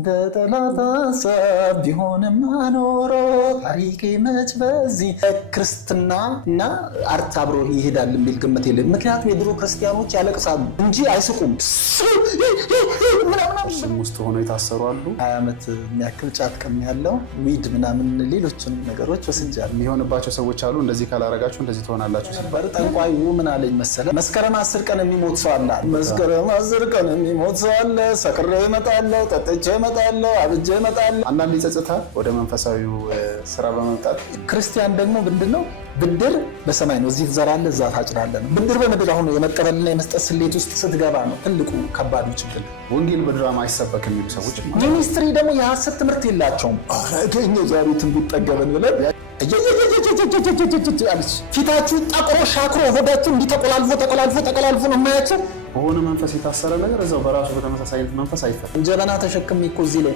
በጠላታ ቢሆንም አኖሮ ታሪኬ መች በዚህ ክርስትና እና አርት አብሮ ይሄዳል የሚል ግምት የለም። ምክንያቱም የድሮ ክርስቲያኖች ያለቅሳሉ እንጂ አይስቁም። ስም ውስጥ ሆነው የታሰሩ አሉ። 20 ዓመት የሚያክል ጫት ቀም ያለው ዊድ ምናምን ሌሎችን ነገሮች ወስጃለሁ። የሚሆንባቸው ሰዎች አሉ። እንደዚህ ካላረጋችሁ እንደዚህ ትሆናላችሁ ሲባል ጠንቋዩ ምን አለኝ መሰለ፣ መስከረም 10 ቀን የሚሞት ሰው አለ። መስከረም 10 ቀን የሚሞት ሰው አለ። ሰክሬ እመጣለሁ፣ ጠጥቼ እመጣለሁ፣ አብጄ እመጣለሁ። አንዳንድ ይጸጽታል ወደ መንፈሳዊው ስራ በመምጣት። ክርስቲያን ደግሞ ምንድነው ብድር በሰማይ ነው፣ እዚህ ትዘራለህ እዛ ታጭዳለህ ነው። ብድር በምድር አሁን የመቀበልና የመስጠት ስሌት ውስጥ ስትገባ ነው ትልቁ ከባዱ ችግር። ወንጌል በድራማ አይሰበክም የሚሉ ሰዎች፣ ሚኒስትሪ ደግሞ የሐሰት ትምህርት የላቸውም። አረገኝ ዛሬ ትንቢት ጠገበን ብለን አለች። ፊታችሁ ጠቁሮ ሻክሮ ሆዳችሁ እንዲህ ተቆላልፎ ነው የማያቸው። በሆነ መንፈስ የታሰረ ነገር እዛው በራሱ በተመሳሳይ መንፈስ አይፈታም። ጀበና ተሸክም እኮ እዚህ ላይ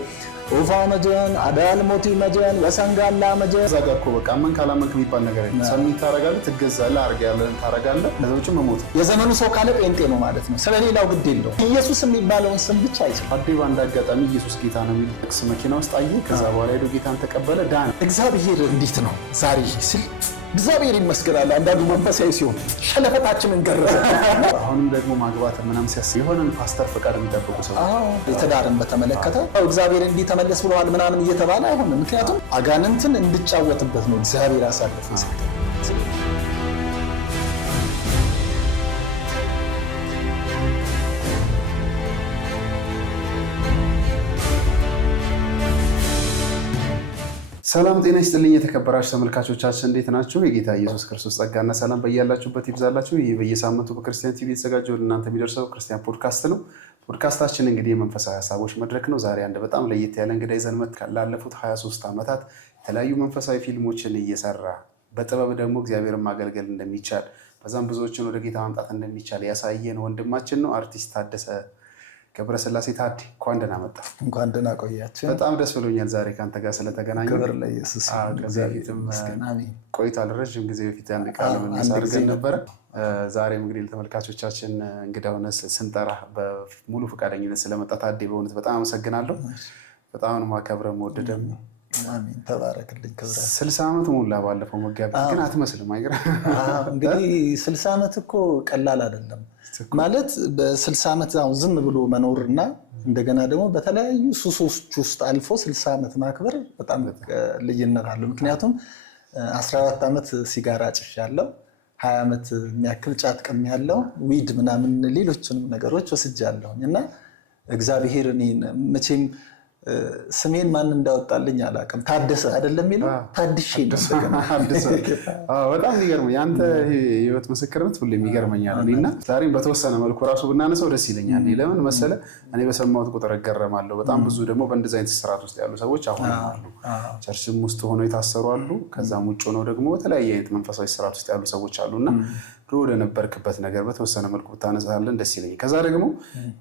ኦፋ መጀን አዳል ሞቲ መጀን ወሰንጋላ መጀን እዛ ጋር እኮ በቃ አመን ካላመንክ የሚባል ነገር የለም። ሰሚት ታረጋለህ፣ ትገዛለህ፣ አርጋለህ፣ ታረጋለህ። ለዛውም መሞት የዘመኑ ሰው ካለ ጴንጤ ነው ማለት ነው። ስለሌላው ግድ የለውም። ኢየሱስ የሚባለውን ስም ብቻ አይችልም። አዲባ እንዳጋጣሚ ኢየሱስ ጌታ ነው የሚል ጥቅስ መኪና ውስጥ አየ። ከዛ በኋላ ሄዶ ጌታን ተቀበለ፣ ዳነ። እግዚአብሔር እንዴት ነው ዛሬ ሲል እግዚአብሔር ይመስገናል። አንዳንዱ መንፈሳዊ ሲሆን ሸለፈታችንን ገረዘ። አሁንም ደግሞ ማግባት ምናምን ሲያስብ የሆነን ፓስተር ፈቃድ የሚጠብቁ ሰዎች የትዳርን በተመለከተ እግዚአብሔር እንዲህ ተመለስ ብለዋል ምናምን እየተባለ አይሆንም። ምክንያቱም አጋንንትን እንድጫወትበት ነው እግዚአብሔር አሳልፎ ይሰጣል። ሰላም ጤና ይስጥልኝ የተከበራችሁ ተመልካቾቻችን እንዴት ናችሁ? የጌታ ኢየሱስ ክርስቶስ ጸጋና ሰላም በያላችሁበት ይብዛላችሁ። ይህ በየሳምንቱ በክርስቲያን ቲቪ የተዘጋጀ ወደ እናንተ የሚደርሰው ክርስቲያን ፖድካስት ነው። ፖድካስታችን እንግዲህ የመንፈሳዊ ሀሳቦች መድረክ ነው። ዛሬ አንድ በጣም ለየት ያለ እንግዳ ይዘን መጥተናል። ላለፉት 23 ዓመታት የተለያዩ መንፈሳዊ ፊልሞችን እየሰራ በጥበብ ደግሞ እግዚአብሔርን ማገልገል እንደሚቻል በዛም ብዙዎችን ወደ ጌታ ማምጣት እንደሚቻል ያሳየን ወንድማችን ነው። አርቲስት ታደሰ ገብረስላሴ ታዲ፣ እንኳን ደህና መጣ። እንኳን ደህና ቆያችሁ። በጣም ደስ ብሎኛል ዛሬ ካንተ ጋር ስለተገናኘን። ክብር ለኢየሱስ። ቆይቷል፣ ረዥም ጊዜ በፊት ያን ቃል አድርገን ነበረ። ዛሬም እንግዲህ ለተመልካቾቻችን እንግዳ ሆነህ ስንጠራ በሙሉ ፈቃደኝነት ስለመጣ ታዲ በእውነት በጣም አመሰግናለሁ። በጣም ነው የማከብረው የምወደው። አሜን፣ ተባረክልኝ። ክብር 60 ዓመት ሞላ ባለፈው መጋቢት፣ ግን አትመስልም። እንግዲህ 60 ዓመት እኮ ቀላል አይደለም ማለት በ60 ዓመት ዝም ብሎ መኖርና እንደገና ደግሞ በተለያዩ ሱሶች ውስጥ አልፎ 60 ዓመት ማክበር በጣም ልዩነት አለው። ምክንያቱም 14 ዓመት ሲጋራ ጭሻለሁ፣ 20 ዓመት የሚያክል ጫት ቀም ያለው ዊድ ምናምን ሌሎችንም ነገሮች ወስጃለሁ እና እግዚአብሔር እኔን መቼም ስሜን ማን እንዳወጣልኝ አላውቅም። ታደሰ አይደለም የሚለው ታድሼ ነው። በጣም የሚገርመኝ የአንተ የህይወት ምስክርነት ሁሌም ይገርመኛል እና ዛሬም በተወሰነ መልኩ ራሱ ብናነሳው ደስ ይለኛል። ለምን መሰለህ? እኔ በሰማሁት ቁጥር እገረማለሁ። በጣም ብዙ ደግሞ በእንደዚህ አይነት ስርዓት ውስጥ ያሉ ሰዎች አሁን አሉ። ቸርችም ውስጥ ሆነው የታሰሩ አሉ። ከዛም ውጭ ሆነው ደግሞ በተለያየ አይነት መንፈሳዊ ስርዓት ውስጥ ያሉ ሰዎች አሉና ወደ ነበርክበት ነገር በተወሰነ መልኩ ብታነሳለን ደስ ይለኛል። ከዛ ደግሞ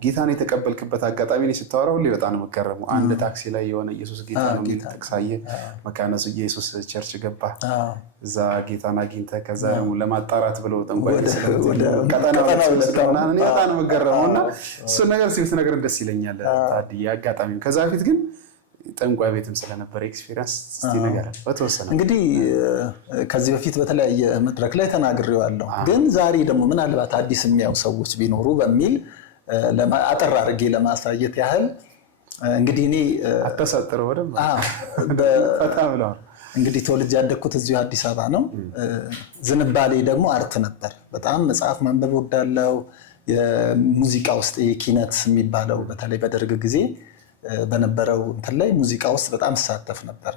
ጌታን የተቀበልክበት አጋጣሚ እኔ ስታወራ ሁሌ በጣም ነው የምገረመው። አንድ ታክሲ ላይ የሆነ ኢየሱስ ጌታ ነው የሚል ጥቅስ አየህ፣ መካነ ኢየሱስ ቸርች ገባ፣ እዛ ጌታን አግኝተህ ከዛ ደግሞ ለማጣራት ብለው ጠንቋይ ቀጠና እኔ በጣም ነው የምገረመው እና እሱን ነገር ሲሉት ነገር ደስ ይለኛል ታድያ አጋጣሚው። ከዛ በፊት ግን ጠንቋይ ቤትም ስለነበረ ኤክስፒሪየንስ እስቲ ነገር በተወሰነ እንግዲህ ከዚህ በፊት በተለያየ መድረክ ላይ ተናግሬዋለሁ። ግን ዛሬ ደግሞ ምናልባት አዲስ የሚያዩ ሰዎች ቢኖሩ በሚል አጠር አድርጌ ለማሳየት ያህል እንግዲህ እኔ አታሳጥረው ወደም እንግዲህ ተወልጄ ያደግኩት እዚሁ አዲስ አበባ ነው። ዝንባሌ ደግሞ አርት ነበር። በጣም መጽሐፍ ማንበብ ወዳለው የሙዚቃ ውስጥ የኪነት የሚባለው በተለይ በደርግ ጊዜ በነበረው እንትን ላይ ሙዚቃ ውስጥ በጣም እሳተፍ ነበር።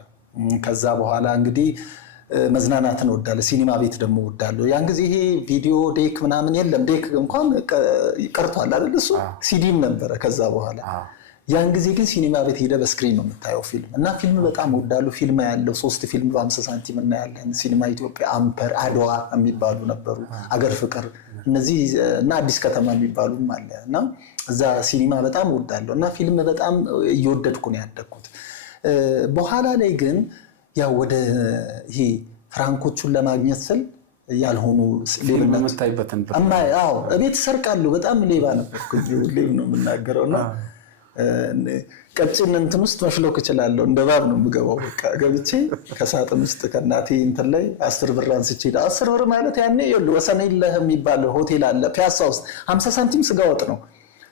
ከዛ በኋላ እንግዲህ መዝናናትን ወዳለ ሲኒማ ቤት ደግሞ ወዳለ። ያን ጊዜ ይሄ ቪዲዮ ዴክ ምናምን የለም። ዴክ እንኳን ቀርቷል አይደል? እሱ ሲዲም ነበረ። ከዛ በኋላ ያን ጊዜ ግን ሲኒማ ቤት ሄደ በስክሪን ነው የምታየው ፊልም እና ፊልም በጣም ወዳሉ። ፊልም ያለው 3 ፊልም በ50 ሳንቲም እናያለን። ሲኒማ ኢትዮጵያ፣ አምፐር፣ አድዋ የሚባሉ ነበሩ፣ አገር ፍቅር እነዚህ እና አዲስ ከተማ የሚባሉም አለ እና እዛ ሲኒማ በጣም ወዳለሁ እና ፊልም በጣም እየወደድኩ ነው ያደግኩት። በኋላ ላይ ግን ያው ወደ ይሄ ፍራንኮቹን ለማግኘት ስል ያልሆኑ ሌብነት መታይበትን እቤት ሰርቃለሁ። በጣም ሌባ ነበርኩ፣ ሌብ ነው የምናገረውና ቀጭን እንትን ውስጥ መሽሎክ እችላለሁ። እንደ እባብ ነው የምገባው። በቃ ገብቼ ከሳጥን ውስጥ ከእናቴ እንትን ላይ 10 ብር አንስቼ 10 ብር ማለት ያኔ ወሰን የለህ የሚባል ሆቴል አለ ፒያሳ ውስጥ 50 ሳንቲም ስጋ ወጥ ነው።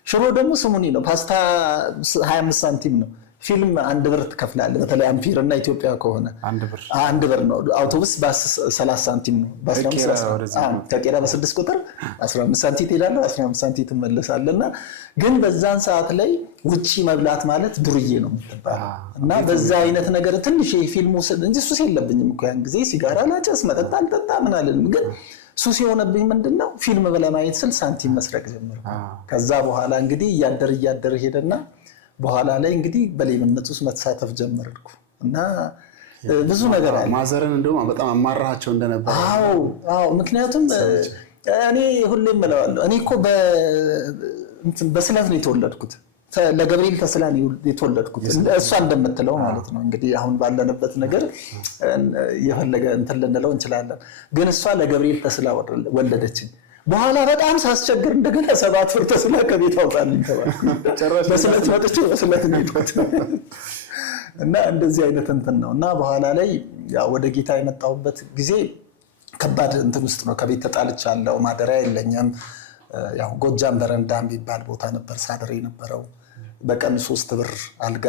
ሽሮ ደግሞ ስሙኒ ነው። ፓስታ 25 ሳንቲም ነው። ፊልም 1 ብር ትከፍላለህ። በተለይ አምፒር እና ኢትዮጵያ ከሆነ 1 ብር ነው። አውቶቡስ በ30 ሳንቲም ነው። ከቄራ በ6 ቁጥር 15 ሳንቲም ትሄዳለህ፣ 15 ሳንቲም ትመለሳለህ። እና ግን በዛን ሰዓት ላይ ውጪ መብላት ማለት ዱርዬ ነው የምትባለው። እና በዛ አይነት ነገር ትንሽ ፊልሙ እንጂ ሱስ የለብኝም እኮ ያን ጊዜ ሲጋራ ላጨስ መጠጥ አልጠጣ ምን አልልም። ግን ሱስ የሆነብኝ ምንድነው ፊልም ለማየት ስል ሳንቲም መስረቅ ጀመርኩ። ከዛ በኋላ እንግዲህ እያደር ሄደና በኋላ ላይ እንግዲህ በሌብነት ውስጥ መተሳተፍ ጀመርኩ እና ብዙ ነገር አለ። ማዘርን እንደውም በጣም አማራቸው እንደነበር። አዎ ምክንያቱም እኔ ሁሌም እለዋለሁ እኔ እኮ በስለት ነው የተወለድኩት። ለገብርኤል ተስላ ነው የተወለድኩት። እሷ እንደምትለው ማለት ነው እንግዲህ አሁን ባለንበት ነገር የፈለገ እንትን ልንለው እንችላለን። ግን እሷ ለገብርኤል ተስላ ወለደችኝ። በኋላ በጣም ሳስቸግር እንደገና 7 ብር ተስላ ከቤት አውጣልኝ ተባለ። በስለት መጥቼ በስለት ነው የሄድኩት እና እንደዚህ አይነት እንትን ነው። እና በኋላ ላይ ያው ወደ ጌታ የመጣሁበት ጊዜ ከባድ እንትን ውስጥ ነው። ከቤት ተጣልቻለሁ። ማደሪያ የለኝም። ያው ጎጃም በረንዳ የሚባል ቦታ ነበር ሳድር የነበረው። በቀን 3 ብር አልጋ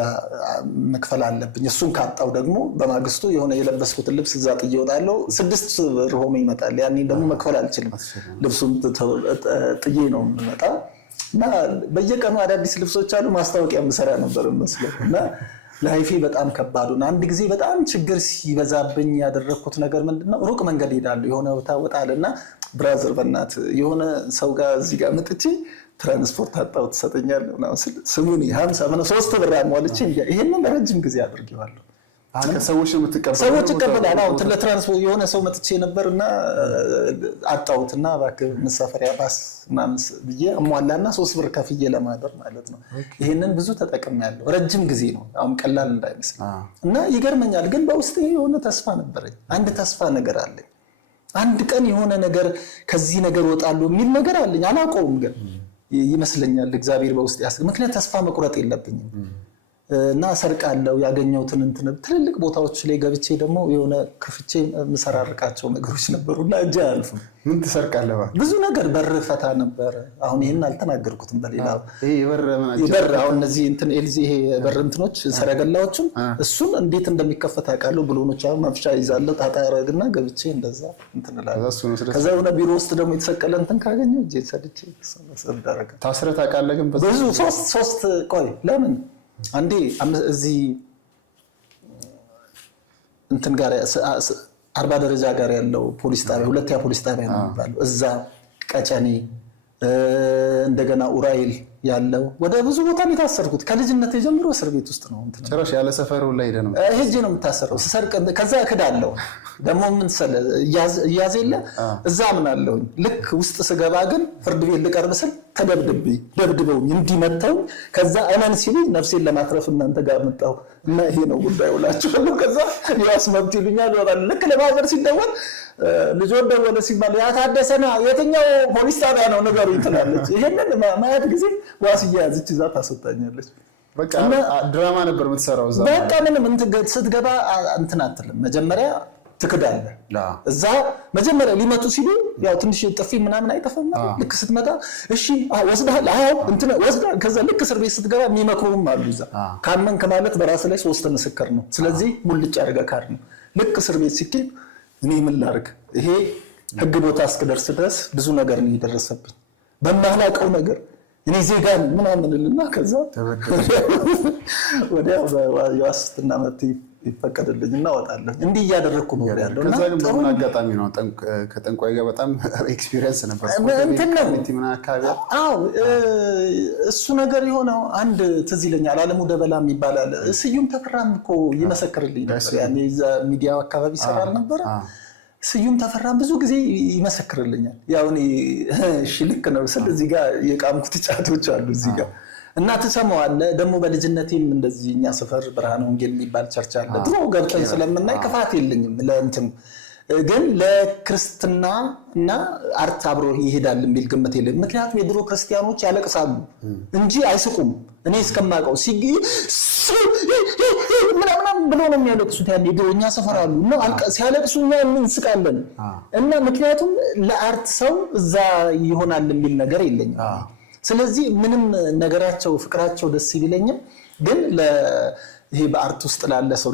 መክፈል አለብኝ። እሱን ካጣው ደግሞ በማግስቱ የሆነ የለበስኩትን ልብስ እዛ ጥዬ እወጣለሁ። 6 ብር ሆኖ ይመጣል። ያኔ ደግሞ መክፈል አልችልም። ልብሱን ጥዬ ነው የምመጣው እና በየቀኑ አዳዲስ ልብሶች አሉ። ማስታወቂያ የምሰራ ነበር መስለው እና ላይፌ በጣም ከባዱን አንድ ጊዜ በጣም ችግር ሲበዛብኝ ያደረኩት ነገር ምንድነው? ሩቅ መንገድ ሄዳለሁ። የሆነ ቦታ ወጣልና ብራዘር በእናት የሆነ ሰው ጋር እዚህ ጋር መጥቼ ትራንስፖርት አጣው ትሰጠኛለህ ምናምን ስል ስሙኒ 50 ምን 3 ብር አሟልቼ ይሄንን ለረጅም ጊዜ አድርጌዋለሁ። ከሰዎች የምትቀበል ሰዎች ይቀበላል። አዎ ለትራንስፖርት የሆነ ሰው መጥቼ ነበርና አጣውትና እባክህ መሳፈሪያ ባስ ምናምን ብዬ አሟላና 3 ብር ከፍዬ ለማደር ማለት ነው። ይሄንን ብዙ ተጠቅሜያለሁ። ረጅም ጊዜ ነው። አሁን ቀላል እንዳይመስል እና ይገርመኛል። ግን በውስጤ የሆነ ተስፋ ነበረኝ። አንድ ተስፋ ነገር አለኝ። አንድ ቀን የሆነ ነገር ከዚህ ነገር ወጣለሁ የሚል ነገር አለኝ። አላውቀውም ግን ይመስለኛል እግዚአብሔር በውስጥ ምክንያት ተስፋ መቁረጥ የለብኝም እና ሰርቃለሁ። ያገኘሁትን እንትን ትልልቅ ቦታዎች ላይ ገብቼ ደግሞ የሆነ ከፍቼ መሰራርቃቸው ነገሮች ነበሩና እጄ አያልፍም። ምን ትሰርቃለህ? ብዙ ነገር በር ፈታ ነበር። አሁን ይሄን አልተናገርኩትም። በሌላ ይበር አሁን እነዚህ እንትን ኤልዚ ይሄ በር እንትኖች ሰረገላዎችን እሱን እንዴት እንደሚከፈት አውቃለሁ። ብሎኖች አሁን መፍቻ ይዛለሁ። ጣጣ ያረግና ገብቼ እንደዛ እንትን እላለሁ። ከዛ የሆነ ቢሮ ውስጥ ደግሞ የተሰቀለ እንትን ካገኘሁ እጄ ሰድቼ ሰዳረጋ ታስረህ ታውቃለህ? ግን ብዙ ሶስት ቆይ ለምን አንዴ እዚህ እንትን ጋር 40 ደረጃ ጋር ያለው ፖሊስ ጣቢያ ሁለተኛ ፖሊስ ጣቢያ ነው የሚባለው። እዛ ቀጨኔ እንደገና ኡራኤል ያለው ወደ ብዙ ቦታ ነው የታሰርኩት። ከልጅነት ጀምሮ እስር ቤት ውስጥ ነው እንትን ጭራሽ ያለ ሰፈሩ ላይ ሄደ ነው ሄጄ ነው የምታሰረው። ስሰርቅ ከዛ እክዳለሁ ደግሞ ምን ሰለ ያዘለ እዛ ምን አለው። ልክ ውስጥ ስገባ ግን ፍርድ ቤት ልቀርብ ስል ደብድበውኝ እንዲመታው ከዛ እመን ሲሉኝ ነፍሴን ለማትረፍ እናንተ ጋር መጣሁ እና ይሄ ነው ጉዳዩ እላቸዋለሁ። ከዛ ያስ መብት ይሉኛል ወራል። ልክ ለማዘር ሲደወል ልጅ ወደወለ ሲባል ያታደሰና የትኛው ፖሊስ ጣቢያ ነው ንገሩኝ ትላለች። ይሄንን ማየት ጊዜ ዋስ እያያዘች እዛ ታስወጣኛለች። በቃ ድራማ ነበር የምትሰራው እዛ። በቃ ምንም ስትገባ እንትን አትልም። መጀመሪያ ትክዳለህ። እዛ መጀመሪያ ሊመቱ ሲሉ ያው ትንሽ ጥፊ ምናምን አይጠፋም። ልክ ስትመጣ እሺ ወስደሃል እንትን ወስደሃል። ከዛ ልክ እስር ቤት ስትገባ የሚመክሩም አሉ። እዛ ካመንክ ማለት በራስ ላይ 3 ምስክር ነው። ስለዚህ ሙልጭ አድርገህ ካድ ነው። ልክ እስር ቤት ሲኬድ እኔ ምን ላድርግ ይሄ ህግ ቦታ እስክደርስ ድረስ ብዙ ነገር ነው የደረሰብኝ በማላውቀው ነገር እኔ ዜጋ ምናምን እልና ከዛ ወዲያው የዋስትና መብት ይፈቀድልኝና እወጣለሁ። እንዲህ እያደረኩ ነው ያለው። ከዛ ግን በምን አጋጣሚ ነው ከጠንቋይ ጋር በጣም ኤክስፒሪየንስ ነበር ምን አካባቢ? አዎ እሱ ነገር የሆነው አንድ ትዝ ይለኛል። አለሙ ደበላ የሚባል ስዩም ተፈራም እኮ ይመሰክርልኝ ነበር። ያኔ እዛ ሚዲያ አካባቢ ይሰራል ነበር። ስዩም ተፈራም ብዙ ጊዜ ይመሰክርልኛል። ያው እኔ እሺ ልክ ነው ስል እዚህ ጋር የቃምኩት ጫቶች አሉ እዚህ ጋር እና ትሰማዋለህ። ደግሞ በልጅነቴም እንደዚህ እኛ ሰፈር ብርሃነ ወንጌል የሚባል ቸርች አለ። ድሮ ገብተን ስለምናይ ክፋት የለኝም ለእንትን ግን ለክርስትና እና አርት አብሮ ይሄዳል የሚል ግምት የለም። ምክንያቱም የድሮ ክርስቲያኖች ያለቅሳሉ እንጂ አይስቁም። እኔ እስከማውቀው ምናምን ብሎ ነው የሚያለቅሱት። ያኔ ድሮኛ ሰፈር አሉ እና ሲያለቅሱ እኛ እንስቃለን። እና ምክንያቱም ለአርት ሰው እዛ ይሆናል የሚል ነገር የለኝም። ስለዚህ ምንም ነገራቸው ፍቅራቸው ደስ ይለኛል። ግን ይሄ በአርት ውስጥ ላለ ሰው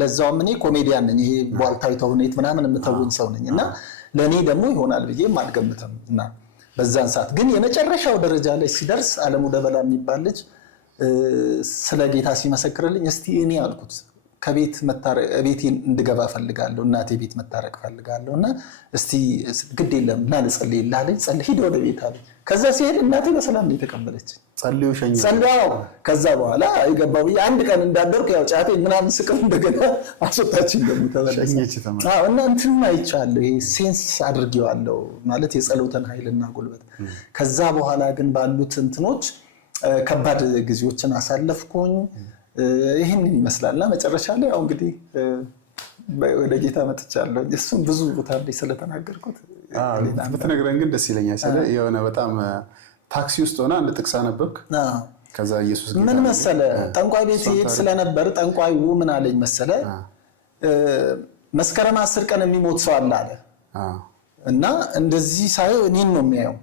ለዛውም እኔ ኮሜዲያን ነኝ። ይሄ ቧልታዊ ተውኔት ምናምን የምተውን ሰው ነኝ እና ለእኔ ደግሞ ይሆናል ብዬ አልገምትም። እና በዛን ሰዓት ግን የመጨረሻው ደረጃ ላይ ሲደርስ አለሙ ደበላ የሚባል ልጅ ስለ ጌታ ሲመሰክርልኝ እስቲ እኔ አልኩት ከቤት ቤቴ እንድገባ ፈልጋለሁ፣ እናቴ ቤት መታረቅ ፈልጋለሁ እና እስቲ ግድ የለም እና ልጸልይልህ አለኝ። ጸልይ ሂድ ወደ ቤት አለኝ። ከዛ ሲሄድ እናቴ በሰላም ነው የተቀበለች። ጸልዩ ሸኝ ጸልያው ከዛ በኋላ አይገባው አንድ ቀን እንዳደርኩ ያው ጫቴ ምናምን ስቅም እንደገና አስወጣችኝ ደግሞ ተመለሰች። እና እንትም አይቻለሁ፣ ይሄ ሴንስ አድርጌዋለሁ ማለት የጸሎተን ኃይልና ጉልበት። ከዛ በኋላ ግን ባሉት እንትኖች ከባድ ጊዜዎችን አሳለፍኩኝ። ይህን ይመስላልና መጨረሻ ላይ ያው እንግዲህ ወደ ጌታ መጥቻለሁ። እሱም ብዙ ቦታ ላይ ስለተናገርኩት ብትነግረን ግን ደስ ይለኛል። ስለ የሆነ በጣም ታክሲ ውስጥ ሆነ አንድ ጥቅስ አነበብክ። ከዛ ኢየሱስ ምን መሰለ ጠንቋይ ቤት ይሄድ ስለነበር ጠንቋዩ ምን አለኝ መሰለ መስከረም 10 ቀን የሚሞት ሰው አለ አለ እና እንደዚህ ሳየው እኔን ነው የሚያየው።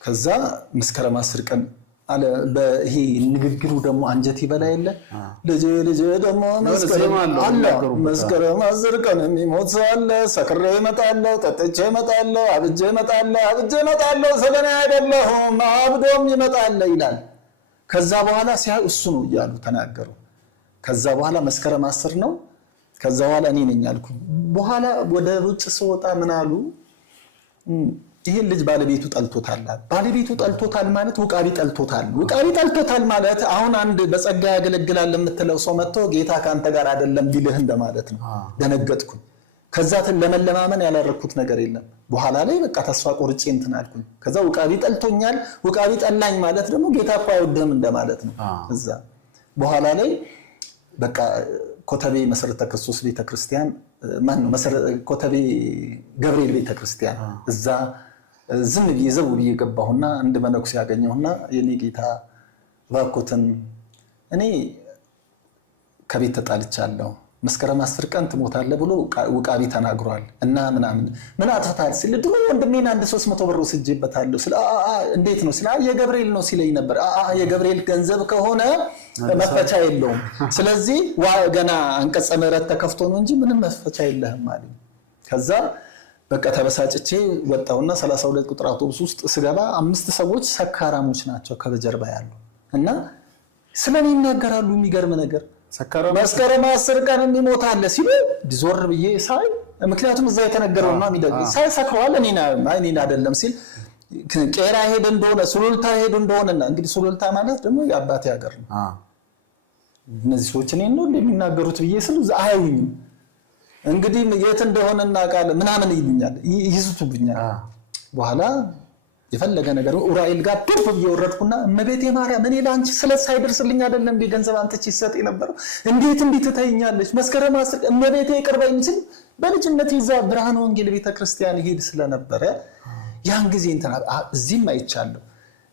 ከዛ መስከረም 10 ቀን አለ በይሄ ንግግሩ ደግሞ አንጀት ይበላ የለ ልጅ ደግሞ መስከረም 10 ቀን የሚሞት ሰው አለ። ሰክሬ እመጣለሁ፣ ጠጥቼ እመጣለሁ፣ አብጄ እመጣለሁ፣ ሰገና አይደለሁም አብዶም ይመጣል ይላል። ከዛ በኋላ ሲያዩ እሱ ነው እያሉ ተናገሩ። ከዛ በኋላ መስከረም 10 ነው። ከዛ በኋላ እኔ ነኝ አልኩ። በኋላ ወደ ውጭ ስወጣ ምን አሉ ይሄን ልጅ ባለቤቱ ጠልቶታል። ባለቤቱ ጠልቶታል ማለት ውቃቢ ጠልቶታል። ውቃቢ ጠልቶታል ማለት አሁን አንድ በጸጋ ያገለግላል የምትለው ሰው መጥቶ ጌታ ካንተ ጋር አይደለም ቢልህ እንደማለት ነው። ደነገጥኩኝ። ከዛ ለመለማመን ያላረኩት ነገር የለም። በኋላ ላይ በቃ ተስፋ ቆርጬ እንትን አልኩኝ። ከዛ ውቃቢ ጠልቶኛል፣ ውቃቢ ጠላኝ ማለት ደግሞ ጌታ እኮ አይወድህም እንደማለት ነው። እዛ በኋላ ላይ በቃ ኮተቤ መሰረተ ክርስቶስ ቤተክርስቲያን ማነው ኮተቤ ገብርኤል ቤተክርስቲያን እዛ ዝም ብዬ ዘው ብዬ ገባሁና እንደ መነኩሴ ያገኘሁና የኔ ጌታ ባኮትን እኔ ከቤት ተጣልቻለሁ፣ መስከረም 10 ቀን ትሞታለህ ብሎ ውቃቢ ተናግሯል እና ምናምን ምን አጥፍታል ሲል ድሮ ወንድሜን 300 ብር ወስጄበታለሁ ስለ እንዴት ነው ስለ የገብርኤል ነው ሲለኝ ነበር። የገብርኤል ገንዘብ ከሆነ መፈቻ የለውም፣ ስለዚህ ገና አንቀጸ ምሕረት ተከፍቶ ነው እንጂ ምንም መፈቻ የለህም አለኝ። ከዛ በቃ ተበሳጭቼ ወጣውና 32 ቁጥር አውቶቡስ ውስጥ ስገባ 5 ሰዎች ሰካራሞች ናቸው ከበጀርባ ያሉ እና ስለኔ ይናገራሉ። የሚገርም ነገር መስከረም 10 ቀን የሚሞት አለ ሲሉ ዲዞር ብዬ ሳይ ምክንያቱም እዛ የተነገረውና የሚደግም ሳይ ሰክሯል እኔን አይደለም ሲል ቄራ ሄደ እንደሆነ ሱሉልታ ሄደ እንደሆነና እንግዲህ ሱሉልታ ማለት ደግሞ የአባቴ ሀገር ነው። እነዚህ ሰዎች እኔን ነው የሚናገሩት ብዬ ስሉ አያዩኝም። እንግዲህ የት እንደሆነ እናውቃለን ምናምን ይሉኛል፣ ይዙቱብኛል። በኋላ የፈለገ ነገር ኡራኤል ጋር ቱፍ እየወረድኩና እመቤቴ ማርያም እኔ ላንቺ ስለሳይደርስልኝ አይደለም እንዴ ገንዘብ አንተች ይሰጥ የነበረው እንዴት ትተይኛለሽ? መስከረም 10 እመቤቴ ይቅርበኝ ሲል በልጅነት ይዛ ብርሃን ወንጌል ቤተክርስቲያን ይሄድ ስለነበረ ያን ጊዜ እንትና እዚህም አይቻለሁ፣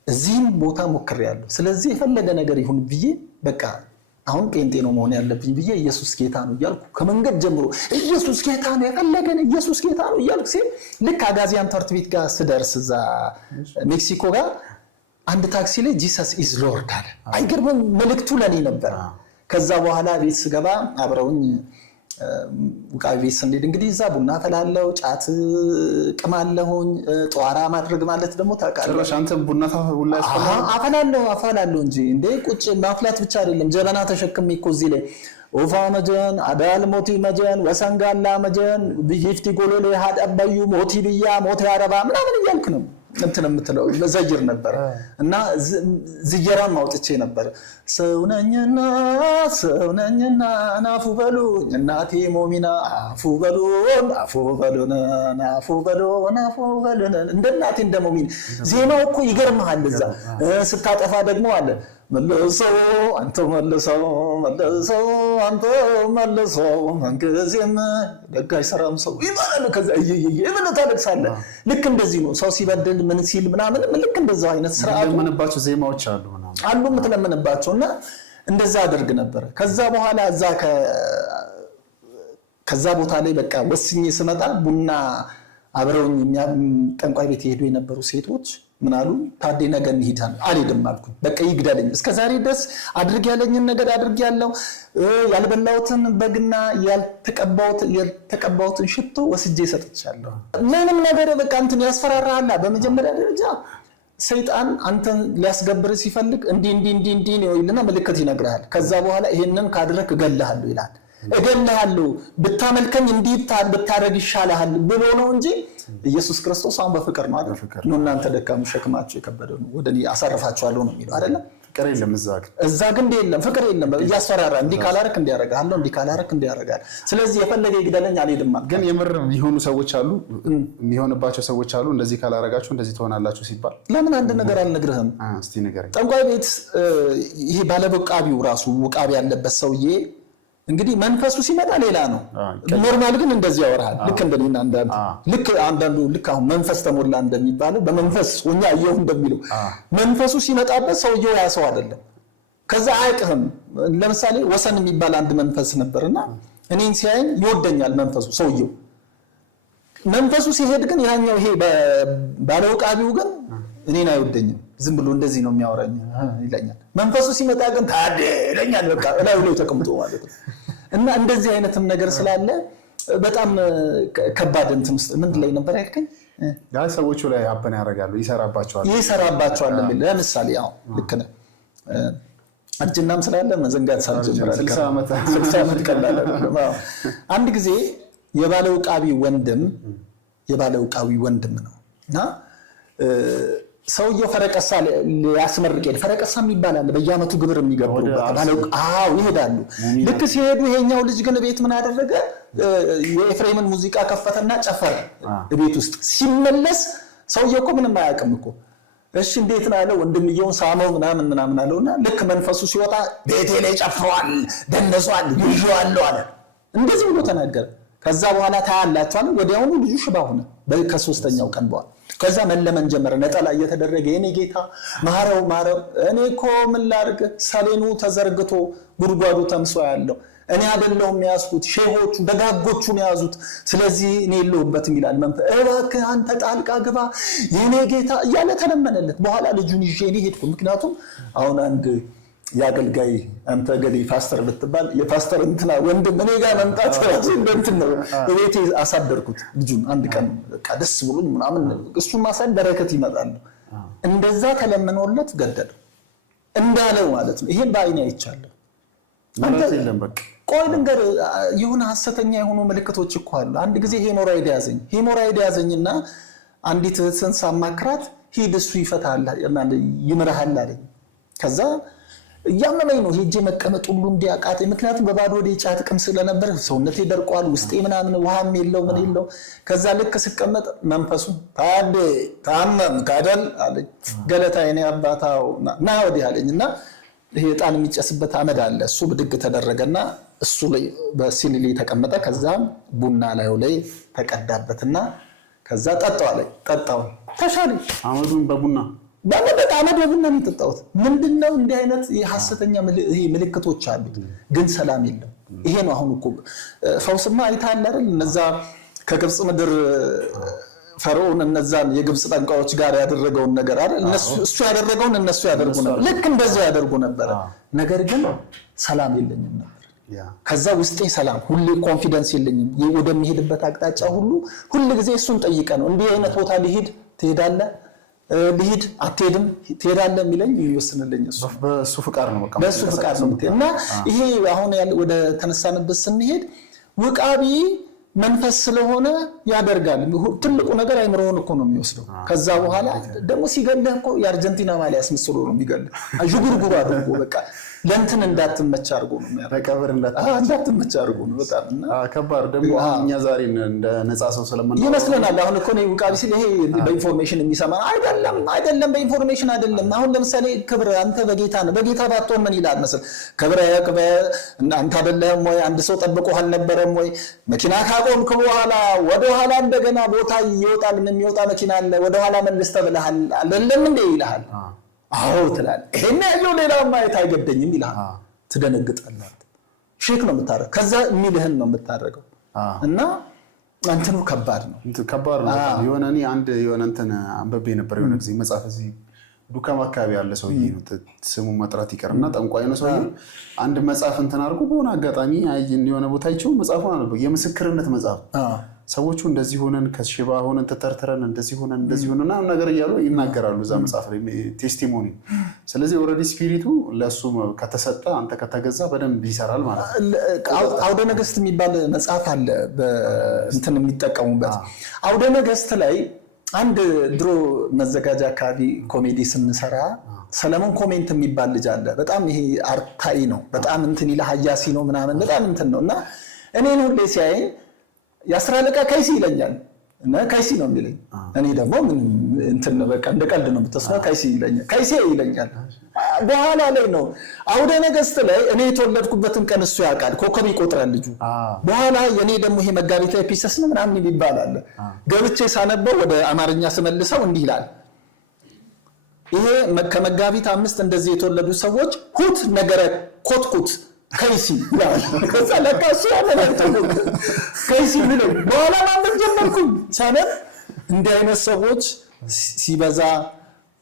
እዚህም ቦታ ሞክሬያለሁ። ስለዚህ የፈለገ ነገር ይሁን ብዬ በቃ አሁን ጴንጤ ነው መሆን ያለብኝ ብዬ ኢየሱስ ጌታ ነው እያልኩ ከመንገድ ጀምሮ ኢየሱስ ጌታ ነው የፈለገን ኢየሱስ ጌታ ነው እያልኩ ሲል ልክ አጋዚያን ትምህርት ቤት ጋር ስደርስ እዛ ሜክሲኮ ጋር አንድ ታክሲ ላይ ጂሰስ ኢዝ ሎርድ አለ። አይገርምም? መልእክቱ ለኔ ነበር። ከዛ በኋላ ቤት ስገባ አብረውኝ ውቃቢ ቤት ስንሄድ እንግዲህ እዛ ቡና ፈላለው፣ ጫት ቅማለሁኝ። ጧራ ማድረግ ማለት ደግሞ ታውቃለህ አንተ ቡና አፈላለሁ እንጂ እንዴ ቁጭ ማፍላት ብቻ አይደለም። ጀበና ተሸክሜ እኮ እዚህ ላይ ኦፋ መጀን አዳል ሞቲ መጀን ወሰንጋላ መጀን ቢፍቲ ጎሎሌ ሀዳባዩ ሞቲ ብያ ሞቲ አረባ ምናምን እያልኩ ነው እንትን የምትለው መዘጅር ነበር እና ዝየራም አውጥቼ ነበር። ሰውነኝና ናፉ በሉኝ እናቴ ሞሚና አፉ በሉን እንደ እናቴ እንደ ሞሚን ዜማው እኮ ይገርምሃል። እዛ ስታጠፋ ደግሞ አለ መልሰው አንተ መልሰው አንተ መልሰው መንገዜም ደግ አይሰራም ሰው ይባላል። ከዛ ይብለ ታለቅሳለህ። ልክ እንደዚህ ነው ሰው ሲበድል ምን ሲል ምናምን ልክ እንደዛው አይነት ስርዓቱ የምንለምንባቸው ዜማዎች አሉ የምትለምንባቸውና እንደዛ አድርግ ነበር። ከዛ በኋላ ከዛ ቦታ ላይ በቃ ወስኜ ስመጣ ቡና አብረውኝ ጠንቋይ ቤት ይሄዱ የነበሩ ሴቶች ምን አሉ? ታዴ ነገ እንሂዳለን። አልሄድም አልኩኝ። በቃ ይግደለኝ። እስከዛሬ ድረስ አድርግ ያለኝን ነገር አድርግ ያለው ያልበላሁትን በግና ያልተቀባሁትን ሽቶ ወስጄ ሰጥቻለሁ። ምንም ነገር በቃ እንትን ያስፈራራሃል። በመጀመሪያ ደረጃ ሰይጣን አንተን ሊያስገብር ሲፈልግ እንዲህ ነው ይልና ምልክት ይነግራል። ከዛ በኋላ ይሄንን ካደረክ እገልሃለሁ ይላል። እገልሃለሁ ብታመልከኝ እንዲህ ብታረግ ይሻልሃል ብሎ ነው እንጂ ኢየሱስ ክርስቶስ አሁን በፍቅር ነው አይደል? ነው እናንተ ደካሙ ሸክማችሁ የከበደ ነው ወደኔ አሳርፋችኋለሁ ነው የሚለው አይደል? ፍቅር የለም እዛ ግን የለም ፍቅር የለም። እያስፈራራ እንዲህ ካላረክ እንዲያረጋለሁ እንዲህ ካላረክ እንዲያረጋል። ስለዚህ የፈለገ ይግደለኝ አልሄድም ማለት ግን የምር የሚሆኑ ሰዎች አሉ የሚሆንባቸው ሰዎች አሉ። እንደዚህ ካላረጋችሁ እንደዚህ ትሆናላችሁ ሲባል ለምን አንድ ነገር አልነግርህም? እስቲ ንገረኝ። ጠንቋይ ቤት ይሄ ባለውቃቢው ራሱ ውቃቢ ያለበት ሰውዬ እንግዲህ መንፈሱ ሲመጣ ሌላ ነው። ኖርማል ግን እንደዚህ ያወራል። ልክ እንደኔና አንዳንዱ ልክ አሁን መንፈስ ተሞላ እንደሚባለው በመንፈስ ሆኛ አየሁ እንደሚለው መንፈሱ ሲመጣበት ሰውየው ያ ሰው አይደለም። ከዛ አያውቅህም። ለምሳሌ ወሰን የሚባል አንድ መንፈስ ነበርና እኔን ሲያየኝ ይወደኛል መንፈሱ ሰውየው። መንፈሱ ሲሄድ ግን ያኛው ይሄ ባለውቃቢው ግን እኔን አይወደኝም። ዝም ብሎ እንደዚህ ነው የሚያወራኝ ይለኛል። መንፈሱ ሲመጣ ግን ታዴ ይለኛል። በቃ እላዩ ላይ ተቀምጦ ማለት ነው። እና እንደዚህ አይነትም ነገር ስላለ በጣም ከባድ እንትን ውስጥ ምን ላይ ነበር ያልከኝ? ያ ሰዎቹ ላይ አበና ያደርጋሉ ይሰራባቸዋል የሚል ለምሳሌ አሁን ልክ ነህ። እርጅናም ስላለ መዘንጋት ሳልጀምራል 60 ዓመት ቀላል አይደለም። አንድ ጊዜ የባለውቃቢ ወንድም ነው እና ሰውየው ፈረቀሳ ሊያስመርቅ ሄደ። ፈረቀሳ የሚባል አለ በየዓመቱ ግብር የሚገብሩበት ይሄዳሉ። ልክ ሲሄዱ ይሄኛው ልጅ ግን ቤት ምን አደረገ? የኤፍሬምን ሙዚቃ ከፈተና ጨፈረ ቤት ውስጥ። ሲመለስ ሰውየው እኮ ምንም አያውቅም እኮ። እሺ እንዴት ነው አለው። ወንድምየውን ሳመው ምናምን አለውና ልክ መንፈሱ ሲወጣ ቤቴ ላይ ጨፍሯል፣ ደነሷል፣ ይዤዋለሁ አለ። እንደዚህ ብሎ ተናገረ። ከዛ በኋላ ታያላችኋል ወዲያውኑ ልጁ ሽባ ሆነ ከ3ኛው ቀን በኋላ። ከዛ መለመን ጀመረ ነጠላ እየተደረገ የኔ ጌታ ማረው እኔ እኮ ምን ላድርግ ሰሌኑ ተዘርግቶ ጉድጓዱ ተምሶ ያለው እኔ አይደለሁም ያዝኩት ሼሆቹ ደጋጎቹን ያዙት ስለዚህ እኔ የለሁበትም ይላል መንፈስ። እባክህ አንተ ጣልቃ ግባ የኔ ጌታ እያለ ተለመነለት። በኋላ ልጁን ይዤ እኔ ሄድኩ። ምክንያቱም አሁን አንድ ያገልጋይ አንተ ገሌ ፓስተር ብትባል የፓስተር እንትና ወንድም እኔ ጋር መምጣት ራሱ እንትን ነው። እቤቴ አሳደርኩት ልጁን አንድ ቀን በቃ ደስ ብሎኝ ምናምን እሱን ማሳደር በረከት ይመጣል። እንደዛ ተለምኖለት ገደለው እንዳለው ማለት ነው። ይሄን በአይኔ አይቻለሁ። ማለት የለም በቃ ቆይ ልንገር የሆነ ሐሰተኛ የሆኑ ምልክቶች እኮ አሉ። አንድ ጊዜ ሄሞራይድ ያዘኝና አንዲት እህትን ሳማክራት ሂድ እሱ ይፈታል ይምርሃል አለኝ። ከዛ ያመመኝ ነው ሄጄ መቀመጥ ሁሉ እንዲያቃተኝ። ምክንያቱም በባዶ ወደ ጫት ጥቅም ስለነበር ሰውነቴ ደርቋል፣ ውስጤ ምናምን ውሃም የለው ምን የለው። ከዛ ልክ ስቀመጥ መንፈሱ ታዴ ታመም ካደል አለኝ። ገለታ የኔ አባታው ና ወዲህ አለኝና ይሄ ዕጣን የሚጨስበት አመድ አለ። እሱ ብድግ ተደረገና እሱ ላይ በሲሊሊ ተቀመጠ። ከዛ ቡና ላይ ተቀዳበትና ከዛ ጠጣው አለኝ። ጠጣው ተሻለ። አመዱን በቡና በጣም በቡና ነው የጠጣሁት። ምንድነው እንዲህ አይነት የሐሰተኛ ምልክቶች አሉት፣ ግን ሰላም የለም። ይሄ ነው አሁን እኮ ፈውስማ አይተሃል አይደል? እነዛ ከግብጽ ምድር ፈርዖን እነዛን የግብጽ ጠንቋዮች ጋር ያደረገውን ነገር አይደል? እሱ ያደረገውን እነሱ ያደርጉ ነበር። ልክ እንደዛው ያደርጉ ነበር። ነገር ግን ሰላም የለኝም ነበር። ከዛ ውስጤ ሰላም ሁሌ ኮንፊደንስ የለኝም። ወደሚሄድበት አቅጣጫ ሁሉ ጊዜ እሱን ጠይቀ ነው እንዲህ አይነት ቦታ ትሄዳለህ ልሂድ አትሄድም ትሄዳለህ የሚለኝ ይወስንልኝ እሱ በሱ ፍቃድ ነው። በቃ በሱ ፍቃድ ነው። እና ይሄ አሁን ወደ ተነሳንበት ስንሄድ ውቃቢ መንፈስ ስለሆነ ያደርጋል። ትልቁ ነገር አይምሮውን እኮ ነው የሚወስደው። ከዛ በኋላ ደግሞ ሲገልህ እኮ የአርጀንቲና ማሊያ አስመስሎ ነው የሚገልህ። አጅጉርጉር አድርጎ በቃ ለእንትን እንዳትመች አድርጎ ነው ለቀብር እንዳትመች አድርጎ ነው በጣም እና ከባድ ደግሞ እኛ ዛሬ እንደ ነፃ ሰው ስለምንኖር ይመስለናል። አሁን እኮ ነው ውቃቢ ሲል ይሄ በኢንፎርሜሽን የሚሰማ አይደለም በኢንፎርሜሽን አይደለም። አሁን ለምሳሌ ክብር አንተ በጌታ ነው በጌታ ባትሆን ምን ይላል መሰል ክብር አንተ አይደለም ወይ አንድ ሰው ጠብቆ አልነበረም ወይ መኪና ካቆምክ በኋላ ወደ ኋላ እንደገና ቦታ ይወጣል የሚወጣ መኪና አለ ወደ ኋላ መልስ ተብለሃል አይደለም እንዴ ይልሃል። አዎ ትላለህ። ይሄን ያለው ሌላው ማየት አይገደኝም ይላል። ትደነግጣለህ። ሼክ ነው የምታረገው ከዛ የሚልህን ነው የምታረገው እና እንትኑ ከባድ ነው የሆነ እኔ አንድ የሆነ እንትን አንብቤ ነበር የሆነ ጊዜ መጽሐፍ እዚህ ዱካም አካባቢ ያለ ሰውዬ ነው ስሙ መጥራት ይቀርና ጠንቋይ ነው ሰውዬ አንድ መጽሐፍ እንትን አድርጎ በሆነ አጋጣሚ የሆነ ቦታ አይቼው መጽሐፉን አነበው የምስክርነት መጽሐፍ ሰዎቹ እንደዚህ ሆነን ከሽባ ሆነን ተተርተረን እንደዚህ ሆነን እና ነገር እያሉ ይናገራሉ እዛ መጽሐፍ ላይ ቴስቲሞኒ። ስለዚህ ኦልሬዲ ስፒሪቱ ለሱ ከተሰጠ አንተ ከተገዛ በደንብ ይሰራል ማለት ነው። አውደ ነገስት የሚባል መጽሐፍ አለ እንትን የሚጠቀሙበት አውደ ነገስት ላይ አንድ ድሮ መዘጋጃ አካባቢ ኮሜዲ ስንሰራ ሰለሞን ኮሜንት የሚባል ልጅ አለ። በጣም ይሄ አርታይ ነው በጣም እንትን ይላሃያሲ ነው ምናምን በጣም እንትን ነውና እኔን ሁሌ ሲያየኝ ያስራለቃ ከይሲ ይለኛል እና ከይሲ ነው የሚለኝ። እኔ ደግሞ ምን እንትን ነው በቃ እንደ ቀልድ ነው የምትስማው ከይሲ ይለኛል። በኋላ ላይ ነው አውደ ነገስት ላይ እኔ የተወለድኩበትን ቀን እሱ ያውቃል ኮከብ ይቆጥራል ልጁ። በኋላ የኔ ደግሞ ይሄ መጋቢት ኤፒሰስ ነው ምናምን ይባላል። ገብቼ ሳነበው ወደ አማርኛ ስመልሰው እንዲህ ይላል ይሄ ከመጋቢት 5 እንደዚህ የተወለዱ ሰዎች ሁት ነገረ ኮትኩት ከይሲ ይላል። ከዛ ለካሱ ያመጣው ከይሲ ብሎ በኋላ ማንበብ ጀመርኩኝ። ሳነብ እንዲህ አይነት ሰዎች ሲበዛ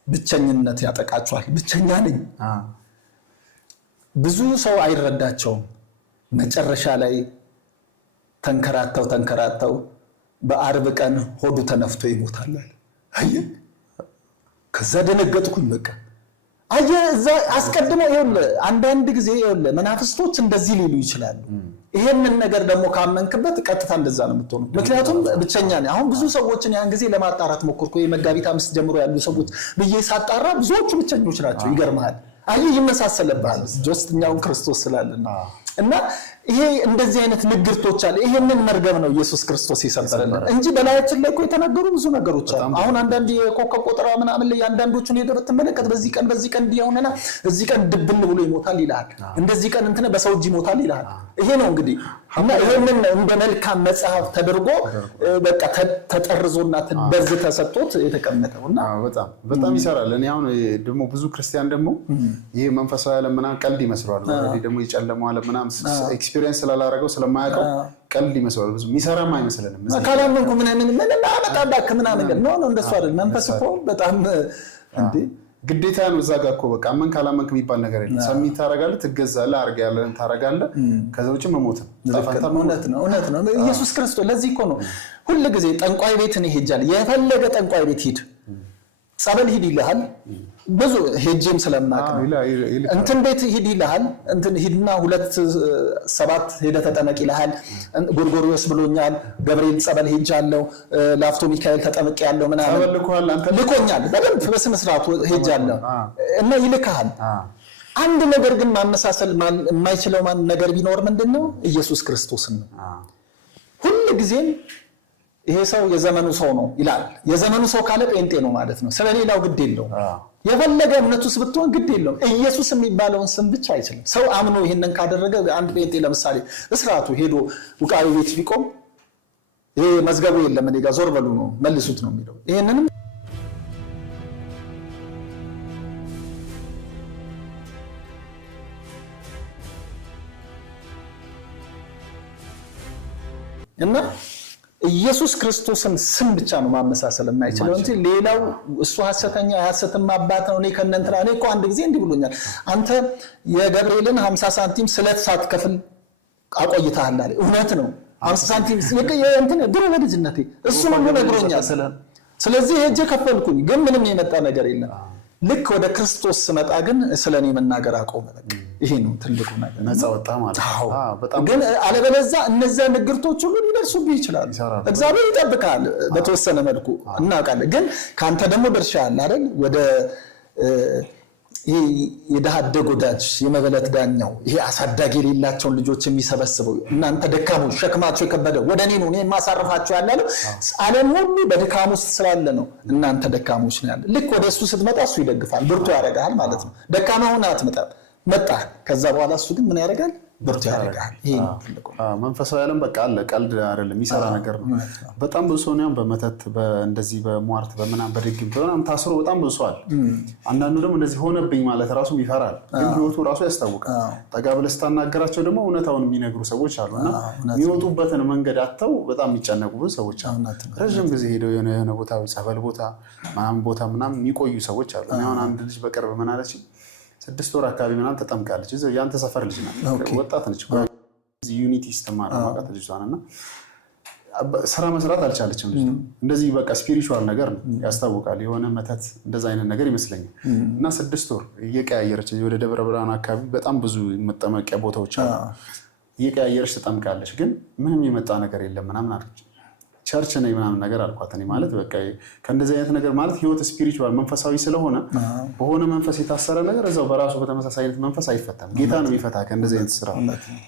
ብቸኝነት ያጠቃቸዋል። ብቸኛ ነኝ። ብዙ ሰው አይረዳቸውም። መጨረሻ ላይ ተንከራተው በአርብ ቀን ሆዱ ተነፍቶ ይሞታል። አየህ ከዛ ደነገጥኩኝ በቃ አየህ እዛ አስቀድሞ አንዳንድ ጊዜ መናፍስቶች እንደዚህ ሊሉ ይችላሉ። ይሄንን ነገር ደግሞ ካመንክበት ቀጥታ እንደዛ ነው የምትሆነው። ምክንያቱም ብቸኛ ነኝ። አሁን ብዙ ሰዎችን ያን ጊዜ ለማጣራት ሞክርኩ የመጋቢት 5 ጀምሮ ያሉ ሰዎች ብዬ ሳጣራ ብዙዎቹ ብቸኞች ናቸው። ይገርምሃል። አየህ ይመሳሰለብሃል ጆስትኛውን ክርስቶስ ስላልና እና ይሄ እንደዚህ አይነት ንግርቶች አለ። ይሄንን መርገም ነው ኢየሱስ ክርስቶስ ይሰበረልን እንጂ በላያችን ላይ እኮ የተናገሩ ብዙ ነገሮች አሉ። አሁን አንዳንድ የኮከብ ቆጠራ ምናምን ላይ አንዳንዶቹን ሄደህ ብትመለከት በዚህ ቀን እንዲያውነና እዚህ ቀን ድብን ብሎ ይሞታል ይላል። እንደዚህ ቀን እንትን በሰው እጅ ይሞታል ይላል። ይሄ ነው እንግዲህ እና ይሄንን እንደ መልካም መጽሐፍ ተደርጎ በቃ ተጠርዞና ተበዝ ተሰጥቶት የተቀመጠውና በጣም ይሰራል። እኔ አሁን ደግሞ ብዙ ክርስቲያን ደግሞ ይሄ መንፈሳዊ ዓለም ምናምን ቀልድ ይመስለዋል። ወዲህ ደግሞ የጨለመው ዓለም ምናምን ኤክስፒሪየንስ ስላላረገው ስለማያውቀው ቀልድ ይመስለዋል። ብዙ ሚሰራም አይመስለንም። ካላመንኩ ምናምን በቃ ምናምን ነው እንደሱ አይደል። መንፈስ እኮ በጣም እንዴ ግዴታ ነው። እዛ ጋር እኮ በቃ አመንክ አላመንክ የሚባል ነገር የለም። ሰሚት ታረጋለህ፣ ትገዛለህ፣ አርጋ ያለን ታረጋለህ። ከዛ ውጭ መሞት እውነት ነው። ኢየሱስ ክርስቶስ ለዚህ እኮ ነው ሁሉ ጊዜ ጠንቋይ ቤት ነው ሄጃለሁ። የፈለገ ጠንቋይ ቤት ሂድ፣ ጸበል ሂድ ይልሃል። ብዙ ሄጄም ስለማቅ እንትን ቤት ሂድ ይልሃል። እንትን ሂድና 2-7 ሄደህ ተጠመቅ ይልሃል። ጎርጎርዮስ ብሎኛል። ገብርኤል ጸበል ሄጃለሁ። ላፍቶ ሚካኤል ተጠምቄያለሁ ምናምን ልኮኛል። በደንብ በስነ ስርዓቱ ሄጃለሁ እና ይልካል። አንድ ነገር ግን ማመሳሰል የማይችለው ነገር ቢኖር ምንድነው? ኢየሱስ ክርስቶስን ነው። ሁሉ ጊዜም ይሄ ሰው የዘመኑ ሰው ነው ይላል። የዘመኑ ሰው ካለ ጴንጤ ነው ማለት ነው። ስለሌላው ግድ የለውም። የፈለገ እምነቱስ ብትሆን ግድ የለውም። ኢየሱስ የሚባለውን ስም ብቻ አይችልም። ሰው አምኖ ይሄንን ካደረገ አንድ ጴንጤ ለምሳሌ እስራቱ ሄዶ ውቃቢ ቤት ቢቆም ይሄ መዝገቡ የለም እኔ ጋር ዞር በሉ ነው መልሱት ነው የሚለው። ይሄንንም እና ኢየሱስ ክርስቶስን ስም ብቻ ነው ማመሳሰል የማይችለው እንጂ ሌላው እሱ ሐሰተኛ የሐሰትም አባት ነው። እኔ ከነንተራ እኔ እኮ አንድ ጊዜ እንዲህ ብሎኛል። አንተ የገብርኤልን 50 ሳንቲም ስለት ሳትከፍል አቆይተሃል አለ። እውነት ነው። 50 ሳንቲም እንትን ድሮ በልጅነቴ እሱ ነው ነግሮኛል። ስለዚህ ሄጄ ከፈልኩኝ፣ ግን ምንም የመጣ ነገር የለም። ልክ ወደ ክርስቶስ ስመጣ ግን ስለኔ መናገር አቆመ። በቃ ይሄ ነው ትልቁ ነገር። ነፃ ወጣ ማለት ነው። ግን አለበለዚያ እነዚያ ንግርቶች ሁሉ ሊደርሱብህ ይችላሉ። እግዚአብሔር ይጠብቃል በተወሰነ መልኩ እናውቃለን። ግን ካንተ ደግሞ ድርሻ አለ አይደል? ወደ ይሄ የድሃ አደግ ወዳጅ የመበለት ዳኛው ይሄ አሳዳጊ የሌላቸውን ልጆች የሚሰበስበው እናንተ ደካሞች ሸክማቸው የከበደ ወደ እኔ ነው እኔ የማሳርፋቸው ያለው ዓለም ሁሉ በድካም ውስጥ ስላለ ነው እናንተ ደካሞች ነው ያለ። ልክ ወደ እሱ ስትመጣ እሱ ይደግፋል፣ ብርቱ ያደርጋል ማለት ነው። ደካማ ሆነህ አትመጣም፣ መጣ። ከዛ በኋላ እሱ ግን ምን ያደርጋል? ብርቱ ያደርጋል። ይሄ ነው ትልቁ መንፈሳዊ ዓለም በቃ አለ፣ ቀልድ አይደለም፣ የሚሰራ ነገር ነው። በጣም ብዙ ሰው ነው በመተት እንደዚህ በሟርት በመናም በድግምት በመናም ታስሮ በጣም ብዙ ሰው አለ። አንዳንዱ ደግሞ እንደዚህ ሆነብኝ ማለት ራሱ ይፈራል፣ ግን ህይወቱ ራሱ ያስታውቃል። ጠጋ ብለህ ስታናገራቸው ደግሞ እውነታውን የሚነግሩ ሰዎች አሉና የሚወጡበትን መንገድ አጥተው በጣም የሚጨነቁ ብዙ ሰዎች አሉ። ረጅም ጊዜ ሄደው የሆነ ቦታ ጸበል ቦታ ምናምን የሚቆዩ ሰዎች አሉ። አሁን አንድ ልጅ በቅርብ ምን አለች 6 ወር አካባቢ ምናምን ተጠምቃለች። እዛው ያንተ ሰፈር ልጅ ናት፣ ወጣት ነች። ዩኒቲ ስትማር ማቃት ልጅቷንና ስራ መስራት አልቻለችም። ልጅ እንደዚህ በቃ ስፒሪቹዋል ነገር ነው ያስታውቃል። የሆነ መተት እንደዛ አይነት ነገር ይመስለኛል። እና 6 ወር እየቀያየረች ወደ ደብረ ብርሃን አካባቢ በጣም ብዙ መጠመቂያ ቦታዎች አሉ። እየቀያየረች ተጠምቃለች። ግን ምንም የመጣ ነገር የለም ምናምን አለች። ቸርች ነኝ ምናምን ነገር አልኳት። እኔ ማለት በቃ ከእንደዚህ አይነት ነገር ማለት ህይወት ስፒሪቹዋል መንፈሳዊ ስለሆነ በሆነ መንፈስ የታሰረ ነገር እዛው በራሱ በተመሳሳይ አይነት መንፈስ አይፈታም። ጌታ ነው የሚፈታ ከእንደዚህ አይነት ስራ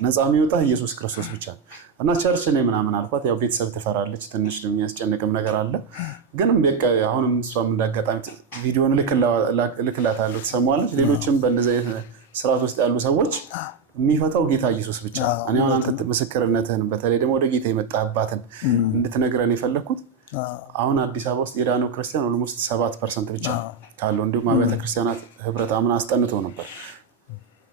ነፃ የሚወጣ ኢየሱስ ክርስቶስ ብቻ እና ቸርች ነኝ ምናምን አልኳት። ያው ቤተሰብ ትፈራለች፣ ትንሽ የሚያስጨንቅም ነገር አለ። ግን በቃ አሁንም እሷም እንዳጋጣሚ ቪዲዮን ልክላታለሁ፣ ትሰማዋለች። ሌሎችም በእንደዚህ አይነት ስርዓት ውስጥ ያሉ ሰዎች የሚፈታው ጌታ ኢየሱስ ብቻ። እኔ አሁን አንተ ምስክርነትህን በተለይ ደግሞ ወደ ጌታ የመጣህባትን እንድትነግረን የፈለግኩት አሁን አዲስ አበባ ውስጥ የዳነው ክርስቲያን ኦልሞስት 7% ብቻ ካለው እንዲሁም አብያተ ክርስቲያናት ህብረት አምና አስጠንቶ ነበር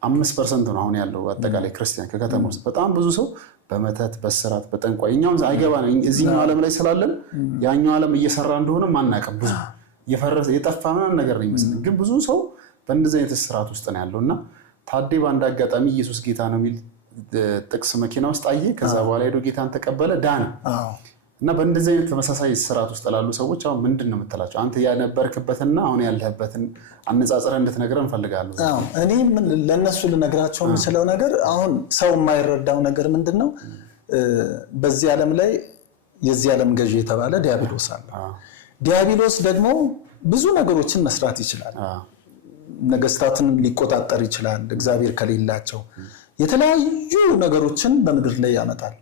5% ነው አሁን ያለው አጠቃላይ ክርስቲያን ከከተማ ውስጥ። በጣም ብዙ ሰው በመተት በስራት በጠንቋይ እኛውን አይገባንም። እዚህኛው ዓለም ላይ ስላለን ያኛው ዓለም እየሰራ እንደሆነ ማናቀም ብዙ የፈረሰ የጠፋ ምናምን ነገር ነው ይመስላል። ግን ብዙ ሰው በእንደዚህ አይነት ስርዓት ውስጥ ነው ያለው እና ታዴ በአንድ አጋጣሚ ኢየሱስ ጌታ ነው የሚል ጥቅስ መኪና ውስጥ አየ። ከዛ በኋላ ሄዶ ጌታን ተቀበለ፣ ዳነ። እና በእንደዚህ አይነት ተመሳሳይ ስርዓት ውስጥ ላሉ ሰዎች አሁን ምንድን ነው የምትላቸው? አንተ ያነበርክበትና አሁን ያለህበትን አነጻጽረህ እንድትነግረን እንፈልጋለሁ። እኔ ለእነሱ ልነግራቸው የምችለው ነገር አሁን ሰው የማይረዳው ነገር ምንድን ነው? በዚህ ዓለም ላይ የዚህ ዓለም ገዢ የተባለ ዲያብሎስ አለ። ዲያብሎስ ደግሞ ብዙ ነገሮችን መስራት ይችላል። ነገስታትን ሊቆጣጠር ይችላል። እግዚአብሔር ከሌላቸው የተለያዩ ነገሮችን በምድር ላይ ያመጣል።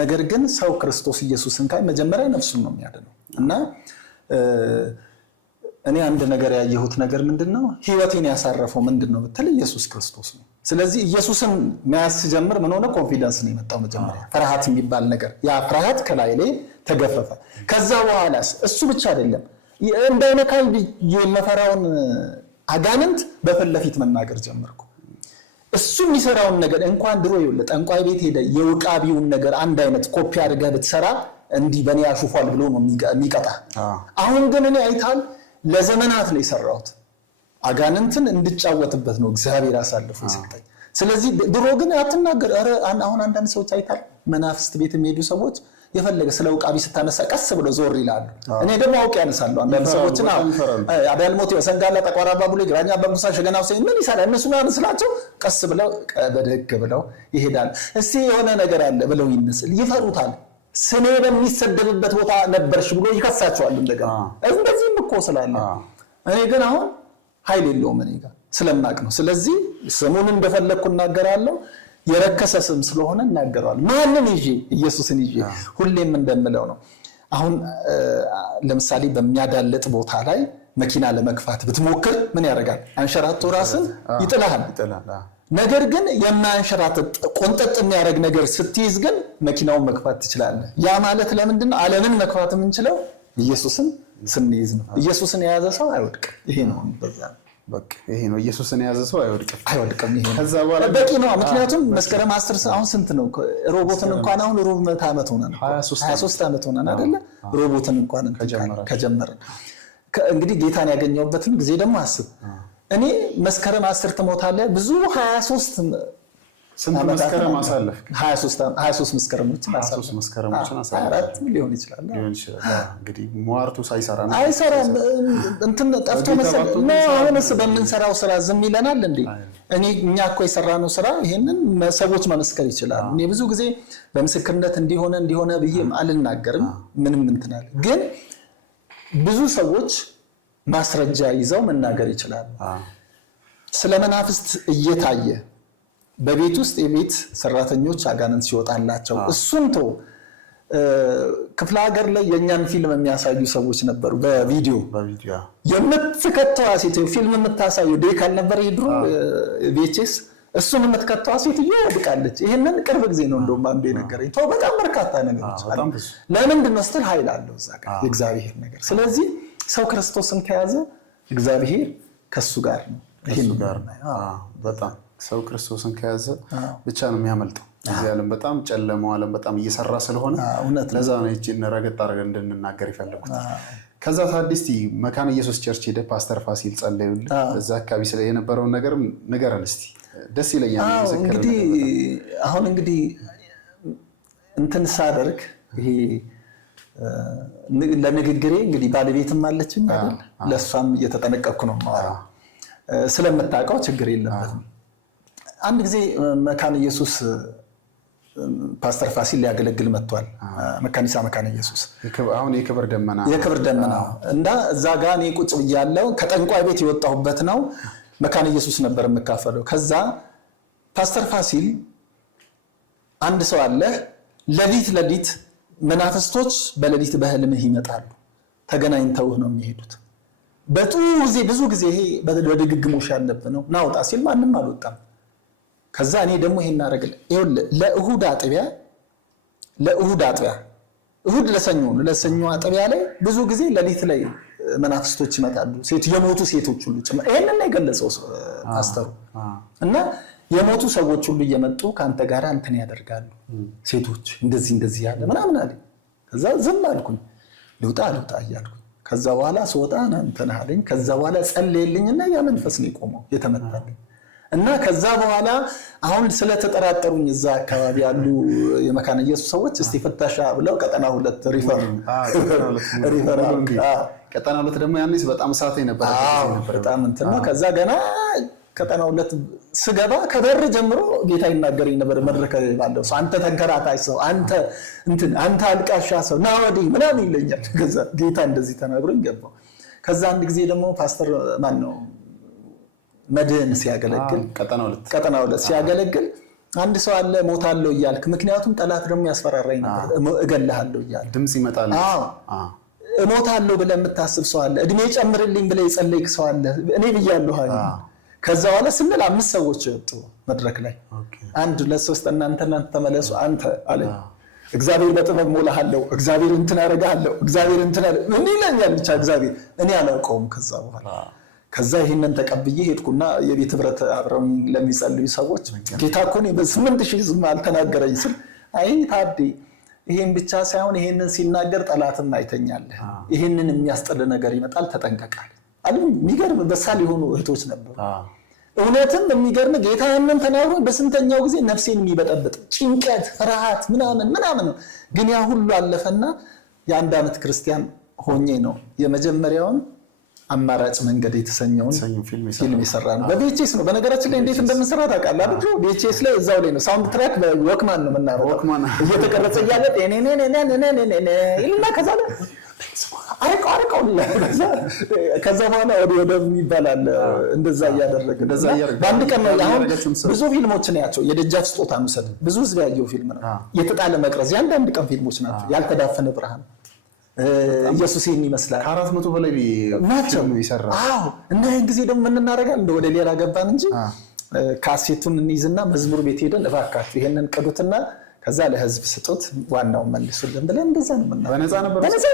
ነገር ግን ሰው ክርስቶስ ኢየሱስን ካይ መጀመሪያ ነፍሱን ነው የሚያድነው። እና እኔ አንድ ነገር ያየሁት ነገር ምንድነው? ህይወቴን ያሳረፈው ምንድነው ብትል ኢየሱስ ክርስቶስ ነው። ስለዚህ ኢየሱስን መያዝ ሲጀምር ምን ሆነ? ኮንፊደንስ ነው የመጣው መጀመሪያ። ፍርሃት የሚባል ነገር ያ ፍርሃት ከላይ ላይ ተገፈፈ። ከዛ በኋላስ እሱ ብቻ አይደለም እንዳይነካኝ የመፈራውን አጋንንት በፊት ለፊት መናገር ጀመርኩ። እሱ የሚሰራውን ነገር እንኳን ድሮ ይወለ ጠንቋይ ቤት ሄደ የውቃቢውን ነገር አንድ አይነት ኮፒ አድርገህ ብትሰራ እንዲህ በእኔ ያሹፋል ብሎ ነው የሚቀጣ። አሁን ግን እኔ አይታል ለዘመናት ነው የሰራሁት። አጋንንትን እንድጫወትበት ነው እግዚአብሔር አሳልፎ ይሰጠኝ። ስለዚህ ድሮ ግን አትናገር። አሁን አንዳንድ ሰዎች አይታል መናፍስት ቤት የሚሄዱ ሰዎች የፈለገ ስለ ውቃቢ ስታነሳ ቀስ ብለው ዞር ይላሉ። እኔ ደግሞ አውቄ ያነሳለሁ። አንዳንድ ሰዎችና አዳልሞት የሰንጋላ ተቋራባ ብሎ ግራኛ በሙሳ ሸገናው ሰይ ምን ይሰራል? እነሱ ማለት ስላቸው ቀስ ብለው በደግ ብለው ይሄዳል። እስቲ የሆነ ነገር አለ ብለው ይነስል ይፈሩታል። ስኔ በሚሰደብበት ቦታ ነበርሽ ብሎ ይከሳቸዋል። እንደገና እንደዚህም እኮ ስላለ እኔ ግን አሁን ኃይል የለውም እኔ ጋር ስለማቅ ነው። ስለዚህ ስሙን እንደፈለኩ እናገራለሁ። የረከሰ ስም ስለሆነ እናገራለሁ። ማንን ይዤ? ኢየሱስን ይዤ። ሁሌም እንደምለው ነው። አሁን ለምሳሌ በሚያዳልጥ ቦታ ላይ መኪና ለመግፋት ብትሞክር ምን ያደርጋል? አንሸራቶ ራስን ይጥላል። ነገር ግን የማንሸራተት ቆንጠጥ የሚያደርግ ነገር ስትይዝ ግን መኪናውን መግፋት ትችላለህ። ያ ማለት ለምንድን ነው? ዓለምን መግፋት የምንችለው ኢየሱስን ስንይዝ ነው። ኢየሱስን የያዘ ሰው አይወድቅም። ይሄ ነው በዛ በቃ ይሄ ነው። ኢየሱስን የያዘ ሰው አይወድቅም። ይሄ ከዛ በኋላ በቂ ነው። ምክንያቱም መስከረም 10 አሁን ስንት ነው? ሮቦትን እንኳን አሁን ሩብ ዓመት ሆነን 23 ዓመት ሆነን አይደለ? ሮቦትን እንኳን ከጀመረን እንግዲህ ጌታን ያገኘውበትን ጊዜ ደግሞ አስብ። እኔ መስከረም 10 ትሞታለህ ብዙ 23 ስንት መስከረም አሳለፍ? 23 መስከረሞችን አሳለፍ። 23 መስከረሞችን አሳለፍ። 4 ሊሆን ይችላል። እንግዲህ ሟርቱ አይሰራም እንትን ጠፍቶ መሰለኝ ነው። አሁንስ በምንሰራው ስራ ዝም ይለናል እንዴ? እኛ እኮ የሰራነው ስራ ይሄንን ሰዎች መመስከር ይችላሉ። እኔ ብዙ ጊዜ በምስክርነት እንዲሆነ ብዬ አልናገርም። ምንም እንትናል። ግን ብዙ ሰዎች ማስረጃ ይዘው መናገር ይችላሉ። ስለ መናፍስት እየታየ በቤት ውስጥ የቤት ሰራተኞች አጋንንት ሲወጣላቸው እሱን ተው ክፍለ ሀገር ላይ የኛን ፊልም የሚያሳዩ ሰዎች ነበሩ። በቪዲዮ የምትከተዋ ሴት ፊልም የምታሳዩ ዴካል ነበር ይድሩ ቪኤችኤስ እሱን የምትከተዋ ሴት ይወድቃለች። ይሄንን ቅርብ ጊዜ ነው እንደውም አንዱ የነገረኝ። ተው በጣም በርካታ ነገሮች አሉ። ለምንድን ነው ስትል ኃይል አለው እዛ ጋር የእግዚአብሔር ነገር። ስለዚህ ሰው ክርስቶስን ከያዘ እግዚአብሔር ከሱ ጋር ነው። ይሄን ጋር በጣም ሰው ክርስቶስን ከያዘ ብቻ ነው የሚያመልጠው። እዚህ ዓለም በጣም ጨለማው ዓለም በጣም እየሰራ ስለሆነ ለዛ ነው እቺን ረገጥ አድርገን እንድንናገር ይፈልጉት። ከዛ ታዲስቲ መካነ ኢየሱስ ቸርች ሄደ ፓስተር ፋሲል ጸለዩልኝ። በዛ አካባቢ ስለ የነበረውን ነገርም ንገረን እስቲ። ደስ ይለኛል። እንግዲህ አሁን እንግዲህ እንትን ሳደርግ ይሄ ለንግግሬ እንግዲህ ባለቤትም አለችኝ አይደል? ለሷም እየተጠነቀቅኩ ነው ማለት ስለምታውቀው ችግር የለበትም። አንድ ጊዜ መካነ ኢየሱስ ፓስተር ፋሲል ሊያገለግል መጥቷል። መካኒሳ መካነ ኢየሱስ አሁን የክብር ደመና እና እዛ ጋር እኔ ቁጭ ብያለሁ። ከጠንቋይ ቤት የወጣሁበት ነው። መካነ ኢየሱስ ነበር የምካፈለው። ከዛ ፓስተር ፋሲል አንድ ሰው አለ ለሊት መናፍስቶች በሌሊት በህልምህ ይመጣሉ፣ ተገናኝተው ነው የሚሄዱት። ብዙ ጊዜ ይሄ በድግግሞሽ ያለብህ ነው። ናውጣ ሲል ማንም አልወጣም። ከዛ እኔ ደግሞ ይሄን አረጋለሁ። ይኸውልህ ለእሁድ አጥቢያ እሁድ ለሰኞ አጥቢያ ላይ ብዙ ጊዜ ሌሊት ላይ መናፍስቶች ይመጣሉ። የሞቱ ሴቶች ሁሉ ጭምር ይሄንን ነው የገለጸው ፓስተሩ። እና የሞቱ ሰዎች ሁሉ እየመጡ ካንተ ጋር እንትን ያደርጋሉ። ሴቶች እንደዚህ ያለ ምናምን አለ። ከዛ ዝም አልኩኝ። ልውጣ እያልኩኝ ከዛ በኋላ ስወጣ እንትን አለኝ። ከዛ በኋላ ጸለየልኝና ያ መንፈስ ነው የቆመው የተመታልኝ። እና ከዛ በኋላ አሁን ስለተጠራጠሩኝ እዛ አካባቢ ያሉ የመካነ ኢየሱስ ሰዎች እስቲ ፍተሻ ብለው ቀጠና 2 ሪፈር ቀጠና 2 ደግሞ ያንስ በጣም ሰዓት ነበር በጣም እንትን ነው። ከዛ ገና ቀጠና 2 ስገባ ከበር ጀምሮ ጌታ ይናገረኝ ነበር። መድረክ ባለው ሰው አንተ ተንከራታይ ሰው አንተ አልቃሻ ሰው ና ወዲህ ምናምን ይለኛል። ከዛ ጌታ እንደዚህ ተናግሮኝ ገባው። ከዛ አንድ ጊዜ ደግሞ ፓስተር ማን ነው መድህን ሲያገለግል ቀጠና 2 ሲያገለግል አንድ ሰው አለ ሞታለሁ እያልክ፣ ምክንያቱም ጠላት ደግሞ ያስፈራራኝ ነበር እገልሃለሁ እያለ ድምጽ ይመጣል። እሞታለሁ ብለህ የምታስብ ሰው አለ፣ እድሜ ጨምርልኝ ብለህ የጸለይክ ሰው አለ። እኔ ብያለሁ አይ ከዛ በኋላ ስንል 5 ሰዎች ወጡ መድረክ ላይ። 1 2 3 እናንተ ተመለሱ አንተ አለ እግዚአብሔር በጥበብ ሞላሃለሁ፣ እግዚአብሔር እንትን አደርግሃለሁ፣ እግዚአብሔር እንትን አለ ምን ይለኛል ብቻ እግዚአብሔር እኔ አላውቀውም። ከዛ ይሄንን ተቀብዬ ሄድኩና የቤት ህብረት አብረው ለሚጸልዩ ሰዎች ጌታ እኮ ነው በ8000 ዝም አልተናገረኝ ስል አይ ታዲ ይሄን ብቻ ሳይሆን ይሄንን ሲናገር ጠላትም አይተኛለህ፣ ይሄንን የሚያስጠል ነገር ይመጣል ተጠንቀቃል አሉ። የሚገርም በሳል የሆኑ እህቶች ነበሩ። እውነትም የሚገርም ጌታ ያንን ተናግሮ በስንተኛው ጊዜ ነፍሴን የሚበጠብጥ ጭንቀት ፍርሃት ምናምን ግን ያ ሁሉ አለፈና የ1 ዓመት ክርስቲያን ሆኜ ነው የመጀመሪያውን አማራጭ መንገድ የተሰኘውን ፊልም የሰራ ነው። በቪኤችኤስ ነው በነገራችን ላይ እንዴት እንደምንሰራ ታውቃለህ አይደል? ቪኤችኤስ ላይ እዛው ላይ ነው ሳውንድ ትራክ በወክማን ነው የምናደርገው። እየተቀረጸ እያለ ይልና ከዛ አርቀው ከዛ በኋላ ወደ ይባላል እንደዛ እያደረገ በአንድ ቀን ነው። አሁን ብዙ ፊልሞችን ያቸው የደጃፍ ስጦታ ምሰል ብዙ ህዝብ ያየው ፊልም ነው። የተጣለ መቅረዝ የአንዳንድ ቀን ፊልሞች ናቸው። ያልተዳፈነ ብርሃን ኢየሱስ ይሄን ይመስላል። 400 በላይ ናቸው ይሰራል። እና ይሄን ጊዜ ደግሞ ምን እናደርጋለን ወደ ሌላ ገባን እንጂ ካሴቱን እንይዝና መዝሙር ቤት ሄደን እባካችሁ ይሄንን ቅዱትና ከዛ ለህዝብ ስጡት ዋናው መልሱልን ብለን እንደዛ ነው በነፃ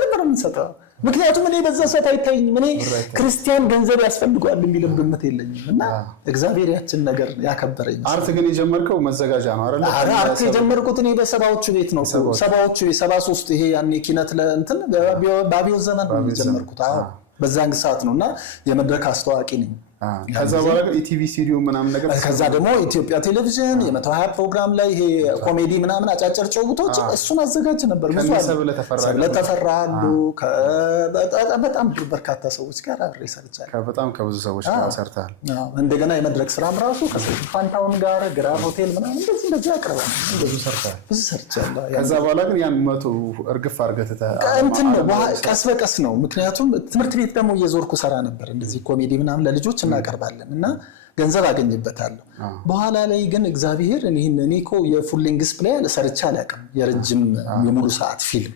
ነበር የምንሰጠው። ምክንያቱም እኔ በዛ ሰዓት አይታየኝም። እኔ ክርስቲያን ገንዘብ ያስፈልገዋል የሚልም ግምት የለኝም። እና እግዚአብሔር ያችን ነገር ያከበረኝ። አርት ግን የጀመርከው መዘጋጃ ነው አይደል? አርት የጀመርኩት እኔ በሰባዎቹ ቤት ነው። 73 ይሄ ያኔ ኪነት ለእንትን በአብዮት ዘመን ነው የጀመርኩት። በዛን ሰዓት ነውና የመድረክ አስተዋቂ ነኝ። ከዛ በኋላ ኢቲቪ ስቱዲዮ ምናምን ነገር ከዛ ደግሞ ኢትዮጵያ ቴሌቪዥን የ120 ፕሮግራም ላይ ይሄ ኮሜዲ ምናምን አጫጭር ጭውውቶች እሱን አዘጋጅ ነበር። ብዙ ለተፈራሉ በጣም በርካታ ሰዎች ጋር አብሬ ሰርቻለሁ። በጣም ከብዙ ሰዎች ጋር ሰርተሃል። እንደገና የመድረክ ስራም ራሱ ከሰይፉ ፋንታውን ጋር ግራፍ ሆቴል ምናምን እንደዚህ አቅርበን ብዙ ሰርቻለሁ። ከዛ በኋላ ግን ያን መቶ እርግፍ አድርገህ እንትን ነው ቀስ በቀስ ነው። ምክንያቱም ትምህርት ቤት ደግሞ እየዞርኩ ሰራ ነበር እንደዚህ ኮሜዲ ምናምን ለልጆች እና እናቀርባለን እና ገንዘብ አገኝበታለሁ። በኋላ ላይ ግን እግዚአብሔር እኔ እኮ የፉል ሌንግዝ ፕሌይ ሰርቼ አላውቅም። የረጅም የሙሉ ሰዓት ፊልም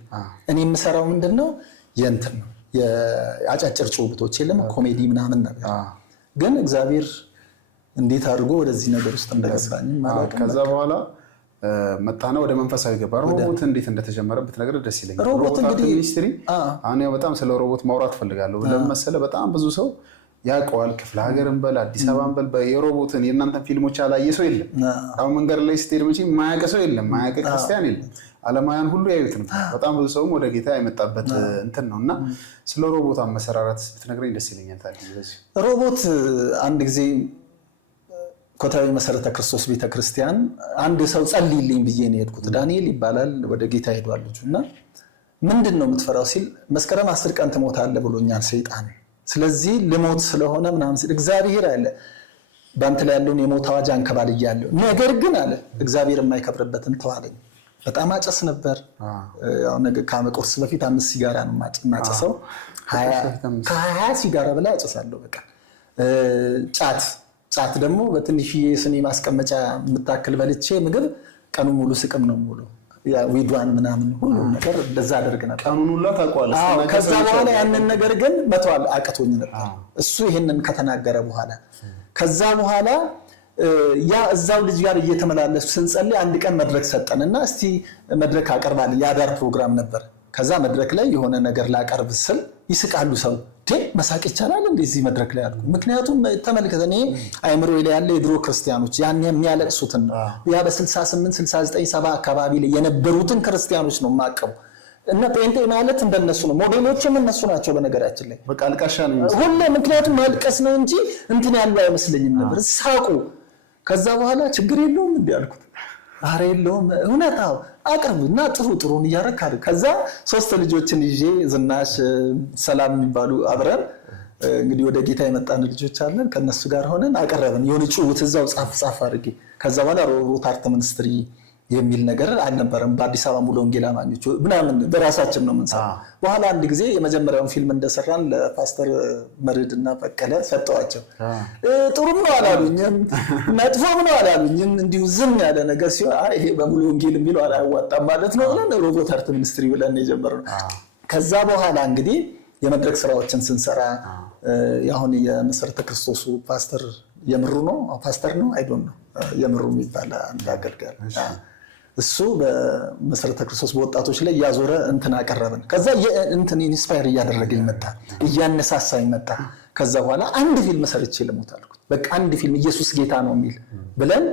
እኔ የምሰራው ምንድነው የእንትን ነው የአጫጭር ጭውውቶች የለም ኮሜዲ ምናምን ነገር። ግን እግዚአብሔር እንዴት አድርጎ ወደዚህ ነገር ውስጥ እንደገባኝ ማለት ከዛ በኋላ መጣና ወደ መንፈሳዊ ገባ። ሮቦት እንዴት እንደተጀመረ ብትነግር ደስ ይለኛል። ሮቦት እንግዲህ ሚኒስትሪ አሁን ያው በጣም ስለ ሮቦት ማውራት ፈልጋለሁ። ለምን መሰለህ በጣም ብዙ ሰው ያውቀዋል። ክፍለ ሀገርን በል አዲስ አበባን በል የሮቦትን የእናንተን ፊልሞች ያላየ ሰው የለም። አሁን መንገድ ላይ ስትሄድ መቼም የማያውቅ ሰው የለም፣ የማያውቅ ክርስቲያን የለም። ዓለማውያን ሁሉ ያዩት ነው። በጣም ብዙ ሰውም ወደ ጌታ የመጣበት እንትን ነው እና ስለ ሮቦት አመሰራራት ብትነግረኝ ደስ ይለኛል። ታዲያ ሮቦት አንድ ጊዜ ኮተቤ መሰረተ ክርስቶስ ቤተክርስቲያን አንድ ሰው ጸልይልኝ ብዬ ነው የሄድኩት። ዳንኤል ይባላል ወደ ጌታ ሄዷል ልጁ እና ምንድን ነው የምትፈራው ሲል መስከረም 10 ቀን ትሞታለህ ብሎኛል ሰይጣን። ስለዚህ ልሞት ስለሆነ ምናምን ሲል እግዚአብሔር አለ በአንተ ላይ ያለውን የሞት አዋጅ አንከባልያለሁ፣ ነገር ግን አለ እግዚአብሔር የማይከብርበትን ተዋለኝ። በጣም አጨስ ነበር። ያው ነገ ከቁርስ በፊት 5 ሲጋራ ነው ማጨሰው። 20 ሲጋራ በላይ አጨሳለሁ በቃ። ጫት ደግሞ በትንሽዬ ስኒ ማስቀመጫ የምታክል በልቼ ምግብ ቀኑ ሙሉ ስቅም ነው ሙሉ ያ ዊድዋን ምናምን ሁሉ ነገር እንደዛ አደርግ ነበር። ቀኑን ሁሉ ታውቀዋለህ። ከዛ በኋላ ያንን ነገር ግን መተዋል አቅቶኝ ነበር እሱ ይሄንን ከተናገረ በኋላ። ከዛ በኋላ ያ እዛው ልጅ ጋር እየተመላለሱ ስንጸልይ አንድ ቀን መድረክ ሰጠንና እስቲ መድረክ አቀርባል። ያዳር ፕሮግራም ነበር። ከዛ መድረክ ላይ የሆነ ነገር ላቀርብ ስል ይስቃሉ ሰው መሳቅ ይቻላል እንደዚህ መድረክ ላይ አልኩ። ምክንያቱም ተመልከተ እኔ አይምሮ ላይ ያለ የድሮ ክርስቲያኖች ያን የሚያለቅሱትን ነው ያ በ68 69 70 አካባቢ ላይ የነበሩትን ክርስቲያኖች ነው ማቀው እና ጴንጤ ማለት እንደነሱ ነው። ሞዴሎችም እነሱ ናቸው በነገራችን ላይ በቃ አልቃሻ ነው ሁሉ። ምክንያቱም ማልቀስ ነው እንጂ እንትን ያለው አይመስለኝም ነበር ሳቁ። ከዛ በኋላ ችግር የለውም እንዴ አልኩት። አረ የለውም እውነታው አቅርብና ጥሩን እያረካል። ከዛ 3 ልጆችን ይዤ ዝናሽ ሰላም የሚባሉ አብረን እንግዲህ ወደ ጌታ የመጣን ልጆች አለን ከነሱ ጋር ሆነን አቀረብን። የሆነ ጭውውት እዛው ጻፍ አድርጌ ከዛ በኋላ ሮቦት አርት ሚኒስትሪ የሚል ነገር አልነበረም። በአዲስ አበባ ሙሉ ወንጌል አማኞች ምናምን በራሳችን ነው የምንሰራው። በኋላ አንድ ጊዜ የመጀመሪያውን ፊልም እንደሰራን ለፓስተር መርድና በቀለ ሰጠዋቸው። ጥሩም ነው አላሉኝም፣ መጥፎም ነው አላሉኝም። እንዲሁ ዝም ያለ ነገር ሲሆን ይሄ በሙሉ ወንጌል የሚለው አላዋጣም ማለት ነው ብለን ሮቦት አርት ሚኒስትሪ ብለን የጀመርነው። ከዛ በኋላ እንግዲህ የመድረክ ስራዎችን ስንሰራ አሁን የመሰረተ ክርስቶሱ ፓስተር የምሩ ነው ፓስተር ነው አይዶን ነው የምሩ የሚባል አንድ አገልጋይ እሱ በመሰረተ ክርስቶስ በወጣቶች ላይ ያዞረ እንትን አቀረብን። ከዛ እንትን ኢንስፓየር እያደረገኝ መጣ፣ እያነሳሳኝ መጣ። ከዛ በኋላ አንድ ፊልም ሰርቼ ልሞት አልኩት። በቃ አንድ ፊልም ኢየሱስ ጌታ ነው የሚል ብለን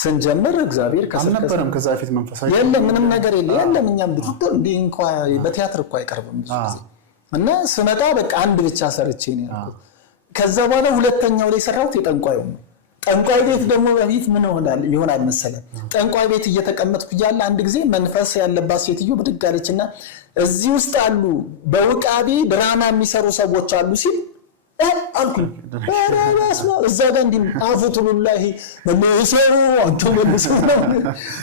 ስንጀምር እግዚአብሔር ከነበረም ከዛ ፊት መንፈሳዊ የለም ምንም ነገር የለም። እኛም ብዙ እንዴ እንኳን በቲያትር እኮ አይቀርብም ብዙ ጊዜ እና ስመጣ በቃ አንድ ብቻ ሰርቼ ነው ያልኩት። ከዛ በኋላ ሁለተኛው ላይ ሰራሁት የጠንቋዩ ነው። ጠንቋይ ቤት ደግሞ በፊት ምን ይሆናል መሰለህ፣ ጠንቋይ ቤት እየተቀመጥኩ እያለ አንድ ጊዜ መንፈስ ያለባት ሴትዮ ብድግ አለችና እዚህ ውስጥ አሉ በውቃቢ ድራማ የሚሰሩ ሰዎች አሉ ሲል አልኩኝ። ራስማ እዛ ጋር እንዲህ አፉት ሁሉ ይሄ መልሰው አንተ መልሰው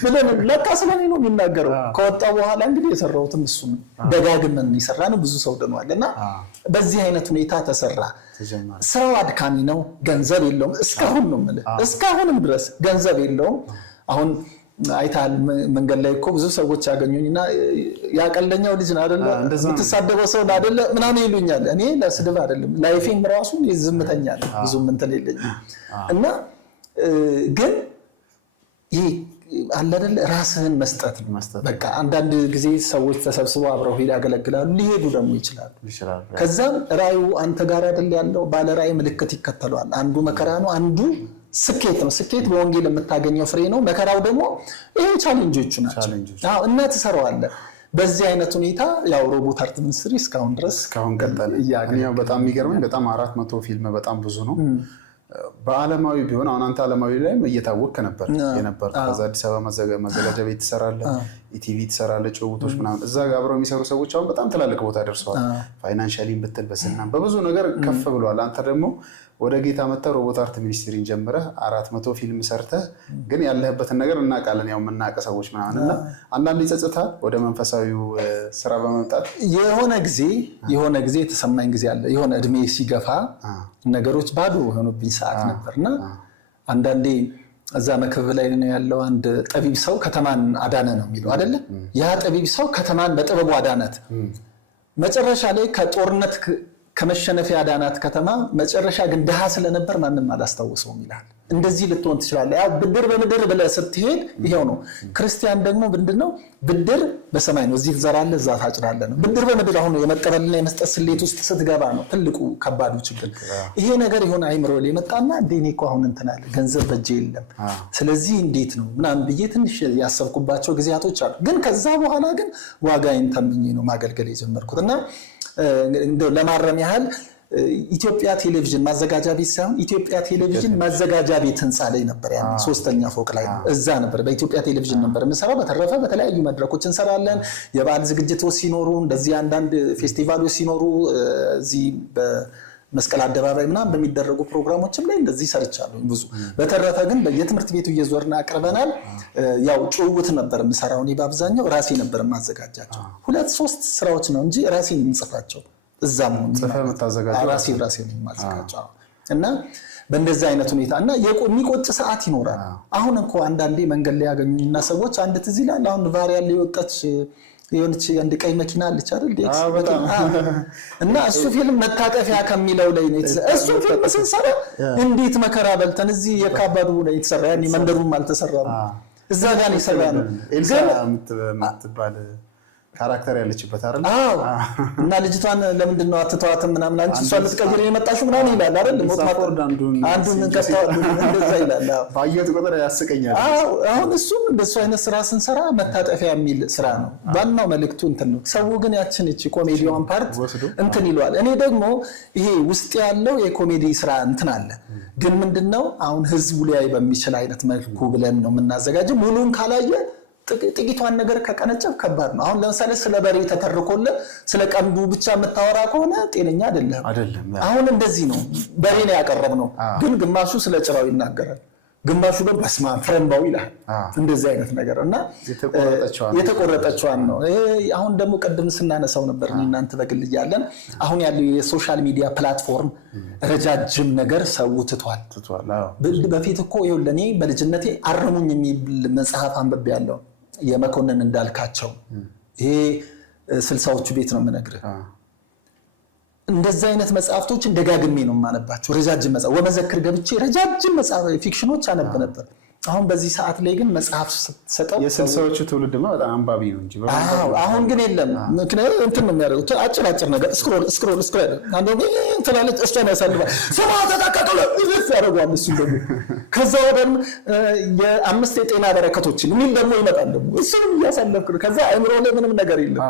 ምንም ለካ ስለኔ ነው የሚናገረው። ከወጣ በኋላ እንግዲህ የሰራሁትም እሱ ነው። ደጋግመን የሰራነው ብዙ ሰው ደኗልና በዚህ አይነት ሁኔታ ተሰራ። ስራው አድካሚ ነው፣ ገንዘብ የለውም። እስካሁን ነው የምልህ፣ እስካሁንም ድረስ ገንዘብ የለውም። አሁን አይታል መንገድ ላይ እኮ ብዙ ሰዎች ያገኙኝና ያቀለኛው ልጅ ነው አይደለ የምትሳደበው ሰው አይደለ ምናምን ይሉኛል። እኔ ለስድብ አይደለም ላይፌም ራሱ ዝምተኛ ነኝ፣ ብዙም እንትን የለኝም። እና ግን ይሄ አለ አይደለ ራስህን መስጠት ነው። በቃ አንዳንድ ጊዜ ሰዎች ተሰብስበው አብረው ያገለግላሉ፣ ሊሄዱ ደግሞ ይችላሉ። ከዛም ራዩ አንተ ጋር አይደል ያለው ባለ ራይ ምልክት ይከተለዋል። አንዱ መከራ ነው፣ አንዱ ስኬት ነው። ስኬት በወንጌል የምታገኘው ፍሬ ነው። መከራው ደግሞ ይሄ ቻሌንጆቹ ናቸው። እና ትሰራዋለህ። በዚህ አይነት ሁኔታ ያው ሮቦት አርት ሚኒስትሪ እስካሁን ድረስ ቀጠለ። ያው በጣም የሚገርመኝ በጣም 400 ፊልም በጣም ብዙ ነው። በዓለማዊ ቢሆን አሁን አንተ ዓለማዊ ላይም እየታወቅክ ነበር የነበር። ከዛ አዲስ አበባ መዘጋጃ ቤት ትሰራለህ፣ ኢቲቪ ትሰራለህ፣ ጭውውቶች ምናምን። እዛ ጋር አብረው የሚሰሩ ሰዎች አሁን በጣም ትላልቅ ቦታ ደርሰዋል። ፋይናንሻሊ ብትል በስናም በብዙ ነገር ከፍ ብለዋል። አንተ ደግሞ ወደ ጌታ መጥተህ ሮቦት አርት ሚኒስትሪን ጀምረህ 400 ፊልም ሰርተህ ግን ያለህበትን ነገር እናውቃለን። ያው የምናውቅ ሰዎች ምናምን እና አንዳንድ ይጸጽታል ወደ መንፈሳዊው ስራ በመምጣት የሆነ ጊዜ የተሰማኝ ጊዜ አለ። የሆነ እድሜ ሲገፋ ነገሮች ባዶ የሆኑብኝ ሰዓት ነበርና አንዳንዴ እዛ መክብብ ላይ ነው ያለው አንድ ጠቢብ ሰው ከተማን አዳነ ነው የሚለው አይደለ? ያ ጠቢብ ሰው ከተማን በጥበቡ አዳናት። መጨረሻ ላይ ከጦርነት ከመሸነፍ ያዳናት ከተማ መጨረሻ ግን ድሃ ስለነበር ማንም አላስታውሰውም ይላል። እንደዚህ ልትሆን ትችላለህ። ያው ብድር በምድር ብለህ ስትሄድ ይሄው ነው። ክርስቲያን ደግሞ ምንድነው? ብድር በሰማይ ነው፣ እዚህ ትዘራለህ እዛ ታጭዳለህ ነው። ብድር በምድር አሁን የመቀበልና የመስጠት ስሌት ውስጥ ስትገባ ነው ትልቁ ከባዱ ችግር። ይሄ ነገር የሆነ አይምሮ ላይ መጣና እኔ እኮ አሁን እንትን አለ ገንዘብ በእጄ የለም፣ ስለዚህ እንዴት ነው ምናምን ብዬ ትንሽ ያሰብኩባቸው ጊዜያቶች አሉ። ግን ከዛ በኋላ ግን ዋጋዬን ተምኜ ነው ማገልገል የጀመርኩት እና እንደው ለማረም ያህል ኢትዮጵያ ቴሌቪዥን ማዘጋጃ ቤት ሳይሆን ኢትዮጵያ ቴሌቪዥን ማዘጋጃ ቤት ህንፃ ላይ ነበር። ያ 3ኛ ፎቅ ላይ ነው። እዛ ነበር በኢትዮጵያ ቴሌቪዥን ነበር የምሰራው። በተረፈ በተለያዩ መድረኮች እንሰራለን። የበዓል ዝግጅቶች ሲኖሩ፣ እንደዚህ አንዳንድ ፌስቲቫሎች ሲኖሩ፣ እዚህ በመስቀል አደባባይ ምናምን በሚደረጉ ፕሮግራሞችም ላይ እንደዚህ ሰርቻለሁ ብዙ። በተረፈ ግን በየትምህርት ቤቱ እየዞርን አቅርበናል። ያው ጭውውት ነበር የምሰራው እኔ በአብዛኛው ራሴ ነበር የማዘጋጃቸው። 2-3 ስራዎች ነው እንጂ ራሴ የምጽፋቸው እዛም ነው ራሴ የማዘጋጃቸው እና በእንደዚህ አይነት ሁኔታ እና የሚቆጭ ሰዓት ይኖራል። አሁን እኮ አንዳንዴ መንገድ ላይ ያገኙኝና ሰዎች አንድ ትዝ ይላል አሁን ቫሪያል የወጣች የሆነች አንድ ቀይ መኪና አለች አይደል? እና እሱ ፊልም መታጠፊያ ከሚለው ላይ ነው የተሰራ። እሱ ፊልም ስንሰራ እንዴት መከራ በልተን እዚህ የካባዱ ነው የተሰራ። ያኔ መንደሩም አልተሰራም። እዛ ጋር ነው የሰራነው። ኤልሳ የምትባል ካራክተር ያለችበት አይደል? አዎ። እና ልጅቷን ለምንድን ነው አትተዋትም ምናምን አንቺ እሷን ልትቀይር የመጣሽው ምናምን ይላል አይደል? ሞትማቆርድ አንዱን እንከታው እንደዛ ይላል። ባየሁት ቁጥር ያስቀኛል። አዎ። አሁን እሱም እንደሱ አይነት ስራ ስንሰራ መታጠፊያ የሚል ስራ ነው። ዋናው መልእክቱ እንትን ነው። ሰው ግን ያችን እቺ ኮሜዲዋን ፓርት እንትን ይለዋል። እኔ ደግሞ ይሄ ውስጥ ያለው የኮሜዲ ስራ እንትን አለ። ግን ምንድነው አሁን ህዝቡ ላይ በሚችል አይነት መልኩ ብለን ነው የምናዘጋጀው። ሙሉን ካላየ ጥቂቷን ነገር ከቀነጨብ ከባድ ነው። አሁን ለምሳሌ ስለ በሬ ተተርኮልህ ስለ ቀንዱ ብቻ የምታወራ ከሆነ ጤነኛ አይደለም። አሁን እንደዚህ ነው በሬ ነው ያቀረብነው፣ ግን ግማሹ ስለ ጭራው ይናገራል፣ ግማሹ ደግሞ በስመ አብ ፍረምባው ይላል። እንደዚህ አይነት ነገር እና የተቆረጠችዋን ነው። አሁን ደግሞ ቅድም ስናነሳው ነበር እናንተ በግል እያለን አሁን ያለው የሶሻል ሚዲያ ፕላትፎርም ረጃጅም ነገር ሰው ትቷል። በፊት እኮ ይኸውልህ ለኔ በልጅነቴ አረሙኝ የሚል መጽሐፍ አንብቤያለሁ። የመኮንን እንዳልካቸው ይሄ 60ዎቹ ቤት ነው የምነግርህ። እንደዛ አይነት መጽሐፍቶችን ደጋግሜ ነው የማነባቸው። ረጃጅም መጽሐፍ ወመዘክር ገብቼ ረጃጅም መጽሐፍ ፊክሽኖች አነብ ነበር። አሁን በዚህ ሰዓት ላይ ግን መጽሐፍ ሰጠው የ60ዎቹ ትውልድማ በጣም አንባቢ ነው እንጂ አሁን ግን የለም። ምክንያቱም እንትን ነው የሚያደርጉት አጭር ነገር ስክሮል አንዱ እንትላለች እሷን ያሳልፋል። ስማ ተጠቀቀለ እዚህ ያደርጓል። እሱ ደግሞ ከዛ ወደም የአምስት የጤና በረከቶችን የሚል ደግሞ ይመጣል። ደግሞ እሱንም እያሳለፍክ ነው። ከዛ አእምሮ ላይ ምንም ነገር የለም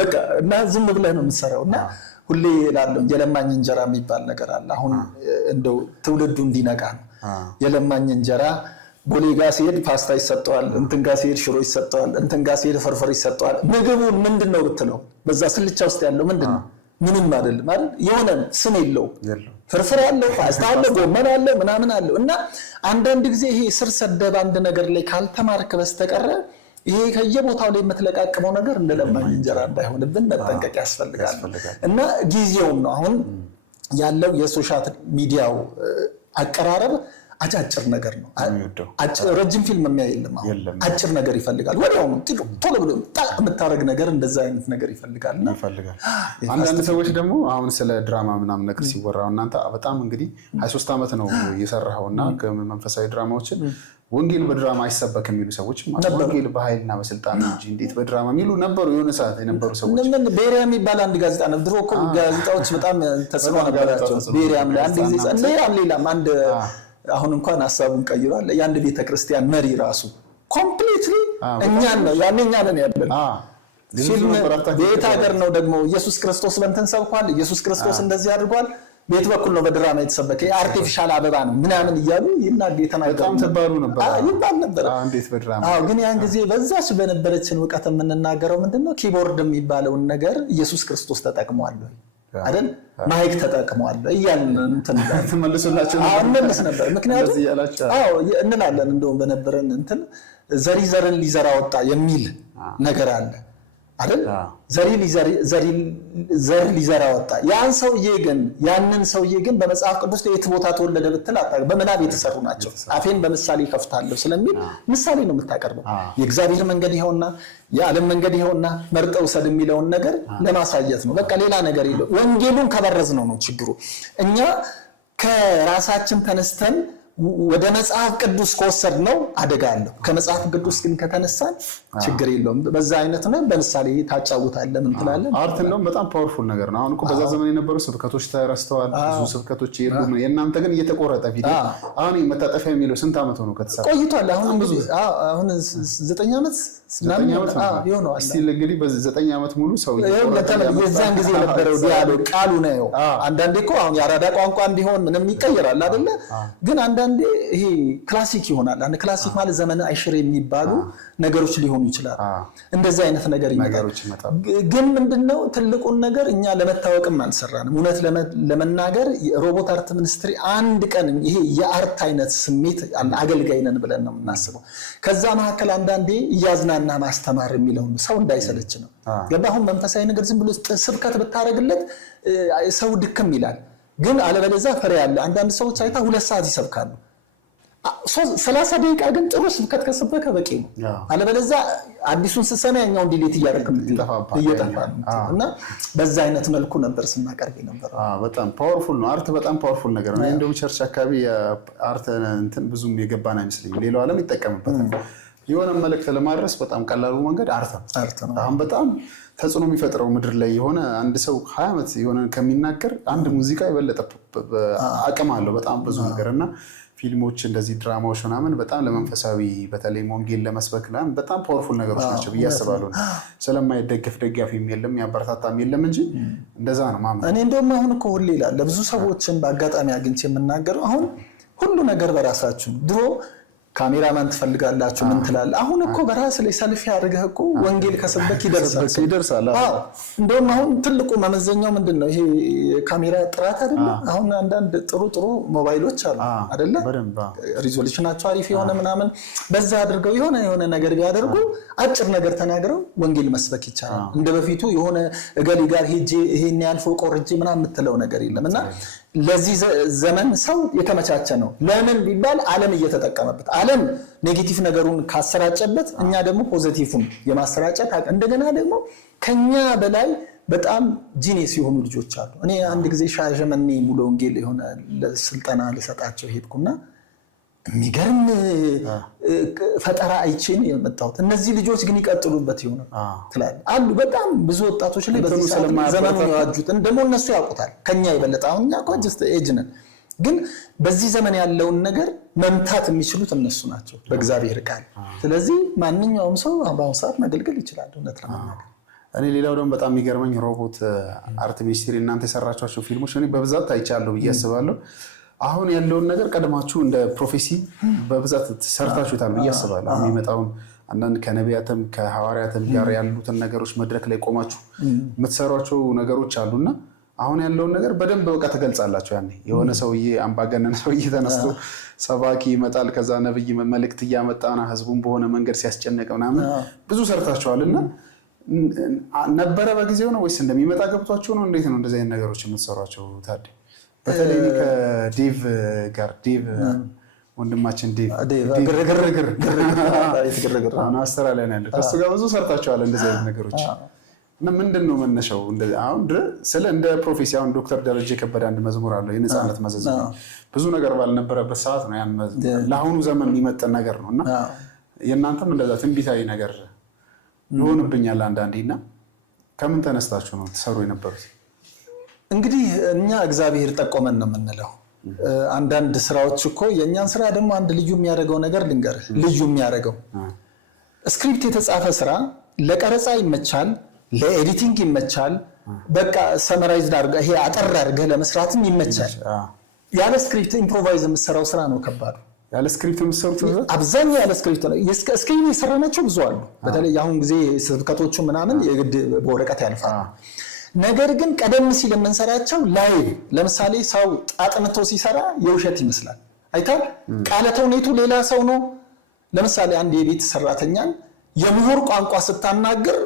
በቃ እና ዝም ብለህ ነው የምትሰራው። እና ሁሌ እላለሁ የለማኝ እንጀራ የሚባል ነገር አለ። አሁን እንደው ትውልዱ እንዲነቃ ነው። የለማኝ እንጀራ ቦሌ ጋር ሲሄድ ፓስታ ይሰጠዋል፣ እንትን ጋር ሲሄድ ሽሮ ይሰጠዋል፣ እንትን ጋር ሲሄድ ፍርፍር ይሰጠዋል። ምግቡን ምንድነው ብትለው በዛ ስልቻ ውስጥ ያለው ምንድነው? ምንም አይደለም አይደል? የሆነ ስም የለው። ፍርፍር አለው፣ ፓስታ አለው፣ ጎመን አለው፣ ምናምን አለው። እና አንዳንድ ጊዜ ይሄ ስር ሰደብ አንድ ነገር ላይ ካልተማርክ በስተቀረ ይሄ ከየቦታው ላይ የምትለቃቅመው ነገር እንደለማኝ እንጀራ እንዳይሆንብን መጠንቀቅ ያስፈልጋል። እና ጊዜውም ነው አሁን ያለው የሶሻል ሚዲያው አቀራረብ አጫጭር ነገር ነው። ረጅም ፊልም የሚያይ የለም። አሁን አጭር ነገር ይፈልጋል። ወዲያው ቶሎ ብሎ የምታረግ ነገር እንደዛ አይነት ነገር ይፈልጋልና አንዳንድ ሰዎች ደግሞ አሁን ስለ ድራማ ምናምን ነገር ሲወራው እናንተ በጣም እንግዲህ 23 ዓመት ነው የሰራኸውና መንፈሳዊ ድራማዎችን ወንጌል በድራማ አይሰበክም የሚሉ ሰዎች ወንጌል በኃይልና በስልጣን እንጂ እንዴት በድራማ የሚሉ ነበሩ። የሆነ ሰዓት የነበሩ ሰዎች ቤሪያ የሚባል አንድ ጋዜጣ ነበር። ድሮ እኮ ጋዜጣዎች በጣም ተጽዕኖ ነበራቸው። ቤሪያም ላይ አንድ ጊዜ ሌላም አንድ አሁን እንኳን ሐሳቡን ቀይሯል። የአንድ ቤተክርስቲያን መሪ ራሱ ኮምፕሊትሊ እኛን ነው ያንን ያለን ፊልም ቤት ሀገር ነው ደግሞ ኢየሱስ ክርስቶስ በእንትን ሰብኳል፣ ኢየሱስ ክርስቶስ እንደዚህ አድርጓል፣ ቤት በኩል ነው በድራማ የተሰበከ የአርቲፊሻል አበባ ነው ምናምን እያሉ ይናገሩ በጣም ተባሉ ነበር ይባል ነበር። እንዴት በድራማ ግን ያን ጊዜ በዛች በነበረችን ዕውቀት የምንናገረው ምንድነው ኪቦርድ የሚባለውን ነገር ኢየሱስ ክርስቶስ ተጠቅሟል። አይደል ማይክ ተጠቅመዋል እያልን እንትን ተመልሶላችሁ እንመልስ ነበር። ምክንያቱም እንላለን እንደውም በነበረን እንትን ዘርን ሊዘራ ወጣ የሚል ነገር አለ አይደል? ዘር ሊዘራ ወጣ። ያንን ሰውዬ ግን በመጽሐፍ ቅዱስ ላይ የት ቦታ ተወለደ ብትል በምናብ የተሰሩ ናቸው። አፌን በምሳሌ ከፍታለሁ ስለሚል ምሳሌ ነው የምታቀርበው። የእግዚአብሔር መንገድ ይኸውና፣ የዓለም መንገድ ይኸውና መርጠው ውሰድ የሚለውን ነገር ለማሳየት ነው። በቃ ሌላ ነገር የለው። ወንጌሉን ከበረዝ ነው ችግሩ። እኛ ከራሳችን ተነስተን ወደ መጽሐፍ ቅዱስ ከወሰድ ነው አደጋ አለው። ከመጽሐፍ ቅዱስ ግን ከተነሳን ችግር የለውም። በዛ አይነት ነው በምሳሌ ታጫውታለህ ምን ትላለህ። አርት እንደውም በጣም ፓወርፉል ነገር ነው። አሁን እኮ በዛ ዘመን የነበሩ ስብከቶች ተረስተዋል። ብዙ ስብከቶች ይሄዱ ነው። የእናንተ ግን እየተቆረጠ ቪዲዮ አሁን መታጠፊያ የሚለው ስንት ዓመት ሆኖ ከተሰራ ቆይቷል። አሁን 9 ዓመት ይሆነዋል። እስቲል እንግዲህ በዚህ 9 ዓመት ሙሉ ሰው የዛን ጊዜ የነበረው ዲያሎግ ቃሉ ነው። አንዳንዴ እኮ አሁን የአራዳ ቋንቋ ቢሆን ምንም ይቀየራል አይደለ? ግን አንዳንዴ ይሄ ክላሲክ ይሆናል። አንድ ክላሲክ ማለት ዘመን አይሽር የሚባሉ ነገሮች ሊሆኑ ይችላል። እንደዚህ አይነት ነገር ይመጣል። ግን ምንድነው ትልቁን ነገር እኛ ለመታወቅም አልሰራንም። እውነት ለመናገር ሮቦት አርት ሚኒስትሪ አንድ ቀን ይሄ የአርት አይነት ስሜት አገልጋይ ነን ብለን ነው የምናስበው። ከዛ መካከል አንዳንዴ እያዝናና ማስተማር የሚለው ሰው እንዳይሰለች ነው። ገባ? አሁን መንፈሳዊ ነገር ዝም ብሎ ስብከት ብታረግለት ሰው ድክም ይላል። ግን አለበለዚያ ፍሬ ያለ አንዳንድ ሰዎች አይታ 2 ሰዓት ይሰብካሉ። 30 ደቂቃ ግን ጥሩ ስብከት ከሰበከ በቂ ነው። አለበለዚያ አዲሱን ስትሰማ ያኛውን ዲሌት እያደረግን እየጠፋ እና በዛ አይነት መልኩ ነበር ስናቀርብ ነበር። በጣም ፓወርፉል ነው አርት፣ በጣም ፓወርፉል ነገር ነው። እንደውም ቸርች አካባቢ የአርት እንትን ብዙም የገባን አይመስለኝም። ሌላው ዓለም ይጠቀምበታል። የሆነ መልእክት ለማድረስ በጣም ቀላሉ መንገድ አርት ነው። አሁን በጣም ተጽዕኖ የሚፈጥረው ምድር ላይ የሆነ አንድ ሰው 20 ዓመት የሆነ ከሚናገር አንድ ሙዚቃ የበለጠ አቅም አለው በጣም ብዙ ነገር እና ፊልሞች እንደዚህ ድራማዎች ምናምን በጣም ለመንፈሳዊ በተለይ ወንጌል ለመስበክ በጣም ፓወርፉል ነገሮች ናቸው ብዬ አስባለሁ። ስለማይደገፍ ደጋፊም የለም ያበረታታም የለም እንጂ እንደዛ ነው ማመን። እኔ እንደውም አሁን እኮ ሁሌ ይላል ለብዙ ሰዎችን በአጋጣሚ አግኝቼ የምናገረው አሁን ሁሉ ነገር በራሳችሁ ድሮ ካሜራማን ትፈልጋላችሁ ምን ትላለህ? አሁን እኮ በራስ ላይ ሰልፊ አድርገህ እኮ ወንጌል ከሰበክ ይደርሳል። እንደውም አሁን ትልቁ መመዘኛው ምንድነው? ይሄ ካሜራ ጥራት አይደለ? አሁን አንዳንድ ጥሩ ሞባይሎች አሉ አይደለ? ሪዞሉሽናቸው አሪፍ የሆነ ምናምን በዛ አድርገው የሆነ ነገር ቢያደርጉ አጭር ነገር ተናግረው ወንጌል መስበክ ይቻላል። እንደ በፊቱ የሆነ እገሌ ጋር ሄጄ ይሄን ያልፎ ቆርጬ ምናምን የምትለው ነገር የለምና ለዚህ ዘመን ሰው የተመቻቸ ነው። ለምን ቢባል ዓለም እየተጠቀመበት ዓለም ኔጌቲቭ ነገሩን ካሰራጨበት እኛ ደግሞ ፖዚቲቭን የማሰራጨት እንደገና ደግሞ ከኛ በላይ በጣም ጂኒየስ የሆኑ ልጆች አሉ። እኔ አንድ ጊዜ ሻሸመኔ ሙሉ ወንጌል የሆነ ስልጠና ልሰጣቸው ሄድኩና የሚገርም ፈጠራ አይቼ ነው የመጣሁት። እነዚህ ልጆች ግን ይቀጥሉበት ይሆናል ትላለህ አሉ። በጣም ብዙ ወጣቶች ላይ በዚህ ዘመኑ ያዋጁት እንደሞ እነሱ ያውቁታል ከኛ ይበለጥ። አሁን እኛ እኮ ጀስት ኤጅ ነን፣ ግን በዚህ ዘመን ያለውን ነገር መምታት የሚችሉት እነሱ ናቸው በእግዚአብሔር ቃል። ስለዚህ ማንኛውም ሰው በአሁኑ ሰዓት መገልገል ይችላል እውነት ለመናገር። እኔ ሌላው ደግሞ በጣም የሚገርመኝ ሮቦት አርት ሚኒስትሪ እናንተ የሰራችኋቸው ፊልሞች እኔ በብዛት አይቻለሁ ብዬ አስባለሁ። አሁን ያለውን ነገር ቀድማችሁ እንደ ፕሮፌሲ በብዛት ሰርታችሁታል ብዬ አስባለሁ። አሁን የሚመጣውን አንዳንድ ከነቢያትም ከሐዋርያትም ጋር ያሉትን ነገሮች መድረክ ላይ ቆማችሁ የምትሰሯቸው ነገሮች አሉና አሁን ያለውን ነገር በደንብ በቃ ትገልጻላችሁ። ያኔ የሆነ ሰውዬ አምባገነን ሰውዬ ተነስቶ ሰባኪ ይመጣል፣ ከዛ ነብይ መልእክት እያመጣና ህዝቡን በሆነ መንገድ ሲያስጨንቅ ምናምን ብዙ ሰርታችኋልና ነበረ በጊዜው ነው ወይስ እንደሚመጣ ገብቷችሁ ነው? እንዴት ነው እንደዚህ አይነት ነገሮች የምትሰሯቸው ታዲያ? በተለይ ከዴቭ ጋር ወንድማችን ግርግር አሁን አውስትራሊያ ነው ያለው። ከሱ ጋር ብዙ ሰርታችኋል እንደዚህ አይነት ነገሮች እና ምንድን ነው መነሻው? አሁን ስለ እንደ ፕሮፌሲ አሁን ዶክተር ደረጀ ከበደ አንድ መዝሙር አለው የነፃነት መዘዝ ብዙ ነገር ባልነበረበት ሰዓት ነው ያን ለአሁኑ ዘመን የሚመጥን ነገር ነው እና የእናንተም እንደዛ ትንቢታዊ ነገር ይሆንብኛል አንዳንዴ እና ከምን ተነስታችሁ ነው ትሰሩ የነበሩት? እንግዲህ እኛ እግዚአብሔር ጠቆመን ነው የምንለው። አንዳንድ ስራዎች እኮ የእኛን ስራ ደግሞ አንድ ልዩ የሚያደርገው ነገር ልንገርህ። ልዩ የሚያደርገው ስክሪፕት የተጻፈ ስራ ለቀረጻ ይመቻል፣ ለኤዲቲንግ ይመቻል። በቃ ሰመራይዝድ አድርገህ ይሄ አጠር አድርገህ ለመስራትም ይመቻል። ያለ ስክሪፕት ኢምፕሮቫይዝ የምትሰራው ስራ ነው ከባዱ። ያለ ስክሪፕት የምትሰሩት አብዛኛው ያለ ስክሪፕት ነው። ስክሪፕት የሰራናቸው ብዙ አሉ። በተለይ አሁን ጊዜ ስብከቶቹ ምናምን የግድ በወረቀት ያልፋል። ነገር ግን ቀደም ሲል የምንሰራቸው ላይቭ ለምሳሌ ሰው አጥንቶ ሲሰራ የውሸት ይመስላል አይታል ቃለ ተውኔቱ ሌላ ሰው ነው ለምሳሌ አንድ የቤት ሰራተኛን የምሁር ቋንቋ ስታናገር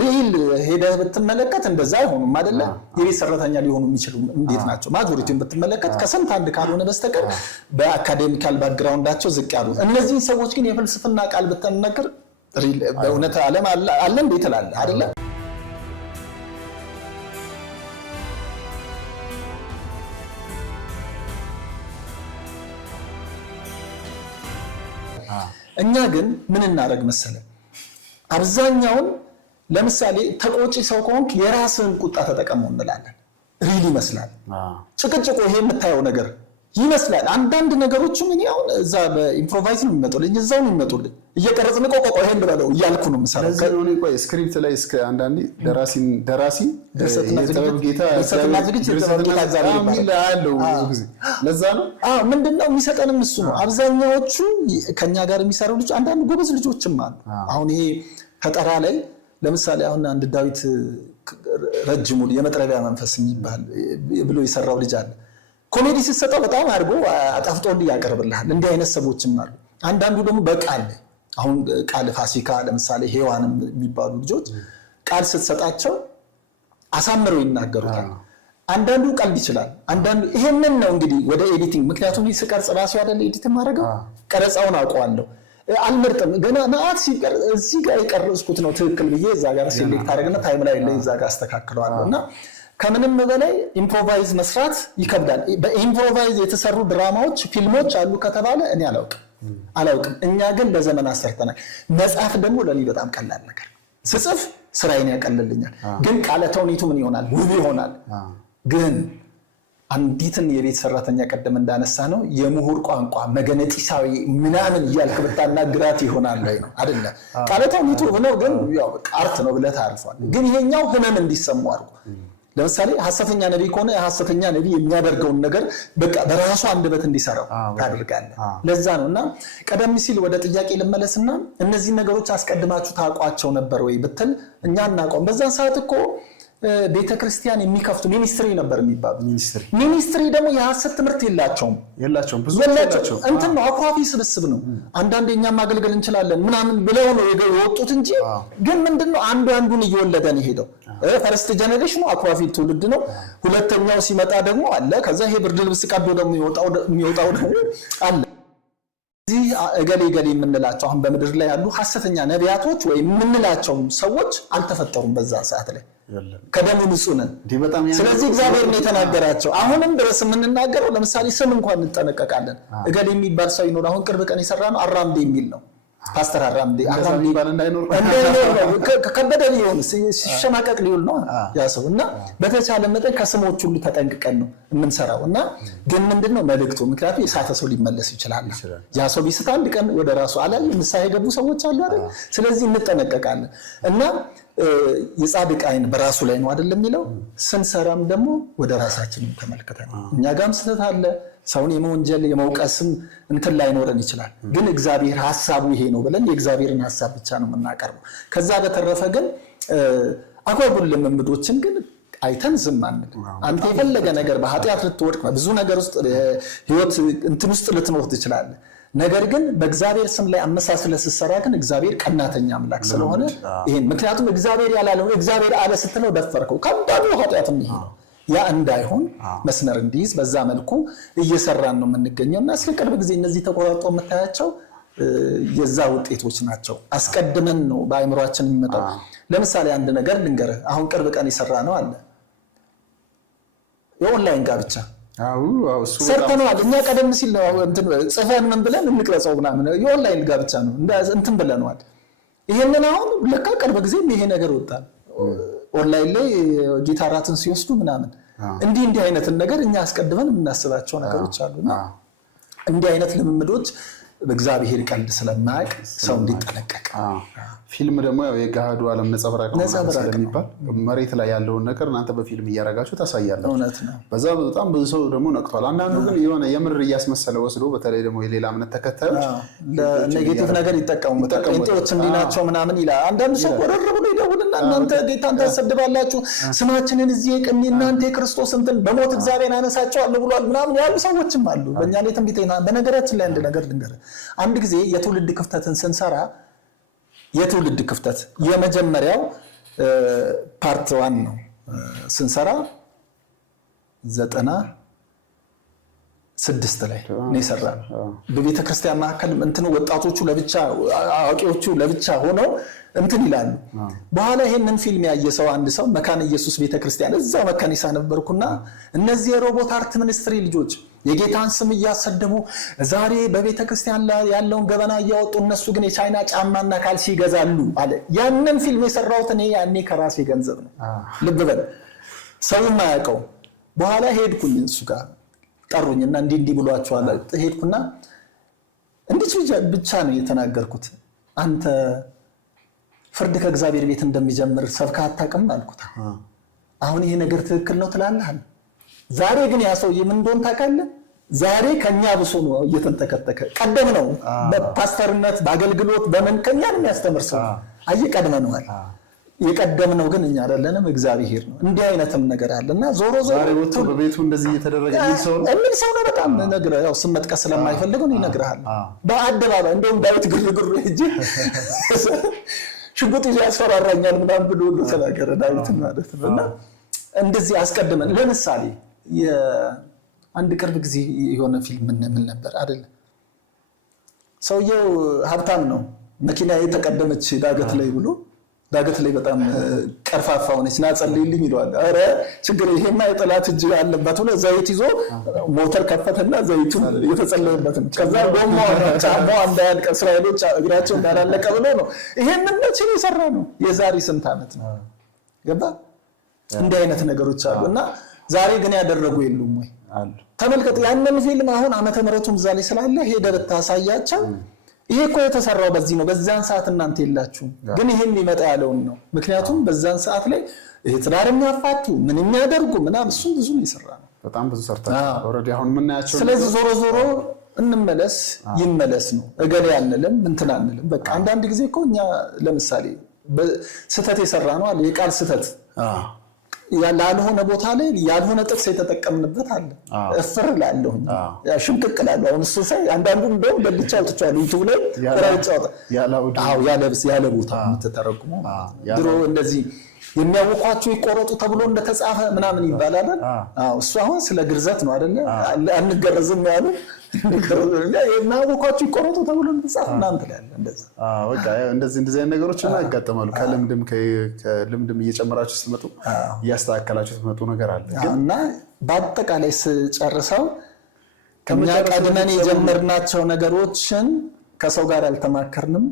ሪል ሄደህ ብትመለከት እንደዛ አይሆኑም አይደለ የቤት ሰራተኛ ሊሆኑ የሚችሉ እንዴት ናቸው ማጆሪቲውን ብትመለከት ከስንት አንድ ካልሆነ በስተቀር በአካዴሚካል ባክግራውንዳቸው ዝቅ ያሉ እነዚህ ሰዎች ግን የፍልስፍና ቃል ብትናገር ሪል በእውነት ዓለም አለ እንዴ ትላለህ አይደለ እኛ ግን ምን እናደርግ መሰለ አብዛኛውን ለምሳሌ ተቆጪ ሰው ከሆንክ የራስን ቁጣ ተጠቀመው እንላለን ሪል ይመስላል ጭቅጭቁ ይሄ የምታየው ነገር ይመስላል አንዳንድ ነገሮች ምን ያው እዛ በኢምፕሮቫይዝ ነው የሚመጡልኝ እዛው ነው የሚመጡልኝ እየቀረጽን ቆቆቆ ይሄን ብለው እያልኩ ነው መሰለኝ ለዚህ ነው ቆይ ስክሪፕት ላይ እስከ አንዳንዴ ደራሲ የጥበብ ጌታ ለዛ ነው ምንድነው የሚሰጠንም እሱ ነው አብዛኛዎቹ ከኛ ጋር የሚሰሩ ልጅ አንዳንድ ጎበዝ ልጆችም አሉ አሁን ይሄ ፈጠራ ላይ ለምሳሌ አሁን አንድ ዳዊት ረጅሙ የመጥረቢያ መንፈስ የሚባል ብሎ የሰራው ልጅ አለ ኮሜዲ ሲሰጣው በጣም አድርጎ አጣፍጦልኝ ያቀርብልሃል እንዲህ አይነት ሰዎችም አሉ አንዳንዱ ደግሞ በቃል አሁን ቃል ፋሲካ ለምሳሌ ሄዋንም የሚባሉ ልጆች ቃል ስትሰጣቸው አሳምረው ይናገሩታል አንዳንዱ ቀልድ ይችላል አንዳንዱ ይሄንን ነው እንግዲህ ወደ ኤዲቲንግ ምክንያቱም ሲቀርጽ ራሱ አይደል ኤዲት ማድረገው ቀረጻውን አውቀዋለሁ አልመርጥም ገና ማአት ሲቀር እዚህ ጋር የቀረጽኩት ነው ትክክል ብዬ እዛ ጋር ሴሌክት አደረግና ታይም ላይ እዛ ጋር አስተካክለዋለሁና ከምንም በላይ ኢምፕሮቫይዝ መስራት ይከብዳል በኢምፕሮቫይዝ የተሰሩ ድራማዎች ፊልሞች አሉ ከተባለ እኔ አላውቅም እኛ ግን ለዘመን አሰርተናል መጽሐፍ ደግሞ ለኔ በጣም ቀላል ነገር ስጽፍ ስራዬን ያቀልልኛል ግን ቃለ ተውኔቱ ምን ይሆናል ውብ ይሆናል ግን አንዲትን የቤት ሰራተኛ ቀደም እንዳነሳ ነው የምሁር ቋንቋ መገነጢሳዊ ምናምን ይያልክ ብታናግራት ይሆናል ላይ ነው አይደለ ቃለ ተውኔቱ ነው ግን ያው አርት ነው ብለህ ታርፏል ግን ይሄኛው ህመም እንዲሰሙ አድርጎ ለምሳሌ ሐሰተኛ ነብይ ከሆነ የሐሰተኛ ነብይ የሚያደርገውን ነገር በቃ በራሱ አንደበት እንዲሰራው ታደርጋለህ ለዛ ነውና ቀደም ሲል ወደ ጥያቄ ልመለስና እነዚህ ነገሮች አስቀድማችሁ ታውቋቸው ነበር ወይ ብትል እኛ እናውቀው በዛ ሰዓት እኮ ቤተክርስቲያን የሚከፍቱ ሚኒስትሪ ነበር የሚባሉ ሚኒስትሪ ደግሞ የሐሰት ትምህርት የላቸውም ብዙ ናቸው እንትን ነው አኳፊ ስብስብ ነው አንዳንዴኛ ማገልገል እንችላለን ምናምን ብለው ነው የወጡት እንጂ ግን ምንድነው አንዱን እየወለደን ይሄደው ፈርስት ጀነሬሽኑ አኳፊ ትውልድ ነው ሁለተኛው ሲመጣ ደግሞ አለ ከዛ ይሄ ብርድ ልብስ ቀዶ ደግሞ የሚወጣው ደግሞ አለ እዚህ እገሌ የምንላቸው አሁን በምድር ላይ ያሉ ሐሰተኛ ነቢያቶች ወይ የምንላቸው ሰዎች አልተፈጠሩም በዛ ሰዓት ላይ ከደሙ ንጹህ ነን ስለዚህ እግዚአብሔር ነው የተናገራቸው አሁንም ድረስ የምንናገረው ለምሳሌ ስም እንኳን እንጠነቀቃለን እገሌ የሚባል ሰው ይኖር አሁን ቅርብ ቀን የሰራነው አራምዴ የሚል ነው ፓስተር አራምዴ ባል እንዳይኖር ከበደ ሊሆን ሲሸማቀቅ ሊሆን ነው ያ ሰው እና በተቻለ መጠን ከስሞች ሁሉ ተጠንቅቀን ነው የምንሰራውና ግን ምንድነው መልእክቱ ምክንያቱም የሳተ ሰው ሊመለስ ይችላል ያ ሰው ቢስት አንድ ቀን ወደ ራሱ አላል ምሳሌ የገቡ ሰዎች አሉ አይደል ስለዚህ እንጠነቀቃለን እና የጻድቅ አይን በራሱ ላይ ነው አይደል የሚለው ስንሰራም ደግሞ ወደ ራሳችን ተመልክተን እኛ ጋርም ስተት አለ ሰውን የመወንጀል የመውቀስም እንትን ላይኖረን ይችላል ግን እግዚአብሔር ሐሳቡ ይሄ ነው ብለን የእግዚአብሔርን ሐሳብ ብቻ ነው የምናቀርበው ከዛ በተረፈ ግን አጓጉል ልምምዶችን ግን አይተን ዝም አንል አንተ የፈለገ ነገር በኃጢአት ልትወድቅ ብዙ ነገር ውስጥ ህይወት እንትን ውስጥ ልትኖር ትችላለህ ነገር ግን በእግዚአብሔር ስም ላይ አመሳስለ ሲሰራ ግን እግዚአብሔር ቀናተኛ አምላክ ስለሆነ ይሄን ምክንያቱም እግዚአብሔር ያላለው እግዚአብሔር አለ ስትለው ደፈርከው ከባዱ ኃጢአትም ይሄ ነው ያ እንዳይሆን መስመር እንዲይዝ በዛ መልኩ እየሰራን ነው የምንገኘውና እስከ ቅርብ ጊዜ እነዚህ ተቆራርጦ የምታያቸው የዛ ውጤቶች ናቸው አስቀድመን ነው በአይምሮአችን የሚመጣው ለምሳሌ አንድ ነገር ልንገርህ አሁን ቅርብ ቀን ይሰራ ነው አለ የኦንላይን ጋብቻ ሰርተናል እኛ ቀደም ሲል ነው እንትን ጽፈን ምን ብለን እንቅረጸው ምናምን የኦንላይን ጋብቻ ነው እንትን ብለናል ይሄንን አሁን ለካ ቅርብ ጊዜ ይሄ ነገር ወጣል ኦንላይን ላይ ጊታራትን ሲወስዱ ምናምን እንዲህ አይነት ነገር እኛ አስቀድመን የምናስባቸው ነገሮች አሉና እንዲህ አይነት ልምምዶች በእግዚአብሔር ቀልድ ስለማያውቅ ሰው እንዲጠነቀቅ ፊልም ደግሞ ያው የጋሃዱ ዓለም ነጸብራቅ ስለሚባል መሬት ላይ ያለውን ነገር እናንተ በፊልም እያረጋችሁ ታሳያላችሁ እውነት ነው በዛ በጣም ብዙ ሰው ደግሞ ነቅቷል አንዳንዱ ግን የሆነ የምር እያስመሰለ ወስዶ በተለይ ደግሞ የሌላ እምነት ተከታዮች ለኔጌቲቭ ነገር ይጠቀሙበታል እንጦች እንዲናቸው ምናምን ይላል አንዳንዱ ሰው ወረረ ብሎ ይደውልና እናንተ ጌታን ታሰድባላችሁ፣ ስማችንን እዚህ የቅኒ እናንተ የክርስቶስ እንትን በሞት እግዚአብሔር ያነሳቸዋለሁ ብሏል ምናምን ያሉ ሰዎችም አሉ። በእኛ ላይ ትንቢቴና በነገራችን ላይ አንድ ነገር ልንገር። አንድ ጊዜ የትውልድ ክፍተትን ስንሰራ የትውልድ ክፍተት የመጀመሪያው ፓርት 1 ነው ስንሰራ 96 ላይ ነው የሰራነው። በቤተ ክርስቲያን መካከል እንትን ወጣቶቹ ለብቻ አዋቂዎቹ ለብቻ ሆነው እንትን ይላሉ። በኋላ ይሄንን ፊልም ያየ ሰው አንድ ሰው መካነ ኢየሱስ ቤተክርስቲያን እዛው መካኒሳ ነበርኩና እነዚህ የሮቦት አርት ሚኒስትሪ ልጆች የጌታን ስም እያሰደቡ ዛሬ በቤተ ክርስቲያን ላይ ያለውን ገበና እያወጡ እነሱ ግን የቻይና ጫማና ካልሲ ይገዛሉ አለ። ያንን ፊልም የሰራሁት እኔ ያኔ ከራሴ ገንዘብ ነው። ልብ በል ሰውም አያውቀው። በኋላ ሄድኩኝ እሱ ጋር ጠሩኝና እንዲህ ብሏቸዋል። ሄድኩና እንዴት ብቻ ነው የተናገርኩት። አንተ ፍርድ ከእግዚአብሔር ቤት እንደሚጀምር ሰብከህ አታውቅም አልኩት። አሁን ይሄ ነገር ትክክል ነው ትላለህ? ዛሬ ግን ያ ሰውዬ ምን እንደሆነ ታውቃለህ? ዛሬ ከኛ ብሶ ነው እየተንተከተከ። ቀደም ነው በፓስተርነት በአገልግሎት በምን ከኛ ነው የሚያስተምር ሰው ቀድመነዋል። የቀደምነው ግን እኛ አይደለንም፣ እግዚአብሔር ነው። እንዲህ አይነትም ነገር አለና ዞሮ ዛሬ ወጥቶ በቤቱ እንደዚህ እየተደረገ ሰው ነው በጣም ነገር ያው ስም መጥቀስ ስለማይፈልገው ነው ይነግራል። በአደባባይ እንደውም ዳዊት ግርግር እጅ ሽጉጥ ይዞ ያስፈራራኛል ምናምን ብሎ ተናገረ ዳዊት ማለት ነው። እና እንደዚህ አስቀድመን ለምሳሌ የአንድ ቅርብ ጊዜ የሆነ ፊልም ምን ነበር አይደል? ሰውየው ሀብታም ነው፣ መኪና የተቀደመች ዳገት ላይ ብሎ ዳገት ላይ በጣም ቀርፋፋ ሆነች ና ጸልይልኝ ይለዋል። ኧረ ችግር ይሄማ የጠላት እጅ አለበት ብሎ ዘይት ይዞ ሞተር ከፈተና ዘይቱን የተጸለየበት ነው። ከዛ ጫማው እንዳያልቅ እስራኤሎች እግራቸው እንዳላለቀ ብሎ ነው። ይሄንን መቼ የሰራ ነው? የዛሬ ስንት ዓመት ነው? ገባ? እንዲህ አይነት ነገሮች አሉ እና ዛሬ ግን ያደረጉ የሉም ወይ? ተመልከት ያንን ፊልም አሁን ዓመተ ምሕረቱም እዛ ላይ ስላለ ሄደህ ብታሳያቸው ይሄ እኮ የተሰራው በዚህ ነው። በዛን ሰዓት እናንተ የላችሁም፣ ግን ይሄን ሊመጣ ያለውን ነው። ምክንያቱም በዛን ሰዓት ላይ ይሄ ትዳር የሚያፋቱ ምን የሚያደርጉ ምናምን እሱ ብዙ ነው የሰራ ነው። በጣም ብዙ ሰርታችሁ ኦሬዲ አሁን ምን ያያቸው። ስለዚህ ዞሮ እንመለስ ይመለስ ነው። እገሌ አንልም እንትን አንልም። በቃ አንዳንድ ጊዜ እኮ እኛ ለምሳሌ ስህተት የሰራ ነው አለ የቃል ስህተት ያልሆነ ቦታ ላይ ያልሆነ ጥቅስ የተጠቀምንበት አለ። እፍር ላለሁ ሽምቅቅ ላለሁ አሁን እሱ ሳይ አንዳንዱ እንደው በልቻ አውጥቻለሁ ዩቲዩብ ላይ ተራጫው ያለ ቦታ የምትተረጉሙ ድሮ እንደዚህ የሚያውቋቸው ይቆረጡ ተብሎ እንደተጻፈ ምናምን ይባላል። እሱ አሁን ስለ ግርዘት ነው አይደለ? አንገረዝም ያሉ የሚያውቋቸው ይቆረጡ ተብሎ እንደተጻፈ ምናምን ትላለህ። እንደዛ በቃ እንደዚህ አይነት ነገሮች ያጋጥማሉ። ከልምድም እየጨመራችሁ ስትመጡ እያስተካከላችሁ ስትመጡ ነገር አለ እና በአጠቃላይ ስጨርሰው ከኛ ቀድመን የጀመርናቸው ነገሮችን ከሰው ጋር አልተማከርንም።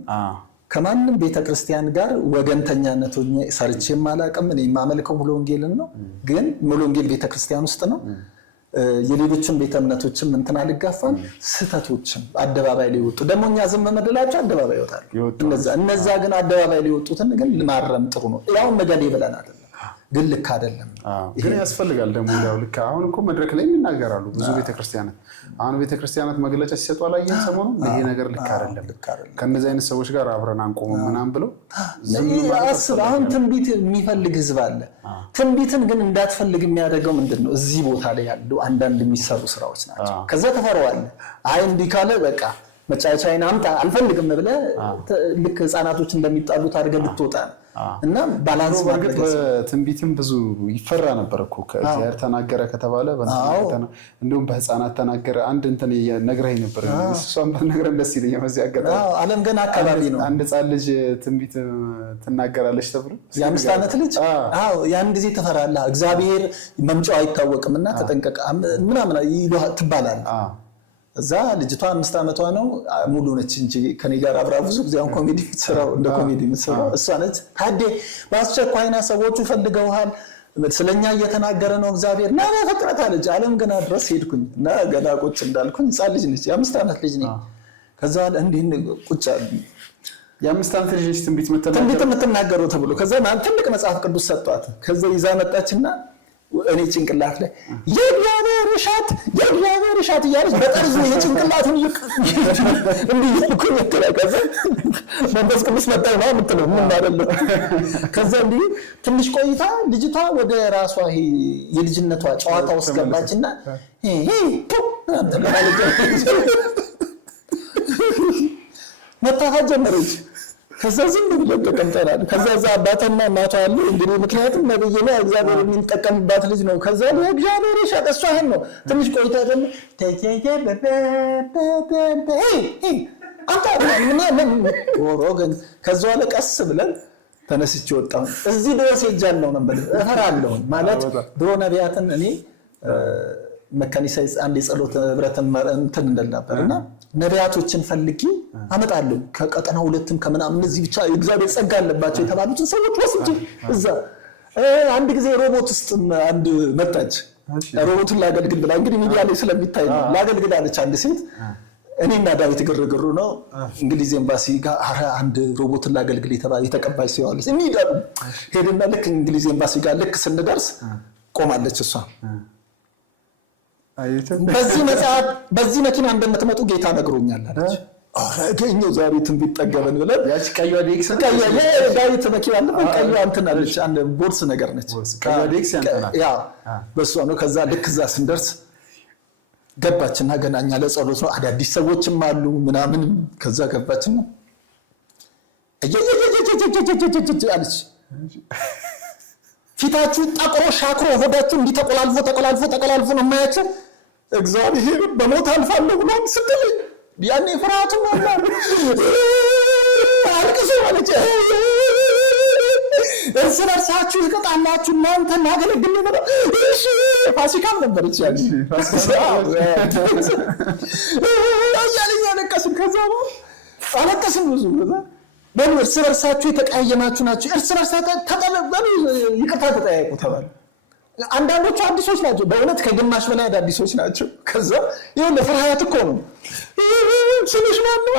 ከማንም ቤተክርስቲያን ጋር ወገንተኛነት ሰርቼም አላውቅም። እኔ የማመልከው ሙሉ ወንጌልን ነው፣ ግን ሙሉ ወንጌል ቤተክርስቲያን ውስጥ ነው። የሌሎችን ቤተ እምነቶችም እንትን አልጋፋም። ስህተቶችም አደባባይ ላይ ወጡ። ደግሞ እኛ ዝም መድላቸው አደባባይ ይወጣሉ። እነዛ ግን አደባባይ ላይ ወጡትን ግን ማረም ጥሩ ነው። ያው መገሌ ብለን አይደለም፣ ግን ልክ አይደለም። ግን ያስፈልጋል ደግሞ ያው ልክ አሁን እኮ መድረክ ላይ ይናገራሉ ብዙ ቤተክርስቲያናት። አሁን ቤተክርስቲያናት መግለጫ ሲሰጡ አላየን ሰሞኑን ይሄ ነገር ልክ አይደለም፣ ከነዚህ አይነት ሰዎች ጋር አብረን አንቆምም ምናምን ብለው አስብ። አሁን ትንቢት የሚፈልግ ህዝብ አለ። ትንቢትን ግን እንዳትፈልግ የሚያደርገው ምንድነው? እዚህ ቦታ ላይ ያሉ አንዳንድ የሚሰሩ ስራዎች ናቸው። ከዛ ተፈረዋለህ። አይ እንዲህ ካለ በቃ መጫወቻዬን አምጣ አልፈልግም ብለህ ልክ ህፃናቶች እንደሚጣሉት አድርገህ ልትወጣ ነው። እና ባላንስ ማድረግ በትንቢትም ብዙ ይፈራ ነበር እኮ ከእግዚአብሔር ተናገረ ከተባለ እንዲሁም በህፃናት ተናገረ አንድ እንትን ነግረኸኝ ነበር። እሷም ነግረን ደስ ይለኛል። በዚህ አጋጣሚ ዓለም ገና አካባቢ ነው። አንድ ህፃን ልጅ ትንቢት ትናገራለች ተብሎ የ5 ዓመት ልጅ ያን ጊዜ ትፈራለህ። እግዚአብሔር መምጫው አይታወቅም እና ተጠንቀቅ ምናምን ትባላለህ። እዛ ልጅቷ 5 ዓመቷ ነው ሙሉ ነች እንጂ ከኔ ጋር አብራ ብዙ ጊዜ አሁን ኮሜዲ የምትሰራው እንደ ኮሜዲ የምትሰራው እሷ ነች። ታዲያ በአስቸኳይና ሰዎቹ ፈልገውሃል ስለኛ እየተናገረ ነው እግዚአብሔር እና ፍቅረት አለች። ዓለም ገና ድረስ ሄድኩኝ እና ገና ቁጭ እንዳልኩኝ ህፃን ልጅ ነች፣ የ5 ዓመት ልጅ ነች። ከዛ እንዲህ ቁጭ አለ የ5 ዓመት ልጅ ትንቢት የምትናገረው ተብሎ ከዛ ትልቅ መጽሐፍ ቅዱስ ሰጧት። ከዛ ይዛ መጣችና እኔ ጭንቅላት ላይ የእግዚአብሔር እሻት እያለች በጠርዙ የጭንቅላቱን እንዲህ እኮ ከዛ መንፈስ ቅዱስ መጣ ነው የምትለው ምን አይደለም። ከዛ እንዲህ ትንሽ ቆይታ ልጅቷ ወደ ራሷ ይሄ የልጅነቷ ጨዋታ ውስጥ ገባችና መታፈት ጀመረች። ከዛ ዝም ብለን ተቀምጠናል። ከዛ አባትና እናቷ አሉ እንግዲህ ምክንያቱም ነብዩ ነው እግዚአብሔር የሚጠቀምባት ልጅ ነው። ከዛ እግዚአብሔር ይሻት እሷ ይሄን ነው። ትንሽ ቆይታ ደግሞ ወሮገን ከዛ ወለ ቀስ ብለን ተነስቼ ወጣሁ። እዚህ ድረስ ሄጃለሁ ነበር እፈራለሁ ማለት ድሮ ነቢያትን እኔ መካኒሳ አንድ የጸሎት ህብረትን እንትን እንደል ነበርና ነቢያቶችን ፈልጊ አመጣለሁ ከቀጠና ሁለትም ከምናምን እዚህ ብቻ እግዚአብሔር ጸጋ አለባቸው የተባሉትን ሰዎች ወስጄ እዛ አንድ ጊዜ ሮቦት ውስጥ አንድ መጣች። ሮቦቱን ላገልግል ብላ እንግዲህ ሚዲያ ላይ ስለሚታይ ነው ላገልግል አለች አንድ ሴት። እኔና ዳዊት ግርግሩ ነው እንግሊዝ ኤምባሲ ጋር አንድ ሮቦትን ላገልግል የተቀባይ ሰው አለች። እንሂዳለን ሄድና ልክ እንግሊዝ ኤምባሲ ጋር ልክ ስንደርስ ቆማለች እሷ። በዚህ መኪና እንደምትመጡ ጌታ ነግሮኛል አለች። አረገኘው ዛሬ ትንቢት ጠገበን ብለን ያቺ ቀይዋ ዴክስ ዳዊት መኪና አለ ቀይዋ እንትን አለች አንድ ቦርስ ነገር ነች። ቀይዋ ዴክስ ያንተና ያ በሷ ነው። ከዛ ልክ እዛ ስንደርስ ገባችና ገናኛ ለጸሎት ነው አዳዲስ ሰዎችም አሉ ምናምን። ከዛ ገባችና አለች ፊታችሁ ጠቅሮ ሻክሮ ሆዳችሁ እንዲህ ተቆላልፎ ነው የማያችሁ። እግዚአብሔር በሞት አልፋለሁ ብሎ ስትለኝ ያኔ ፍርሃቱ ነው አልቅሶ ማለት እርስ በርሳችሁ ይቀጣላችሁ እናንተ እናገለግል ነው። እሺ ፋሲካም ነበር ይችላል አያለኛ ለቀስን። ከዛ አለቀስን ብዙ ከዛ በእርስ በርሳችሁ የተቀያየማችሁ ናችሁ እርስ በርሳችሁ ተጠለበሉ ይቅርታ ተጠያየቁ ተባለ። አንዳንዶቹ አዲሶች ናቸው በእውነት ከግማሽ በላይ አዲሶች ናቸው። ከዛ ይሄን ለፍርሃት እኮ ነው ስልሽ ማን ነው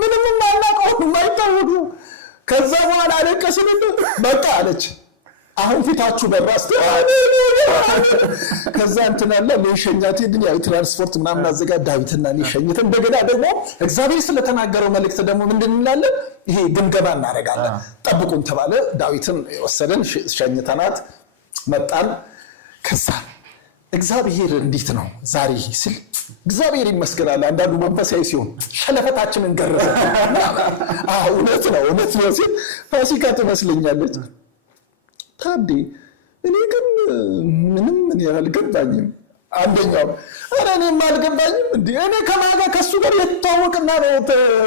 ምንም ማላቀው ማይታወቁ። ከዛ በኋላ አለቀስን በቃ አለች አሁን ፊታችሁ በራስ ከዛ እንትን አለ ለሸኛቴ ግን ያው ትራንስፖርት ምናምን አዘጋጅ ዳዊትና ለሸኝተ እንደገና ደግሞ እግዚአብሔር ስለተናገረው መልእክት ደግሞ ምንድን እንላለን ይሄ ግምገማ እናደርጋለን። ጠብቁን ተባለ። ዳዊትን ወሰደን ሸኝተናት መጣን። ከዛ እግዚአብሔር እንዴት ነው ዛሬ ሲል እግዚአብሔር ይመስገናል። አንዳንዱ መንፈሳዊ ሲሆን ሸለፈታችንን ገረዘ። እውነት ነው ሲል ፋሲካ ትመስለኛለች ታዲ እኔ ግን ምንም ምን ያልገባኝም አንደኛው እኔም አልገባኝም እንዴ እኔ ከማጋ ከሱ ጋር የተዋወቅና ነው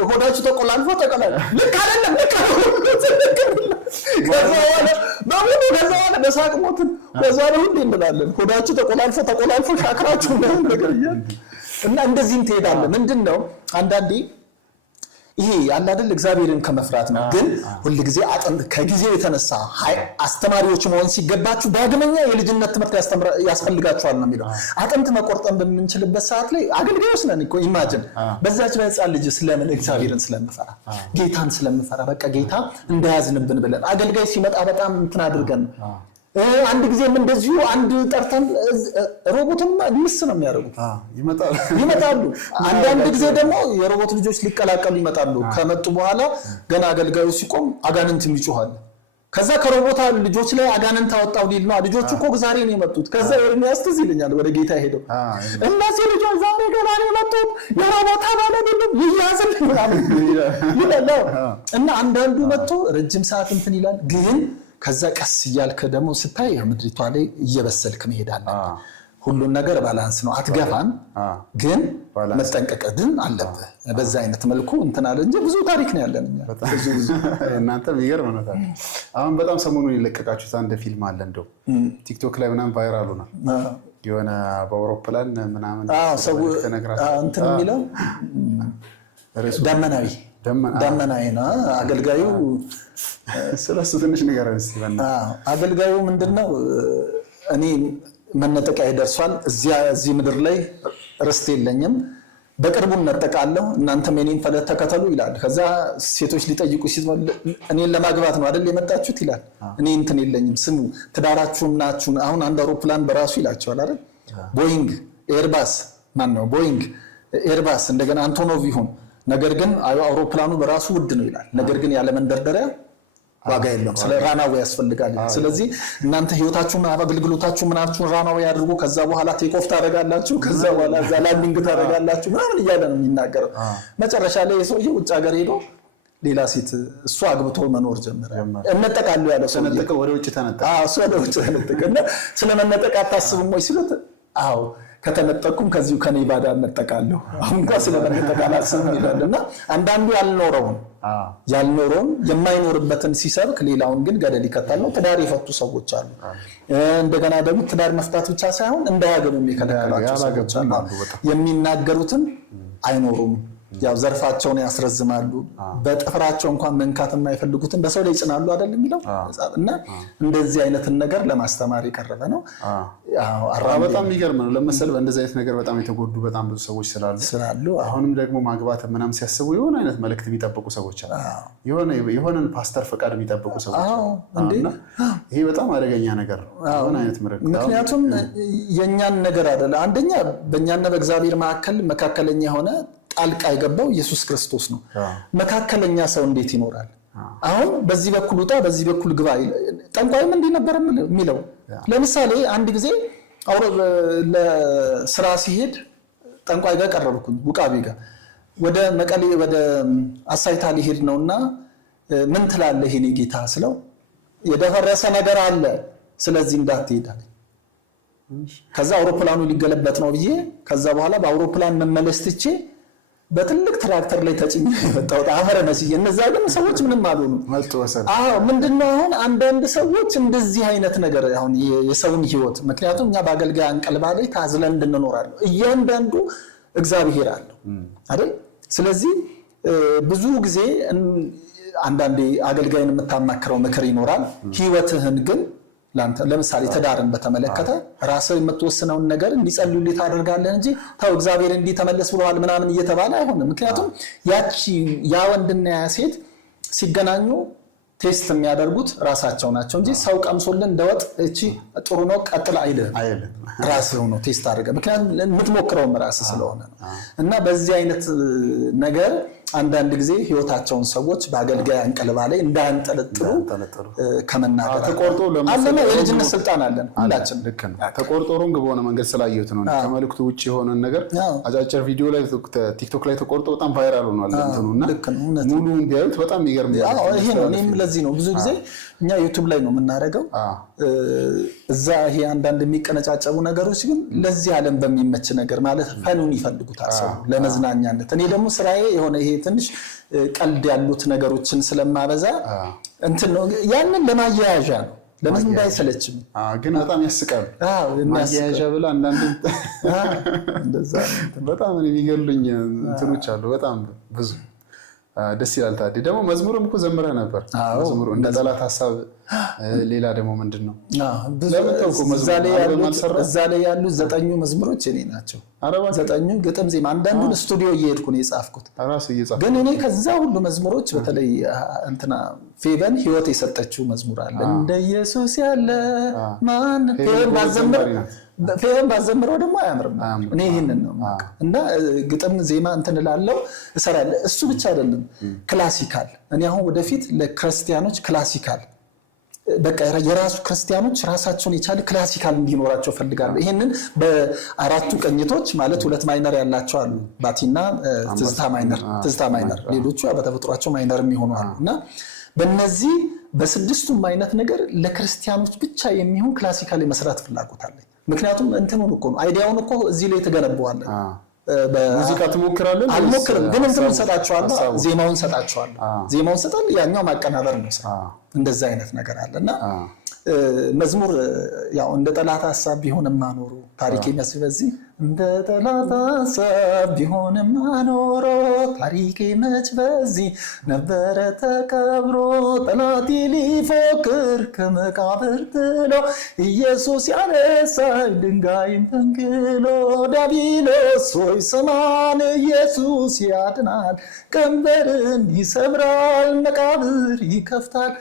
ሆዳችሁ ተቆላልፎ ልክ አይደለም ከዛ በሳቅ ሞትን በዛ ነው እንዴ እንላለን። ሆዳችሁ ተቆላልፎ ሻክራችሁ ነው ነገር እና እንደዚህም ትሄዳለህ። ምንድነው አንዳንዴ ይሄ ያለ አይደል እግዚአብሔርን ከመፍራት ነው። ግን ሁሉ ጊዜ አጥንት ከጊዜው የተነሳ አስተማሪዎች መሆን ሲገባችሁ ዳግመኛ የልጅነት ትምህርት ያስፈልጋችኋል ነው የሚለው። አጥንት መቆርጠን በምንችልበት ሰዓት ላይ አገልጋዮች ነን እኮ ኢማጂን በዛች በህፃን ልጅ ስለምን እግዚአብሔርን ስለምፈራ ጌታን ስለምፈራ በቃ ጌታ እንዳያዝንብን ብለን አገልጋይ ሲመጣ በጣም እንትን አድርገን አንድ ጊዜም እንደዚሁ አንድ ጠርተን ሮቦቱን ምስ ነው የሚያደርጉት ይመጣሉ። አንዳንድ ጊዜ ደግሞ የሮቦት ልጆች ሊቀላቀሉ ይመጣሉ። ከመጡ በኋላ ገና አገልጋዩ ሲቆም አጋንንት ይጮሃል። ከዛ ከሮቦት ልጆች ላይ አጋንንት አወጣው ሊል ነው። ልጆቹ እኮ ዛሬ ነው የመጡት። ከዛ ኤርሚያስ ትዝ ይለኛል ወደ ጌታ ሄደው እነዚህ ልጆች ዛሬ ገና ነው የመጡት የሮቦት አባል አይደለም ይያዝል ይላል እና አንዳንዱ መጥቶ ረጅም ሰዓት እንትን ይላል ግን ከዛ ቀስ እያልከ ደግሞ ስታይ ምድሪቷ ላይ እየበሰልክ መሄድ አለብህ። ሁሉን ነገር ባላንስ ነው። አትገፋም ግን መጠንቀቅድን አለብህ። በዛ አይነት መልኩ እንትን አለ እንጂ ብዙ ታሪክ ነው ያለን እኛ ብዙ እናንተ የሚገርም ነው። አሁን በጣም ሰሞኑን የለቀቃችሁት አንድ ፊልም አለ እንደው ቲክቶክ ላይ ምናምን ቫይራል ሆኗል። የሆነ በአውሮፕላን ምናምን ሰው እንትን የሚለው ደመናዊ ነው አገልጋዩ። ስለሱ ትንሽ ነገር እስቲ አገልጋዩ ምንድነው እኔ መነጠቂያ ይደርሷል እዚህ ምድር ላይ ርስት የለኝም በቅርቡ እንነጠቃለሁ እናንተም የኔን ፈለግ ተከተሉ ይላል። ከዛ ሴቶች ሊጠይቁ እኔን ለማግባት ነው አይደል የመጣችሁት ይላል። እኔ እንትን የለኝም ስሙ ትዳራችሁም ናችሁ። አሁን አንድ አውሮፕላን በራሱ ይላቸዋል አይደል ቦይንግ ኤርባስ ቦይንግ ኤርባስ እንደገና አንቶኖቭ ይሁን ነገር ግን አውሮፕላኑ በራሱ ውድ ነው ይላል። ነገር ግን ያለ መንደርደሪያ ዋጋ የለውም። ስለ ራናዌ ያስፈልጋል። ስለዚህ እናንተ ህይወታችሁን አገልግሎታችሁን ምናችሁን ራናዌ አድርጉ። ከዛ በኋላ ቴክ ኦፍ ታደርጋላችሁ። ከዛ በኋላ እዛ ላንዲንግ ታደርጋላችሁ ምናምን እያለ ነው የሚናገረው። መጨረሻ ላይ የሰውዬ ውጭ ሀገር ሄዶ ሌላ ሴት እሱ አግብቶ መኖር ጀመረ። እነጠቃለሁ ያለው ሰው ተነጠቀ፣ ወደ ውጭ ተነጠቀ። እሱ ወደ ውጭ ተነጠቀ። እና ስለመነጠቅ አታስብም ወይ ሲሉት አዎ ከተነጠቁም ከዚሁ ከኔ ባዳ እነጠቃለሁ አሁን እንኳን ስለመነጠቅ አላስብም ይላል። እና አንዳንዱ ያልኖረውን የማይኖርበትን ሲሰብክ ሌላውን ግን ገደል ይከታል ነው። ትዳር የፈቱ ሰዎች አሉ። እንደገና ደግሞ ትዳር መፍታት ብቻ ሳይሆን እንዳያገቡ የከለከላቸው ሰዎች አሉ። የሚናገሩትን አይኖሩም። ያው ዘርፋቸውን ያስረዝማሉ። በጥፍራቸው እንኳን መንካት የማይፈልጉትን በሰው ላይ ይጭናሉ አይደል የሚለው እና እንደዚህ አይነትን ነገር ለማስተማር የቀረበ ነው። በጣም የሚገርም ነው። ለምሳሌ በእንደዚህ አይነት ነገር በጣም የተጎዱ በጣም ብዙ ሰዎች ስላሉ አሁንም ደግሞ ማግባት ምናምን ሲያስቡ የሆነ አይነት መልእክት የሚጠብቁ ሰዎች አሉ። የሆነን ፓስተር ፈቃድ የሚጠብቁ ሰዎች አሉ። ይሄ በጣም አደገኛ ነገር ነው። የሆነ አይነት መልእክት ምክንያቱም የኛን ነገር አይደለ አንደኛ በእኛና በእግዚአብሔር መካከለኛ የሆነ ጣልቃ የገባው ኢየሱስ ክርስቶስ ነው። መካከለኛ ሰው እንዴት ይኖራል? አሁን በዚህ በኩል ውጣ በዚህ በኩል ግባ። ጠንቋይም እንዲህ ነበር የሚለው። ለምሳሌ አንድ ጊዜ ለስራ ሲሄድ ጠንቋይ ጋር ቀረብኩኝ፣ ውቃቢ ጋር ወደ መቀሌ ወደ አሳይታ ሊሄድ ነውና ምን ትላለህ የኔ ጌታ ስለው የደፈረሰ ነገር አለ ስለዚህ እንዳትሄድ አለኝ። ከዛ አውሮፕላኑ ሊገለበጥ ነው ብዬ ከዛ በኋላ በአውሮፕላን መመለስ ትቼ በትልቅ ትራክተር ላይ ተጭኜ ወጣሁት። አፈረ መስዬ እነዛ ግን ሰዎች ምንም አልሆኑ። ምንድነው አሁን አንዳንድ ሰዎች እንደዚህ አይነት ነገር አሁን የሰውን ህይወት ምክንያቱም እኛ በአገልጋይ አንቀልባ ላይ ታዝለን እንድንኖራለን። እያንዳንዱ እግዚአብሔር አለው አይደል? ስለዚህ ብዙ ጊዜ አንዳንዴ አገልጋይን የምታማክረው ምክር ይኖራል። ህይወትህን ግን ለምሳሌ ትዳርን በተመለከተ ራስህ የምትወስነውን ነገር እንዲጸልዩልህ ታደርጋለህ እንጂ ተው እግዚአብሔር እንዲህ ተመለስ ብለዋል ምናምን እየተባለ አይሆንም። ምክንያቱም ያ ወንድና ያ ሴት ሲገናኙ ቴስት የሚያደርጉት ራሳቸው ናቸው እንጂ ሰው ቀምሶልን እንደወጥ እቺ ጥሩ ነው ቀጥል አይልህ። ራስህ ነው ቴስት አድርገህ ምክንያቱም የምትሞክረውም ራስህ ስለሆነ ነው። እና በዚህ አይነት ነገር አንዳንድ ጊዜ ህይወታቸውን ሰዎች በአገልጋይ አንቀልባ ላይ እንዳንጠለጥሉ ከመናገር ተቆርጦ ለማለት የልጅነት ስልጣን አለን ሁላችን። ልክ ነው። ተቆርጦ ሮንግ በሆነ መንገድ ስላየሁት ነው። ከመልእክቱ ውጪ የሆነ ነገር አጫጭር ቪዲዮ ላይ ቲክቶክ ላይ ተቆርጦ በጣም ቫይራል ሆኗል እንትኑና ሙሉውን ቢያዩት በጣም ይገርም። ይሄ ነው። እኔም ለዚህ ነው ብዙ ጊዜ እኛ ዩቲዩብ ላይ ነው የምናደርገው። እዛ ይሄ አንዳንድ የሚቀነጫጨቡ ነገሮች ግን ለዚህ ዓለም በሚመች ነገር ማለት ፈኑን ይፈልጉታል ሰው ለመዝናኛነት። እኔ ደግሞ ስራዬ የሆነ ይሄ ትንሽ ቀልድ ያሉት ነገሮችን ስለማበዛ እንትን ነው ያንን ለማያያዣ ነው። ለምን እንዳይሰለችም ግን በጣም ያስቃል። ማያያዣ ብላ አንዳንድ እንደዛ በጣም የሚገሉኝ እንትኖች አሉ። በጣም ብዙ ደስ ይላል። ታዲያ ደግሞ መዝሙርም እኮ ዘምረህ ነበር። መዝሙር እንደ ጠላት ሐሳብ ሌላ ደግሞ ምንድነው? እዛ ላይ ያሉ 9 መዝሙሮች እኔ ናቸው። 9 ግጥም ዜማ አንዳንዱን ስቱዲዮ እየሄድኩ ነው የጻፍኩት። ግን እኔ ከዛ ሁሉ መዝሙሮች በተለይ እንትና ፌቨን ህይወት የሰጠችው መዝሙር አለ እንደ ኢየሱስ ያለ ማን ፌቨን ባዘምረው ደግሞ አያምርም። እኔ ይሄንን ነው እና ግጥም ዜማ እንትን እላለሁ እሰራለሁ። እሱ ብቻ አይደለም ክላሲካል። እኔ አሁን ወደፊት ለክርስቲያኖች ክላሲካል በቃ የራሱ ክርስቲያኖች ራሳቸውን የቻለ ክላሲካል እንዲኖራቸው ፈልጋለሁ። ይሄንን በአራቱ ቅኝቶች ማለት 2 ማይነር ያላቸው አሉ፣ ባቲና ትዝታ ማይነር፣ ሌሎቹ በተፈጥሯቸው ማይነር የሚሆኑ አሉ እና በእነዚህ በ6ቱም አይነት ነገር ለክርስቲያኖች ብቻ የሚሆን ክላሲካል የመስራት ፍላጎት አለኝ። ምክንያቱም እንትኑን እኮ ነው አይዲያውን እኮ እዚህ ላይ ተገነባዋለን። ሙዚቃ ትሞክራለህ? አልሞክርም፣ ግን እንትኑን ሰጣቸዋለሁ፣ ዜማውን ሰጣቸዋለሁ። ዜማውን ሰጣል፣ ያኛው ማቀናበር ነው ስራ። እንደዛ አይነት ነገር አለና መዝሙር ያው እንደ ጠላት ሐሳብ ቢሆንማ ኖሮ ታሪክ የሚያስብ በዚህ እንደ ጠላት ሐሳብ ቢሆንማ ኖሮ ታሪክ መች በዚህ ነበረ ተቀብሮ ጠላቴ ሊፎክር ከመቃብር ጥሎ ኢየሱስ ያነሳኝ ድንጋይን ፈንቅሎ ዲያብሎስ ሆይ ስማን ኢየሱስ ያድናል ቀንበርን ይሰብራል መቃብር ይከፍታል።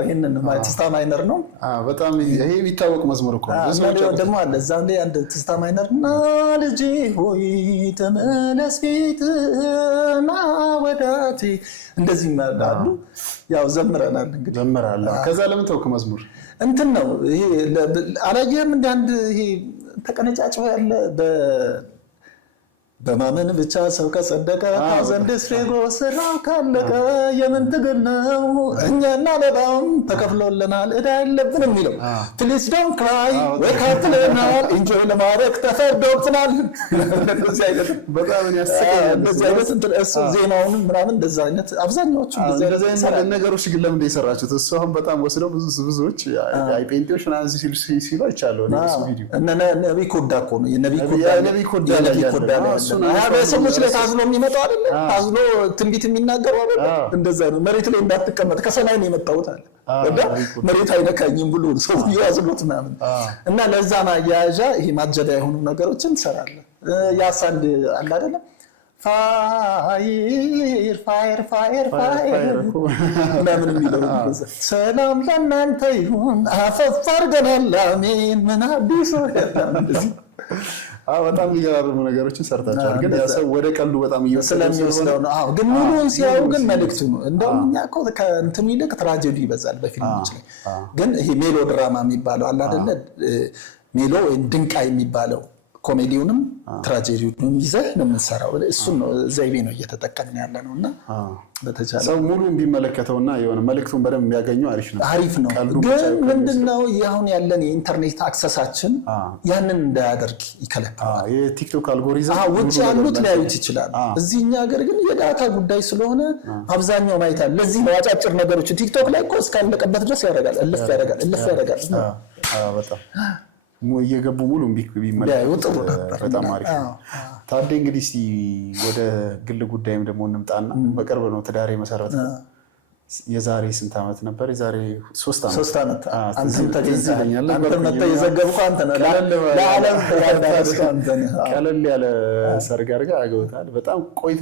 ይሄንን ትዝታ ማይነር ነው። በጣም ይሄ የሚታወቅ መዝሙር እኮ ነው። ደግሞ አለ እዛም ላይ አንድ ትዝታ ማይነር እና ልጄ ሆይ ተመለስ ፊትና ወዳቴ እንደዚህ ይመጣሉ። ያው ዘምረናል እንግዲህ ዘምራለ። ከዛ ለምን ተውክ መዝሙር? እንትን ነው ይሄ አላየህም? እንደ አንድ ይሄ ተቀነጫጭቦ ያለ በማመን ብቻ ሰው ከጸደቀ ዘንድ ፍሬጎ ስራው ካለቀ የምን ትግል ነው እኛና ለባም ተከፍሎልናል ዕዳ የለብን የሚለው ፕሊዝ ዶንት ክራይ ዌክ አፕ ለናል ኢንጆይ ለማድረግ ተፈርዶብናል። በጣም ያስቀኛል። እንደዚህ አይነት እንትን እሱ ዜናውን ምናምን እንደዛ አይነት አብዛኛዎቹ እንደዚህ አይነት ነገሮች ግን ለምን እንደሰራችሁት እሱ አሁን በጣም ወስደው ብዙዎች አይ ፔንቲዎች እና ሲሉ አይቻለሁ ነው እሱ ቪዲዮ እና ነቢ ኮዳ እኮ ነው የነቢ ኮዳ በሰዎች ላይ ታዝሎ የሚመጣው አይደለ? ታዝሎ ትንቢት የሚናገረው አይደለ? እንደዛ ነው። መሬት ላይ እንዳትቀመጥ ከሰማይ ነው የመጣሁት አለ። መሬት አይነካኝም ብሎ ሰው ያዝሎት ምናምን እና ለዛ ማያያዣ ይሄ ማጀዳ የሆኑ ነገሮችን እንሰራለን። ያሳንድ አለ አይደለ? ፋይር ፋይር ፋይር ፋይር ምናምን የሚለው ሰላም ለእናንተ ይሁን አፈፍ አድርገናል አሜን ምን አዲስ በጣም የሚገራርሙ ነገሮችን ሰርታችኋል። ግን ሰው ወደ ቀልዱ በጣም ስለሚወስደው ነው። ግን ሙሉውን ሲያዩ ግን መልእክቱ ነው። እንደውም እኛ እኮ ከእንትኑ ይልቅ ትራጀዲ ይበዛል በፊልሞች ላይ። ግን ይሄ ሜሎ ድራማ የሚባለው አለ አይደለ? ሜሎ ወይም ድንቃ የሚባለው ኮሜዲውንም ትራጀዲውንም ይዘህ ነው የምንሰራው። እሱን ነው ዘይቤ ነው እየተጠቀምን ያለ ነው እና በተቻለ ሰው ሙሉ ቢመለከተውና የሆነ መልእክቱን በደንብ የሚያገኘው አሪፍ ነው። ግን ምንድነው አሁን ያለን የኢንተርኔት አክሰሳችን ያንን እንዳያደርግ ይከለክላል። የቲክቶክ አልጎሪዝም ውጭ ያሉት ሊያዩት ይችላል። እዚህኛ ሀገር ግን የዳታ ጉዳይ ስለሆነ አብዛኛው ማየት አለ። ለዚህ ነው አጫጭር ነገሮች ቲክቶክ ላይ እኮ እስካለቀበት ድረስ ያደርጋል እልፍ ያደርጋል። በጣም እየገቡ ሙሉ ቢመለከቱ በጣም አሪፍ ነው። ታዴ እንግዲህ እስኪ ወደ ግል ጉዳይም ደግሞ እንምጣና በቅርብ ነው ትዳር የመሰረተ የዛሬ ስንት ዓመት ነበር? የዛሬ 3 ዓመት። አንተም ተገኝተሃል። አንተም መጥተህ የዘገብከው አንተ ነህ። ለዓለም ቀለል ያለ ሰርግ አድርገህ አግብተሃል። በጣም ቆይቶ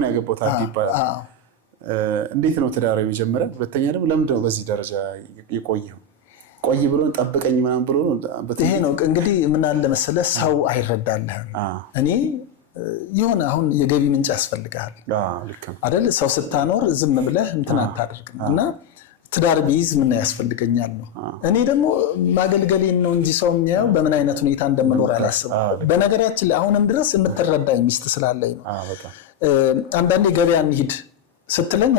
ነው ያገባው ታዴ ይባላል። እንዴት ነው ትዳር የመጀመሪያ? ሁለተኛ ደግሞ ለምንድን ነው በዚህ ደረጃ የቆየው? ቆይ ብሎ ጠብቀኝ ምናምን ብሎ ይሄ ነው እንግዲህ ምን አለ መሰለህ ሰው አይረዳልህም። እኔ የሆነ አሁን የገቢ ምንጭ ያስፈልጋል አይደል? ሰው ስታኖር ዝም ብለህ እንትን አታደርግም እና ትዳር ቢይዝ ምን ያስፈልገኛል ነው። እኔ ደግሞ ማገልገሌን ነው እንጂ ሰው የሚያየው በምን አይነት ሁኔታ እንደምኖር አላስብም። በነገራችን ላይ አሁንም ድረስ የምትረዳኝ ሚስት ስላለኝ ነው። አንዳንዴ ገበያ እንሂድ ስትለኝ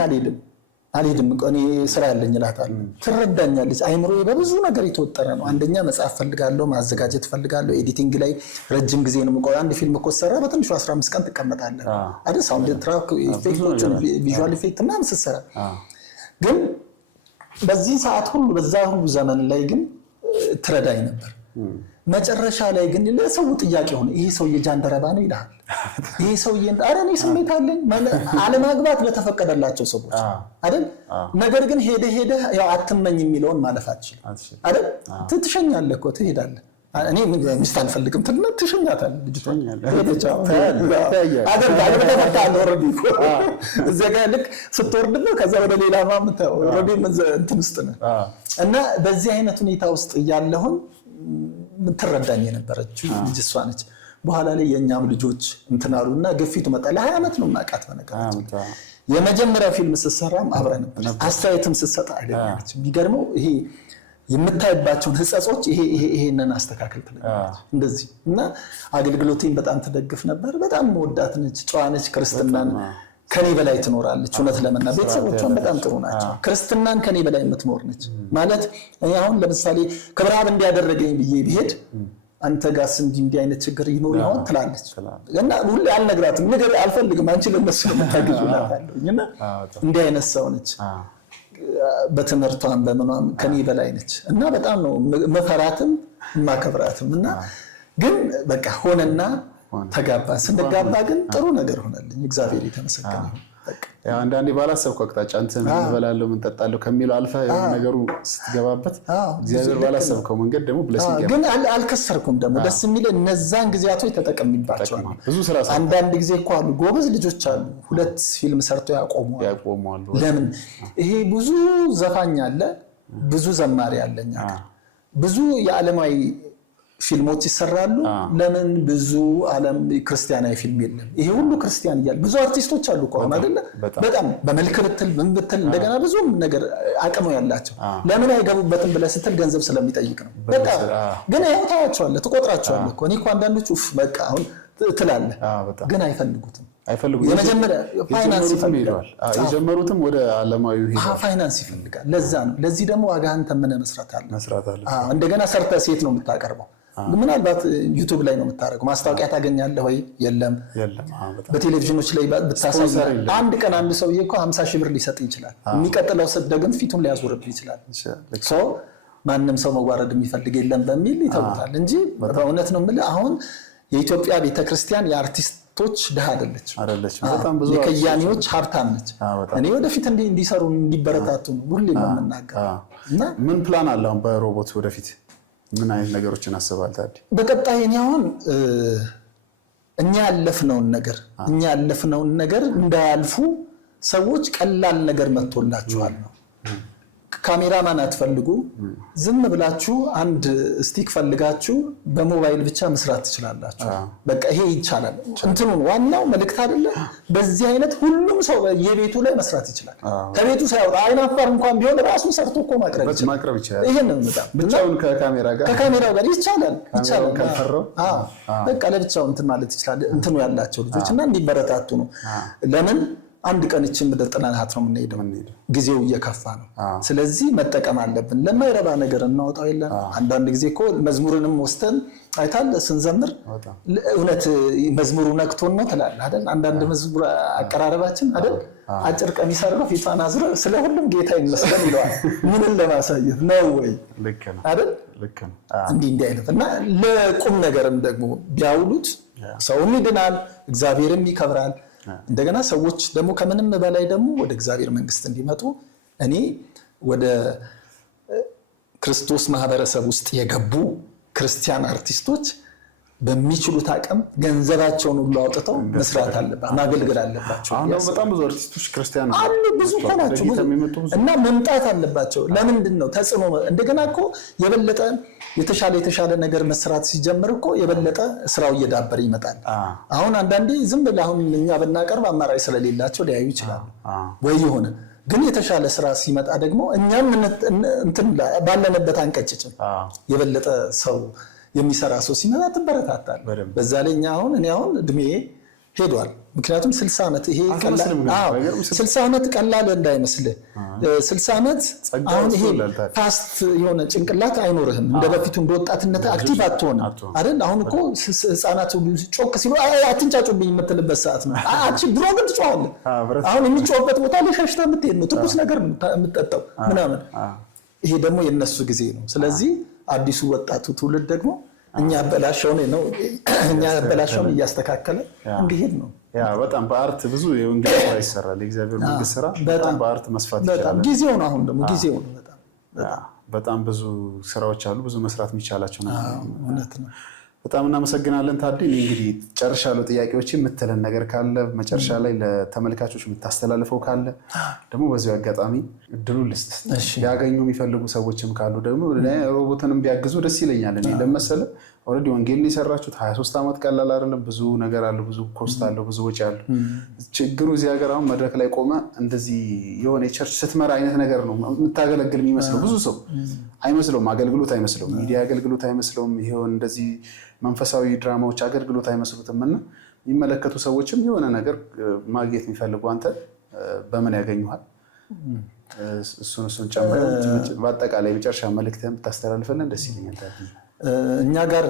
አልሄድም እኔ ስራ ያለኝ እላታለሁ። ትረዳኛለች። አይምሮዬ በብዙ ነገር የተወጠረ ነው። አንደኛ መጽሐፍ ፈልጋለሁ፣ ማዘጋጀት ፈልጋለሁ። ኤዲቲንግ ላይ ረጅም ጊዜ ነው የምቆየው። አንድ ፊልም እኮ ሰራ በትንሹ 15 ቀን ትቀመጣለህ አይደል? ሳውንድ ትራክ ኢፌክቶችን ቪዥዋል ኢፌክት ምናምን ስትሰራ ግን በዚህ ሰዓት ሁሉ በዛ ሁሉ ዘመን ላይ ግን ትረዳኝ ነበር። መጨረሻ ላይ ግን ለሰው ጥያቄ ሆነ። ይሄ ሰውዬ ጃንደረባ ነው ይላል። ይሄ ሰውዬ ኧረ እኔ ስሜት አለኝ አለማግባት ለተፈቀደላቸው ሰዎች አይደል? ነገር ግን ሄደ ያው አትመኝ የሚለውን ማለፍ አትችልም አይደል? ትሸኛለህ እኮ ትሄዳለህ። እኔ ሚስት አልፈልግም ትሸኛታለህ። ልጅቷን እዚያ ጋር ልክ ስትወርድብህ ከዛ ወደ ሌላ ማምተው ኦልሬዲ እንትን ውስጥ ነህ እና በዚህ አይነት ሁኔታ ውስጥ እያለሁን ምትረዳኝ የነበረችው ልጅ እሷ ነች። በኋላ ላይ የኛም ልጆች እንትናሉና ግፊቱ መጣ። ለ20 ዓመት ነው ማቃት በነገራችን። የመጀመሪያው ፊልም ስትሰራም አብረን ነበር። አስተያየትም ስትሰጥ አይደለች። የሚገርመው ይሄ የምታይባቸውን ህጸጾች ይሄንን አስተካክል ትለኛለች እንደዚህ እና አገልግሎቴን በጣም ትደግፍ ነበር። በጣም መወዳት ነች፣ ጨዋ ነች። ክርስትናን ከኔ በላይ ትኖራለች። እውነት ለመናገር ቤተሰቦቿን በጣም ጥሩ ናቸው። ክርስትናን ከኔ በላይ የምትኖር ነች ማለት እኔ አሁን ለምሳሌ ክብረአብ እንዲያደረገኝ ብዬ ብሄድ አንተ ጋርስ እንዲህ አይነት ችግር ይኖር ይሆን ትላለች እና ሁሌ አልነግራትም። ነገር አልፈልግም አንቺ ለነሱ የምታግዙ እላታለሁኝ እና እንዲህ አይነት ሰው ነች። በትምህርቷም በምኗም ከኔ በላይ ነች እና በጣም ነው መፈራትም ማከብራትም እና ግን በቃ ሆነና ተጋባ። ስንጋባ ግን ጥሩ ነገር ሆነልኝ። እግዚአብሔር የተመሰገነ ይሁን። ያው አንዳንዴ ባላሰብኩ አቅጣጫ እንትን እንበላለው ምን ጠጣለው ከሚለው አልፈ ነገሩ ስትገባበት እግዚአብሔር ባላሰብከው መንገድ ደግሞ ብለሲንግ ግን አልከሰርኩም። ደግሞ ደስ የሚል እነዛን ጊዜያቶች ተጠቀምባቸው። ብዙ ስራ አንዳንድ ጊዜ እኮ አሉ ጎበዝ ልጆች አሉ 2 ፊልም ሰርተው ያቆማሉ። ለምን ይሄ ብዙ ዘፋኝ አለ፣ ብዙ ዘማሪ አለኛ፣ ብዙ የዓለማዊ ፊልሞች ይሰራሉ። ለምን ብዙ ዓለም ክርስቲያናዊ ፊልም የለም? ይሄ ሁሉ ክርስቲያን እያለ ብዙ አርቲስቶች አሉ እኮ አይደለ? በጣም በመልክ ብትል ምን ብትል እንደገና ብዙ ነገር አቅሙ ያላቸው ለምን አይገቡበትም ብለህ ስትል ገንዘብ ስለሚጠይቅ ነው። በቃ ግን ያው ታያቸዋለህ፣ ትቆጥራቸዋለህ እኮ። እኔ እኮ አንዳንዶች ኡፍ በቃ አሁን ትላለህ፣ ግን አይፈልጉትም። የመጀመሪያ ፋይናንስ ይፈልጋል። የጀመሩትም ወደ ዓለማዊ ፋይናንስ ይፈልጋል። ለዛ ነው። ለዚህ ደግሞ ዋጋህን ተምነህ መስራት አለ። እንደገና ሰርተህ ሴት ነው የምታቀርበው። ምናልባት ዩቲዩብ ላይ ነው የምታደርገው። ማስታወቂያ ታገኛለህ ወይ? የለም። በቴሌቪዥኖች ላይ ብታሳይ አንድ ቀን አንድ ሰውዬ እኮ 50 ሺህ ብር ሊሰጥ ይችላል። የሚቀጥለው ስትደግም ፊቱን ሊያዞርብህ ይችላል። ማንም ሰው መዋረድ የሚፈልግ የለም በሚል ይተውታል እንጂ በእውነት ነው የምልህ አሁን የኢትዮጵያ ቤተክርስቲያን የአርቲስቶች ድሃ አይደለች። የከያኒዎች ሀብታም ነች። እኔ ወደፊት እንዲሰሩ እንዲበረታቱ ነው ሁሌ የምናገረው። እና ምን ፕላን አለ አሁን በሮቦት ወደፊት ምን አይነት ነገሮችን አስባል ታዲያ? በቀጣይ እኔ አሁን እኛ ያለፍነውን ነገር እንዳያልፉ ሰዎች ቀላል ነገር መጥቶላችኋል ነው። ካሜራማን አትፈልጉ፣ ዝም ብላችሁ አንድ ስቲክ ፈልጋችሁ በሞባይል ብቻ መስራት ትችላላችሁ። በቃ ይሄ ይቻላል። እንትኑን ዋናው መልእክት አይደለ? በዚህ አይነት ሁሉም ሰው የቤቱ ላይ መስራት ይችላል። ከቤቱ ሳይወጣ አይናፋር እንኳን ቢሆን ራሱን ሰርቶ እኮ ማቅረብ ይችላል። ይሄን ነው ብቻውን ከካሜራው ጋር ይቻላል። በቃ ለብቻው እንትን ማለት ይችላል። እንትኑ ያላቸው ልጆች እና እንዲበረታቱ ነው። ለምን አንድ ቀን እቺ ምድር ጥላናት ነው የምንሄደው። ጊዜው እየከፋ ነው። ስለዚህ መጠቀም አለብን። ለማይረባ ነገር እናወጣው የለም። አንዳንድ ጊዜ እኮ መዝሙርንም ወስተን አይታል ስንዘምር እውነት መዝሙሩ ነክቶን ነው ትላለህ አይደል? አንዳንድ መዝሙር አቀራረባችን አይደል? አጭር ቀሚስ አድርገው ፊቷን አዝረው ስለ ሁሉም ጌታ ይመስገን ይለዋል። ምንን ለማሳየት ነው ወይ አይደል? እንዲህ አይነት እና ለቁም ነገርም ደግሞ ቢያውሉት ሰውም ይድናል፣ እግዚአብሔርም ይከብራል። እንደገና ሰዎች ደግሞ ከምንም በላይ ደግሞ ወደ እግዚአብሔር መንግስት እንዲመጡ እኔ ወደ ክርስቶስ ማህበረሰብ ውስጥ የገቡ ክርስቲያን አርቲስቶች በሚችሉት አቅም ገንዘባቸውን ሁሉ አውጥተው መስራት አለባቸው፣ ማገልገል አለባቸው። አሁን በጣም ብዙ አርቲስቶች ክርስቲያን አሉ፣ ብዙ ናቸው እና መምጣት አለባቸው። ለምንድን ነው ተጽዕኖ? እንደገና እኮ የበለጠ የተሻለ ነገር መስራት ሲጀምር እኮ የበለጠ ስራው እየዳበረ ይመጣል። አሁን አንዳንዴ ዝም ብለህ አሁን እኛ ብናቀርብ አማራጭ ስለሌላቸው ሊያዩ ይችላሉ ወይ የሆነ ግን የተሻለ ስራ ሲመጣ ደግሞ እኛም እንትን ባለንበት አንቀጭጭም። የበለጠ ሰው የሚሰራ ሰው ሲመጣ ትበረታታል። በዛ ላይ እኔ አሁን እድሜ ሄዷል። ምክንያቱም 60 ዓመት ይሄ ቀላል 60 ዓመት ቀላል እንዳይመስልህ 60 ዓመት አሁን ይሄ ፋስት የሆነ ጭንቅላት አይኖርህም። እንደ በፊቱ እንደወጣትነት አክቲቭ አትሆንም አይደል? አሁን እኮ ህፃናት ጮክ ሲሉ አትንጫጩብኝ የምትልበት ሰዓት ነው። ድሮ ግን ትጮሃለህ። አሁን የሚጮህበት ቦታ ላይ ሸሽተህ የምትሄድ ነው። ትኩስ ነገር የምትጠጣው ምናምን። ይሄ ደግሞ የነሱ ጊዜ ነው። ስለዚህ አዲሱ ወጣቱ ትውልድ ደግሞ እኛ ያበላሸውን እያስተካከለ እንዲሄድ ነው። በጣም በአርት ብዙ የወንጌል ስራ ይሰራል። የእግዚአብሔር መንግስት ስራ በጣም በአርት መስፋት ይችላል። ጊዜው ነው። አሁን ደግሞ ጊዜው ነው። በጣም ብዙ ስራዎች አሉ፣ ብዙ መስራት የሚቻላቸው ነው። እውነት ነው። በጣም እናመሰግናለን ታዲ። እንግዲህ ጨርሻለሁ። ጥያቄዎች የምትለን ነገር ካለ መጨረሻ ላይ ለተመልካቾች የምታስተላልፈው ካለ ደግሞ በዚሁ አጋጣሚ እድሉን ልስጥ። ያገኙ የሚፈልጉ ሰዎችም ካሉ ደግሞ ሮቦትንም ቢያግዙ ደስ ይለኛል። እኔ ለመሰለ ኦልሬዲ ወንጌልን የሰራችሁት 23 ዓመት ቀላል አይደለም። ብዙ ነገር አለ፣ ብዙ ኮስት አለው፣ ብዙ ወጪ አለው። ችግሩ እዚህ ሀገር አሁን መድረክ ላይ ቆመ እንደዚህ የሆነ የቸርች ስትመራ አይነት ነገር ነው የምታገለግል የሚመስለው። ብዙ ሰው አይመስለውም፣ አገልግሎት አይመስለውም፣ ሚዲያ አገልግሎት አይመስለውም። ይሄውን እንደዚህ መንፈሳዊ ድራማዎች አገልግሎት አይመስሉትም። እና የሚመለከቱ ሰዎችም የሆነ ነገር ማግኘት የሚፈልጉ አንተ በምን ያገኙሃል? እሱን ጨምረው በአጠቃላይ መጨረሻ መልእክትህን ብታስተላልፈልን ደስ ይለኛል። እኛ ጋር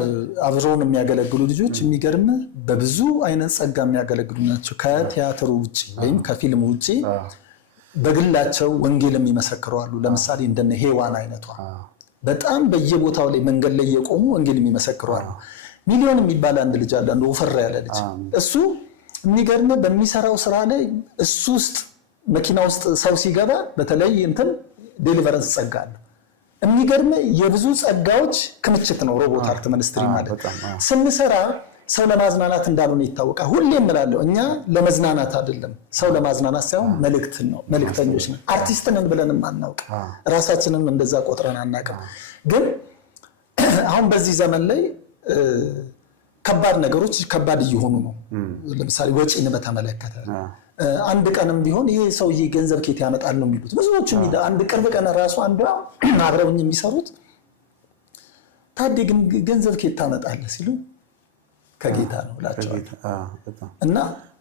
አብረውን የሚያገለግሉ ልጆች የሚገርም በብዙ አይነት ጸጋ የሚያገለግሉ ናቸው። ከቲያትሩ ውጭ ወይም ከፊልም ውጭ በግላቸው ወንጌል የሚመሰክሩ አሉ። ለምሳሌ እንደነ ሄዋን አይነቷ በጣም በየቦታው ላይ መንገድ ላይ የቆሙ ወንጌል የሚመሰክሩ አሉ። ሚሊዮን የሚባል አንድ ልጅ አለ፣ አንዱ ወፈር ያለ ልጅ። እሱ የሚገርም በሚሰራው ስራ ላይ እሱ ውስጥ መኪና ውስጥ ሰው ሲገባ በተለይ እንትን ዴሊቨረንስ ጸጋ አለ። የሚገርም የብዙ ጸጋዎች ክምችት ነው ሮቦት አርት ሚኒስትሪ ማለት። ስንሰራ ሰው ለማዝናናት እንዳልሆነ ይታወቃል። ሁሌም እላለሁ እኛ ለመዝናናት አይደለም፣ ሰው ለማዝናናት ሳይሆን መልእክተኞች ነን። አርቲስት ነን ብለንም አናውቅ፣ ራሳችንም እንደዛ ቆጥረን አናውቅም። ግን አሁን በዚህ ዘመን ላይ ከባድ ነገሮች ከባድ እየሆኑ ነው። ለምሳሌ ወጪን በተመለከተ አንድ ቀንም ቢሆን ይሄ ሰውዬ ገንዘብ ኬት ያመጣል ነው የሚሉት ብዙዎቹ። አንድ ቅርብ ቀን ራሱ አንዷ አብረውኝ የሚሰሩት ታዴ ግን ገንዘብ ኬት ታመጣለህ ሲሉ ከጌታ ነው እላቸዋለሁ። እና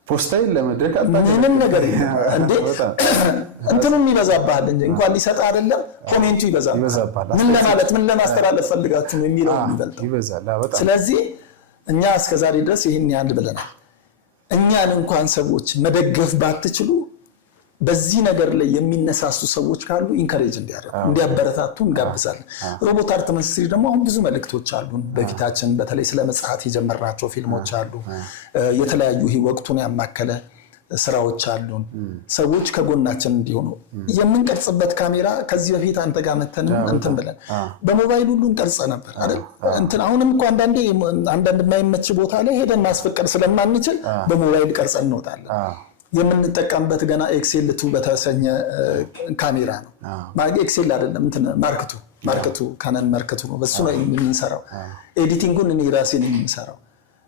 ፖስታይን ለመድረክ ምንም ነገር እንዴ እንትኑም ይበዛብሃል እንጂ እንኳን ሊሰጥ አይደለም ኮሜንቱ ይበዛብሃል። ምን ለማለት ምን ለማስተላለፍ ፈልጋችሁ የሚለው ይበዛል። ስለዚህ እኛ እስከዛሬ ድረስ ይሄን ያህል ብለናል። እኛን እንኳን ሰዎች መደገፍ ባትችሉ በዚህ ነገር ላይ የሚነሳሱ ሰዎች ካሉ ኢንካሬጅ እንዲያበረታቱ እንጋብዛለን። ሮቦት አርት ሚኒስትሪ ደግሞ አሁን ብዙ መልእክቶች አሉን በፊታችን። በተለይ ስለ መጽሐፍ የጀመርናቸው ፊልሞች አሉ። የተለያዩ ወቅቱን ያማከለ ስራዎች አሉን። ሰዎች ከጎናችን እንዲሆኑ የምንቀርጽበት ካሜራ ከዚህ በፊት አንተ ጋር መተን እንትን ብለን በሞባይል ሁሉ እንቀርጽ ነበር አይደል? እንትን አሁንም እኮ አንዳንድ የማይመች ቦታ ላይ ሄደን ማስፈቀድ ስለማንችል በሞባይል ቀርጸን እንወጣለን። የምንጠቀምበት ገና ኤክሴል 2 በተሰኘ ካሜራ ነው። ኤክሴል አይደለም እንትን ማርክቱ ካነን ማርክቱ ነው። በሱ ነው የምንሰራው። ኤዲቲንጉን እኔ ራሴ ነኝ የምሰራው።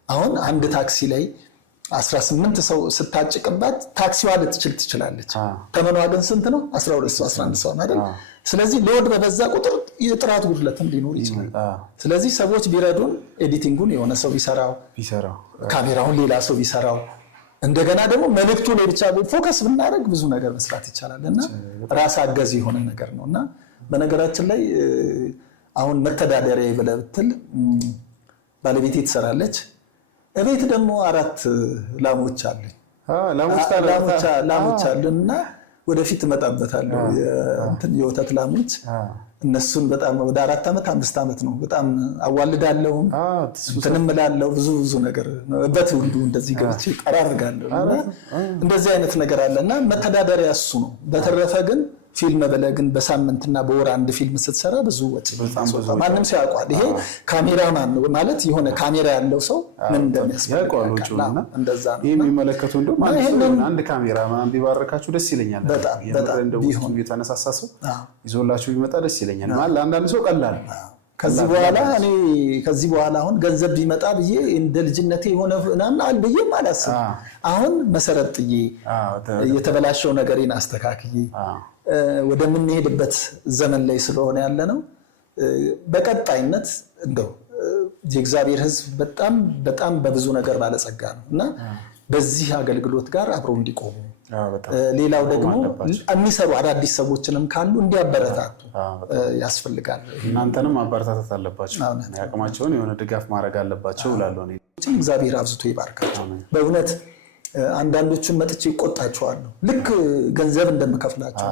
አሁን አንድ ታክሲ ላይ 18 ሰው ስታጭቅባት ታክሲዋ ልትችል ትችላለች። ተመኗ ግን ስንት ነው? 12 ሰው 11 ሰው አይደል? ስለዚህ ሎድ በበዛ ቁጥር የጥራት ጉድለትም ሊኖር ይችላል። ስለዚህ ሰዎች ቢረዱን ኤዲቲንጉን የሆነ ሰው ቢሰራው፣ ካሜራውን ሌላ ሰው ቢሰራው፣ እንደገና ደግሞ መልእክቱ ላይ ብቻ ፎከስ ብናደርግ ብዙ ነገር መስራት ይቻላል እና ራስ አገዝ የሆነ ነገር ነው እና በነገራችን ላይ አሁን መተዳደሪያ ብለህ ብትል ባለቤቴ ትሰራለች። እቤት ደግሞ 4 ላሞች አሉኝ። ላሞች አሉና ወደፊት እመጣበታለሁ። የወተት ላሞች እነሱን በጣም ወደ 4 ዓመት 5 ዓመት ነው በጣም አዋልዳለሁ፣ እንትንም እላለሁ ብዙ ነገር በትውልዱ እንደዚህ ገብቼ ጠራርጋለሁ እና እንደዚህ አይነት ነገር አለና መተዳደሪያ እሱ ነው። በተረፈ ግን ፊልም ብለህ ግን በሳምንትና በወር አንድ ፊልም ስትሰራ ብዙ ወጪ ማንም ሰው ያውቃል። ይሄ ካሜራማን ነው ማለት የሆነ ካሜራ ያለው ሰው ምን እንደሚያስፈልግ እንደዛ ነው። ይሄ የሚመለከቱ እንደውም አንድ ካሜራማን ቢባረካችሁ ደስ ይለኛል። በጣም እንደው የተነሳሳ ሰው ይዞላችሁ ቢመጣ ደስ ይለኛል። ማለት ለአንዳንድ ሰው ቀላል ከዚህ በኋላ አሁን ገንዘብ ቢመጣ ብዬ እንደ ልጅነቴ የሆነ ምናምን አልብዬ አላስብም። አሁን መሰረት ጥዬ የተበላሸው ነገሬን አስተካክዬ ወደምንሄድበት ዘመን ላይ ስለሆነ ያለ ነው። በቀጣይነት እንደው የእግዚአብሔር ሕዝብ በጣም በብዙ ነገር ባለጸጋ ነው እና በዚህ አገልግሎት ጋር አብረው እንዲቆሙ፣ ሌላው ደግሞ የሚሰሩ አዳዲስ ሰዎችንም ካሉ እንዲያበረታቱ ያስፈልጋል። እናንተንም ማበረታታት አለባቸው። ያቅማቸውን የሆነ ድጋፍ ማድረግ አለባቸው እላለሁ። እግዚአብሔር አብዝቶ ይባርካቸው። በእውነት አንዳንዶቹን መጥቼ ይቆጣቸዋለሁ ልክ ገንዘብ እንደምከፍላቸው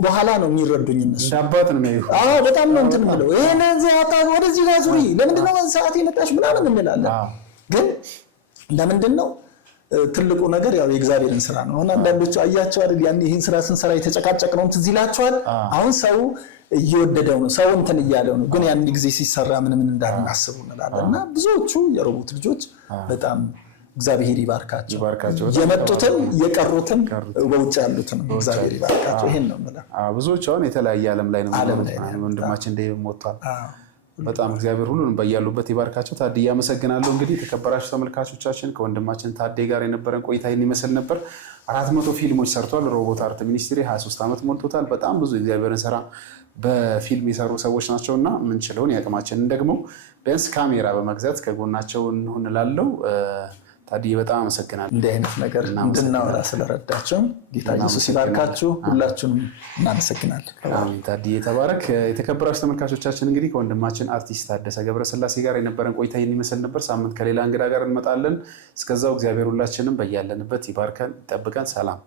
በኋላ ነው የሚረዱኝ እነሱ እንዳባት ነው የሚያዩ። በጣም ነው እንትን ብለው ይሄን ወደዚህ ጋር ዙሪ ለምንድን ነው ሰዓት የመጣሽ ምናምን እንላለን። ግን ለምንድን ነው ትልቁ ነገር ያው የእግዚአብሔርን ስራ ነው። አንዳንዶቹ አያቸው አይደል ያን ይሄን ስራ ስንሰራ የተጨቃጨቅነው ትዝ ይላቸዋል። አሁን ሰው እየወደደው ነው፣ ሰው እንትን እያለው ነው። ግን ያን ጊዜ ሲሰራ ምን እንዳናስቡ እንላለን እና ብዙዎቹ የሮቦት ልጆች በጣም እግዚአብሔር ይባርካቸው። የመጡትም የቀሩትም በውጭ ያሉትም እግዚአብሔር ይባርካቸው። ይሄን ነው ማለት። ብዙዎች አሁን የተለያየ ዓለም ላይ ነው። ወንድማችን እንደ ሞቷል። በጣም እግዚአብሔር ሁሉንም በያሉበት ይባርካቸው። ታዲያ አመሰግናለሁ። እንግዲህ የተከበራችሁ ተመልካቾቻችን ከወንድማችን ታዴ ጋር የነበረን ቆይታ ይህን ይመስል ነበር። 400 ፊልሞች ሰርቷል። ሮቦት አርት ሚኒስትሪ 23 ዓመት ሞልቶታል። በጣም ብዙ እግዚአብሔርን ስራ በፊልም የሰሩ ሰዎች ናቸውና ምንችለውን ያቅማችንን ደግሞ ቢያንስ ካሜራ በመግዛት ከጎናቸው እንሁን እላለሁ። ታዲያ በጣም አመሰግናለሁ። እንዲህ አይነት ነገር እንድናወራ ስለረዳችሁ ጌታ ኢየሱስ ይባርካችሁ። ሁላችሁንም እናመሰግናለን። አሜን። ታዲያ ተባረክ። የተከበራችሁ ተመልካቾቻችን እንግዲህ ከወንድማችን አርቲስት ታደሰ ገብረስላሴ ጋር የነበረን ቆይታ ይህን ይመስል ነበር። ሳምንት ከሌላ እንግዳ ጋር እንመጣለን። እስከዛው እግዚአብሔር ሁላችንም በያለንበት ይባርከን፣ ይጠብቀን። ሰላም